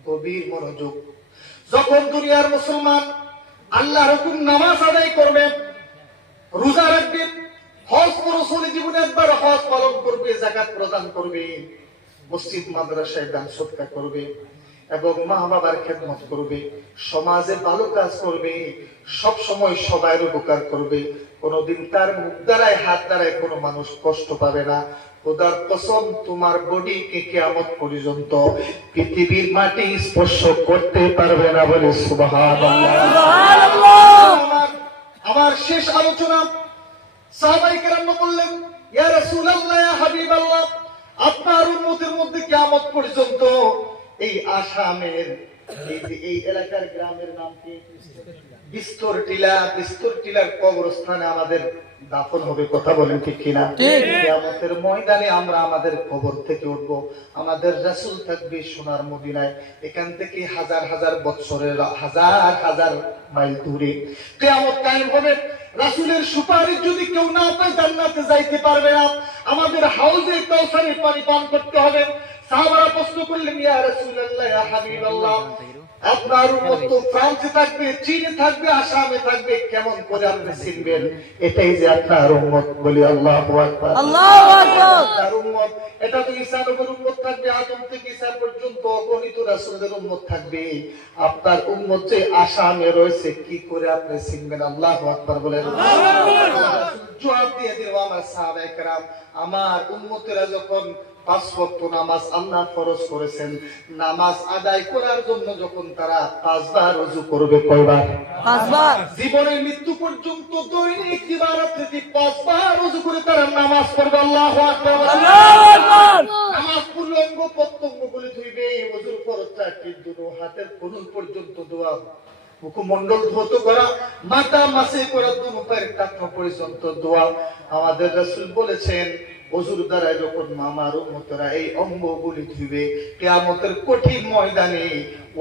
গভীর মনোযোগ, যখন দুনিয়ার মুসলমান আল্লাহর হুকুম নামাজ আদায় করবে, রোজা রাখবে, হজ পরশরী জীবনে একবার হজ পালন করবে, যাকাত প্রদান করবে, মসজিদ মাদ্রাসায় দান সদকা করবে এবং মা বাবার খেদমত করবে, সমাজে ভালো কাজ করবে, সব সময় সবার উপকার করবে, কোনদিন তার মুখ দ্বারায় হাত দ্বারায় কোনো মানুষ কষ্ট পাবে না। খোদার কসম, তোমার বডিকে কিয়ামত পর্যন্ত পৃথিবীর মাটি স্পর্শ করতে পারবে না বলে সুবহানাল্লাহ। আমার শেষ আলোচনা, সাহাবায়ে কেরাম বললেন, ইয়া রাসূলুল্লাহ, ইয়া হাবিবাল্লাহ, আপনার উম্মতের মধ্যে কিয়ামত পর্যন্ত এই আসামের এই এলাকার গ্রামের নাম কি? বিস্তর টিলা। বিস্তর টিলার কবরস্থানে আমাদের দাফন হবে, কথা বলেন ঠিক কিনা? কিয়ামতের ময়দানে আমরা আমাদের কবর থেকে উঠবো, আমাদের রাসূল থাকবে সোনার মদিনায়, এখান থেকে হাজার হাজার বছরের, হাজার হাজার মাইল দূরে কিয়ামত কায়েম হবে। রাসূলের সুপারিশ যদি কেউ না পায়, জান্নাতে যাইতে পারবে না, আমাদের হাউজে কাউসারের পানি পান করতে হবে। সাহাবারা প্রশ্ন করলেন, ইয়া রাসূলুল্লাহ, ইয়া হাবিবাল্লাহ, আপনার উম্মত তো ফ্রান্সে থাকবে, চীনে থাকবে, আসামে থাকবে, কেমন করে আপনি চিনবেন এটাই যে আপনার উম্মত? বলি আল্লাহু আকবার। আল্লাহু আকবার। আপনার উম্মত, এটা তো ঈসা নবীর উম্মত থাকবে, আদম থেকে ঈসা পর্যন্ত অগণিত রাসূলদের উম্মত থাকবে, আপনার উম্মত যে আসামে রয়েছে, কি করে আপনি চিনবেন? আল্লাহু আকবার বলেন। জবাব দিয়ে দিল, আমার সাহাবায়ে কেরাম, আমার উম্মতেরা যখন 5 ওয়াক্ত নামাজ আল্লাহ ফরজ করেছেন। নামাজ আদায় করার জন্য যখন তারা 5 বার ওযু করবে, কয়বার? 5 বার। জীবনের মৃত্যু পর্যন্ত দৈনিক ইবাদত থেকে 5 বার ওযু করে তারা নামাজ পড়বে। আল্লাহু আকবার। আল্লাহু আকবার। নামাজ পড়লে অঙ্গ প্রত্যঙ্গ গুলি ধুইবে। ওযুর ফরজটা কিন্তু হাতের কোণল পর্যন্ত দোয়া, মুখমণ্ডল ধৌত করা, মাথা মাসে করা, দুনো পায়ের কাঁধ পর্যন্ত দোয়া। আমাদের রাসূল বলেছেন, ওযুর দ্বারা যখন আমার উম্মতরা এই অঙ্গগুলি ধুইবে, কিয়ামতের কঠিন ময়দানে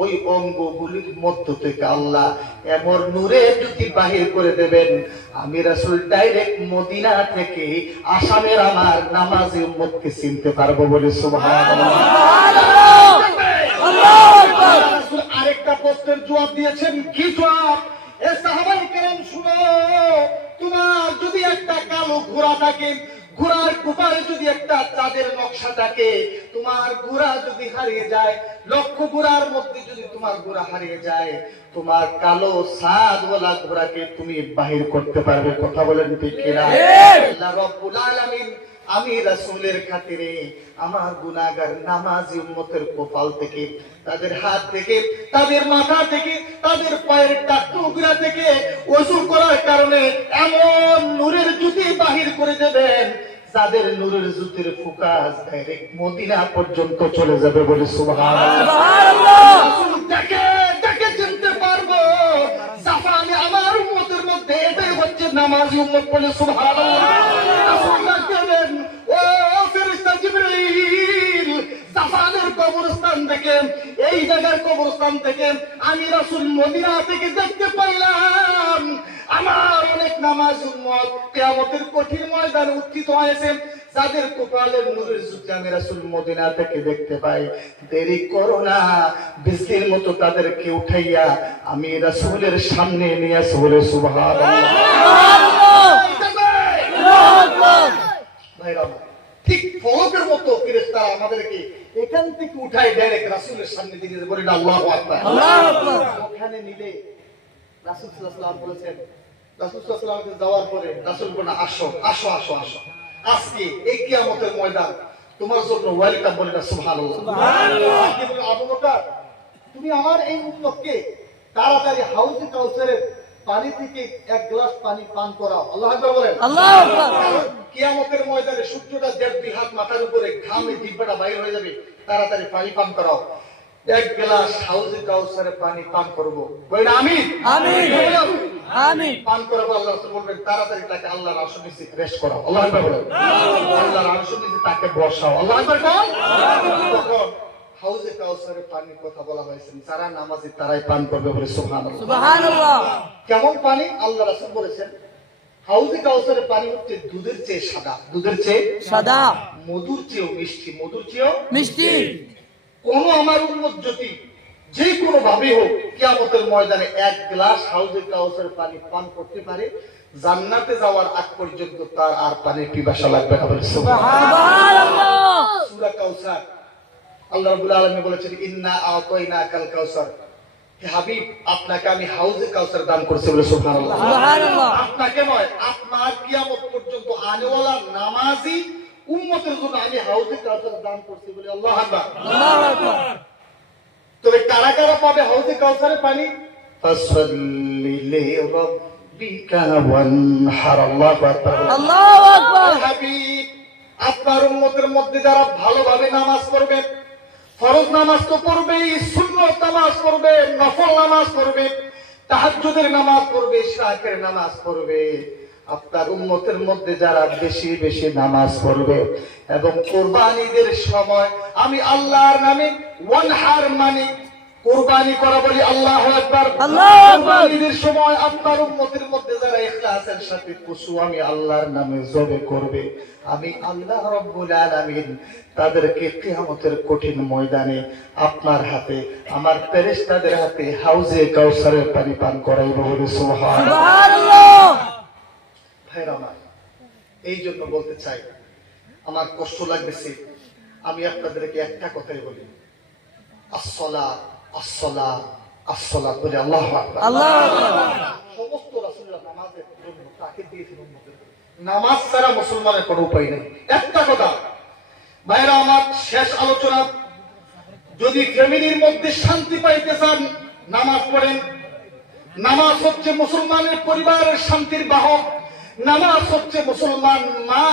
ওই অঙ্গগুলির মধ্য থেকে আল্লাহ এমন নূরে যদি বাহির করে দেবেন, আমি রাসূল ডাইরেক্ট মদিনা থেকে আসামের আমার নামাজি উম্মতকে চিনতে পারবো বলে সুবহানাল্লাহ। আল্লাহু আকবার। রাসূল আরেকটা প্রশ্নের জবাব দিয়েছেন। কি জবাব? এ সাহাবায়ে কেরাম শুনো, তোমার যদি একটা কালো ঘোড়া থাকে, ঘোড়ার কুপারে যদি একটা চাঁদের নকশা থাকে, তোমার ঘোড়া যদি হারিয়ে যায়, লক্ষ ঘোড়ার মধ্যে যদি তোমার ঘোড়া হারিয়ে যায়, তোমার কালো সাদওয়ালা ঘোড়াকে তুমি বাহির করতে পারবে? কথা বলেন ঠিক কিনা? আল্লাহ রাব্বুল আলামিন আমি রাসূলের খাতিরে আমার গুনাহগার নামাজি উম্মতের কপাল থেকে, তাদের হাত থেকে, তাদের মাথা থেকে, তাদের পায়ের টুকরা থেকে ওযু করার কারণে এমন নূরের জ্যোতি বাহির করে দেবেন, যাদের নূরের জ্যোতির ফোকাস ডাইরেক্ট মদিনা পর্যন্ত চলে যাবে বলে সুবহানাল্লাহ। সুবহানাল্লাহ। দেখে দেখে চিনতে পারবো জাফানে আমার উম্মতের মধ্যে এটাই হচ্ছে নামাজি উম্মত বলে সুবহানাল্লাহ। রাসূল বলেন, ও ফেরেশতা জিবরাইল, জাফানের কবরস্থান থেকে, এই জায়গার কবরস্থান থেকে আমি রাসূল মদিনা থেকে দেখতে পাইলাম আমার অনেক নামাজি উম্মত কিয়ামতের কঠিন ময়দানে উত্থিত হয়েছে, যাদের কপালের নূরের জ্যোতি আমি রাসূল মদিনা থেকে দেখতে পাই। দেরি করো না, বিজলির মতো তাদেরকে উঠাইয়া আমি রাসূলের সামনে নিয়ে আসি বলে সুবহানাল্লাহ। ভাইরা আমার, ঠিক ফলকের মতো ফেরেশতারা আমাদেরকে এখান থেকে উঠাই ডাইরেক্ট রাসূলের সামনে দিয়ে বলে আল্লাহু আকবার। আল্লাহু আকবার। ওখানে নিলে রাসূল সাল্লাল্লাহু আলাইহি ওয়াসাল্লাম বলেছেন, রাসূল সাল্লাল্লাহু আলাইহি ওয়াসাল্লাম যাওয়ার পরে রাসূল বলেন, আসো আসো আসো আসো, আজকে এই কিয়ামতের ময়দান তোমার জন্য ওয়েলকাম বলে না সুবহানাল্লাহ। সুবহানাল্লাহ। আবু বকর, তুমি আমার এই উম্মতকে তাড়াতাড়ি হাউজে কাউসারের পানি থেকে এক গ্লাস পানি পান করাও। আল্লাহু আকবার বলেন। আল্লাহু আকবার। কিয়ামতের ময়দানে সূর্যটা 1.5 হাত মাথার উপরে, ঘামে দিব্যটা বাইরে হয়ে যাবে, তাড়াতাড়ি পানি পান করাও। এক গ্লাস হাউজে কাউসারের পানি পান করব। বলেন আমিন। আমিন। আমিন। পান করাবো। আল্লাহ রাসূল বলবেন, তাড়াতাড়ি তাকে আল্লাহর আরশের নিচে রেস্ট করাও। আল্লাহু আকবার বলেন। আল্লাহর আরশের নিচে তাকে বসাও। আল্লাহু আকবার বল। তখন হাউজে কাউসারের পানির কথা বলা হয়েছে, যারা নামাজি তারাই পান করবে বলে সুবহানাল্লাহ। সুবহানাল্লাহ। কেমন পানি? আল্লাহ রাসূল বলেছেন, হাউজে কাউসারের পানি হচ্ছে দুধের চেয়ে সাদা, দুধের চেয়ে সাদা, মধুর চেয়েও মিষ্টি, মধুর চেয়েও মিষ্টি। কোন আমার উম্মত যদি যে কোনো ভাবে হোক কিয়ামতের ময়দানে এক গ্লাস হাউজে কাউসারের পানি পান করতে পারে, জান্নাতে যাওয়ার আগ পর্যন্ত তার আর পানির পিপাসা লাগবে না বলে সুবহানাল্লাহ। সূরা কাউসার, আল্লাহ রাব্বুল আলামিন বলেছেন, ইন্না আতাইনাকাল কাউসার, হে হাবিব আপনাকে আমি হাউজে কাউসার দান করেছি বলে সুবহানাল্লাহ। সুবহানাল্লাহ। আপনাকে নয়, আপনার কিয়ামত পর্যন্ত আনেওয়ালা নামাজি উম্মতের জন্য আমি হাউজে কাউসার দান করছি বলে আল্লাহু আকবার। আল্লাহু আকবার। তবে কারা কারা পাবে হাউজে কাউসারের পানি? ফাসাল্লি লিরাব্বিকা ওয়ানহার। আল্লাহু আকবার। আল্লাহু আকবার। হাবিব আপনার উম্মতের মধ্যে যারা ভালোভাবে নামাজ পড়বে, ফরজ নামাজ তো পড়বেই, সুন্নত নামাজ পড়বে, নফল নামাজ পড়বে, তাহাজ্জুদের নামাজ পড়বে, ইশরাকের নামাজ পড়বে, আপনার উম্মতের মধ্যে যারা বেশি বেশি নামাজ পড়বে এবং কুরবানিদের সময় আমি আল্লাহর নামে ওয়ানহার মানে কুরবানি করা বলি আল্লাহু আকবার। আল্লাহু আকবার। কুরবানির সময় আপনার উম্মতের মধ্যে যারা ইখলাসের সাথে পশু আমি আল্লাহর নামে জবে করবে, আমি আল্লাহ রাব্বুল আলামিন তাদেরকে কিয়ামতের কঠিন ময়দানে আপনার হাতে, আমার ফেরেশতাদের হাতে হাউজে কাউসারের পানি পান করাইব বলে সুবহানাল্লাহ। সুবহানাল্লাহ। ভাইরা আমার, এই জন্য বলতে চাই, আমার কষ্ট লাগতেছে, আমি আপনাদেরকে একটা কথাই বলি, আসসালাত আসসালাত আসসালাত বলে আল্লাহু আকবার। আল্লাহু আকবার। সমস্ত রাসূলুল্লাহ নামাজের জন্য তাকে দিয়েছেন উম্মতের। নামাজ ছাড়া মুসলমানের কোনো উপায় নেই। একটা কথা, ভাইরা আমার, শেষ আলোচনা, যদি ফ্যামিলির মধ্যে শান্তি পাইতে চান নামাজ পড়েন। নামাজ হচ্ছে মুসলমানের পরিবারের শান্তির বাহক। নামাজ হচ্ছে মুসলমান মা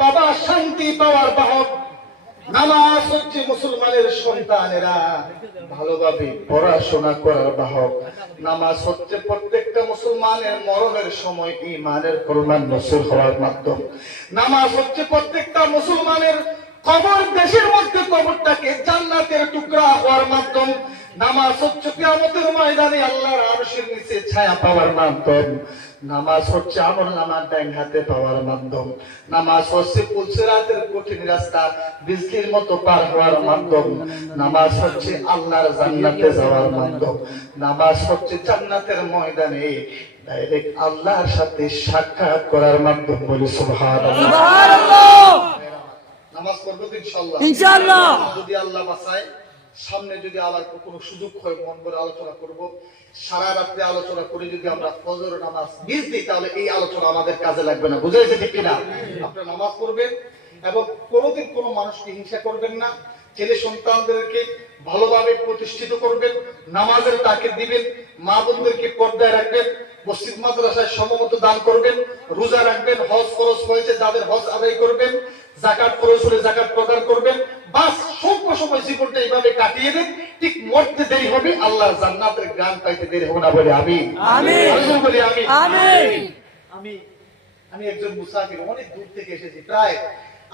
বাবা শান্তি পাওয়ার বাহক। নামাজ হচ্ছে মুসলমানের সন্তানেরা ভালোভাবে পড়াশোনা করার বাহক। নামাজ হচ্ছে প্রত্যেকটা মুসলমানের মরণের সময় ঈমানের পরিমাণ নসিব হওয়ার মাধ্যম। নামাজ হচ্ছে প্রত্যেকটা মুসলমানের কবর দেশের মধ্যে কবরটাকে জান্নাতের টুকরা হওয়ার মাধ্যম। নামাজ হচ্ছে কিয়ামতের ময়দানে আল্লাহর আরশের নিচে ছায়া পাওয়ার মাধ্যম। নামাজ হচ্ছে আমলনামার ডাইন হাতে পাওয়ার মাধ্যম। নামাজ হচ্ছে পুলসিরাতের কঠিন রাস্তা বিজলির মতো পার হওয়ার মাধ্যম। নামাজ হচ্ছে আল্লাহর জান্নাতে যাওয়ার মাধ্যম। নামাজ হচ্ছে জান্নাতের ময়দানে ডাইরেক্ট আল্লাহর সাথে সাক্ষাৎ করার মাধ্যম। বলি সুবহানাল্লাহ। সুবহানাল্লাহ। নামাজ পড়বো তো ইনশাআল্লাহ। ইনশাআল্লাহ। যদি আল্লাহ বাঁচায়, সামনে যদি আবার কোনো সুযোগ হয় মন করে আলোচনা করব। সারা রাত্রে আলোচনা করে যদি আমরা ফজর নামাজ মিস দিই তাহলে এই আলোচনা আমাদের কাজে লাগবে না। বুঝাইছে ঠিক কিনা? আপনারা নামাজ পড়বেন এবং কোনোদিন কোনো মানুষকে হিংসা করবেন না। ছেলে সন্তানদেরকে ভালোভাবে প্রতিষ্ঠিত করবেন, নামাজের তাকিদ দিবেন, মা বোনদেরকে পর্দায় রাখবেন, মসজিদ মাদ্রাসায় সমমত দান করবেন, রোজা রাখবেন, হজ ফরজ হয়েছে যাদের হজ আদায় করবেন, যাকাত ফরজ হলে যাকাত প্রদান করবেন। বাস স্বল্প সময় জীবনটা এইভাবে কাটিয়ে দেন। ঠিক মরতে দেরি হবে, আল্লাহর জান্নাতের গান পাইতে দেরি হবে না। বলে আমিন। আমিন বলি আমিন। আমিন। আমি একজন মুসাফির, অনেক দূর থেকে এসেছি। প্রায়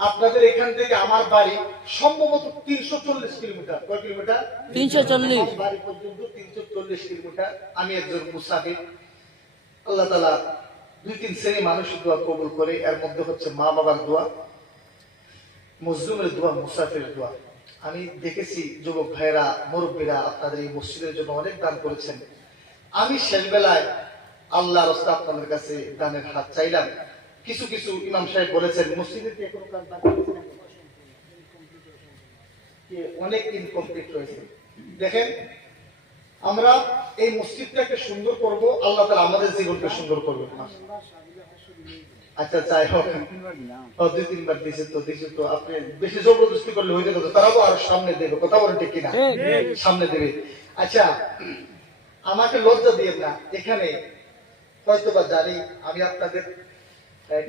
আপনাদের এখান থেকে আমার বাড়ি সম্ভবত 340 কিলোমিটার। কয় কিলোমিটার? 340। আমার বাড়ি পর্যন্ত 340 কিলোমিটার। আমি একজন মুসাফির। আল্লাহ তাআলা 2-3 শ্রেণী মানুষের দোয়া কবুল করে। এর মধ্যে হচ্ছে মা বাবার দোয়া, মজলুমের দোয়া, মুসাফিরের দোয়া। আমি দেখেছি যুবক ভাইরা, মুরব্বীরা আপনাদের এই মসজিদের জন্য অনেক দান করেছেন। আমি শেষ বেলায় আল্লাহর রাস্তায় আপনাদের কাছে দানের হাত চাইলাম। কিছু কিছু ইমাম সাহেব বলেছেন মসজিদের কি এখনো কাজ বাকি আছে? অনেক ইনকমপ্লিট রয়েছে। দেখেন, আমরা এই মসজিদটাকে সুন্দর করব, আল্লাহ তাআলা আমাদের জীবনকে সুন্দর করবে। আচ্ছা, যাই হোক, 2-3 বার দিছে তো আপনি বেশি জবরদস্তি করলে হয়ে যেত। তারাও আর সামনে দেবে, কথা বলেন ঠিক কিনা? সামনে দেবে। আচ্ছা, আমাকে লজ্জা দিয়ে না। এখানে হয়তোবা জানি আমি আপনাদের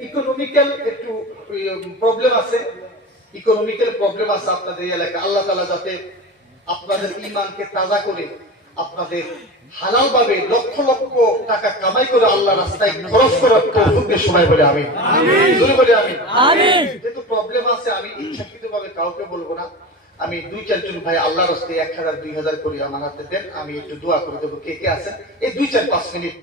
ইকোনমিক্যাল একটু প্রবলেম আছে। ইকোনমিক্যাল প্রবলেম আছে আপনাদের এই এলাকায়। আল্লাহ তাআলা যাতে আপনাদের ঈমানকে তাজা করে আপনাদের হালাল ভাবে লক্ষ লক্ষ টাকা কামাই করে আল্লাহর রাস্তায় খরচ করার তৌফিক সময় বলে আমিন। জোরে বলে আমিন। আমিন। যেহেতু প্রবলেম আছে, আমি ইচ্ছাকৃতভাবে কাউকে বলবো না। আমি 2-4 জন ভাই আল্লাহর রাস্তায় 1000-2000 করে আমার হাতে দেন, আমি একটু দোয়া করে দেবো। কে কে আছেন? এই 2-4-5 মিনিট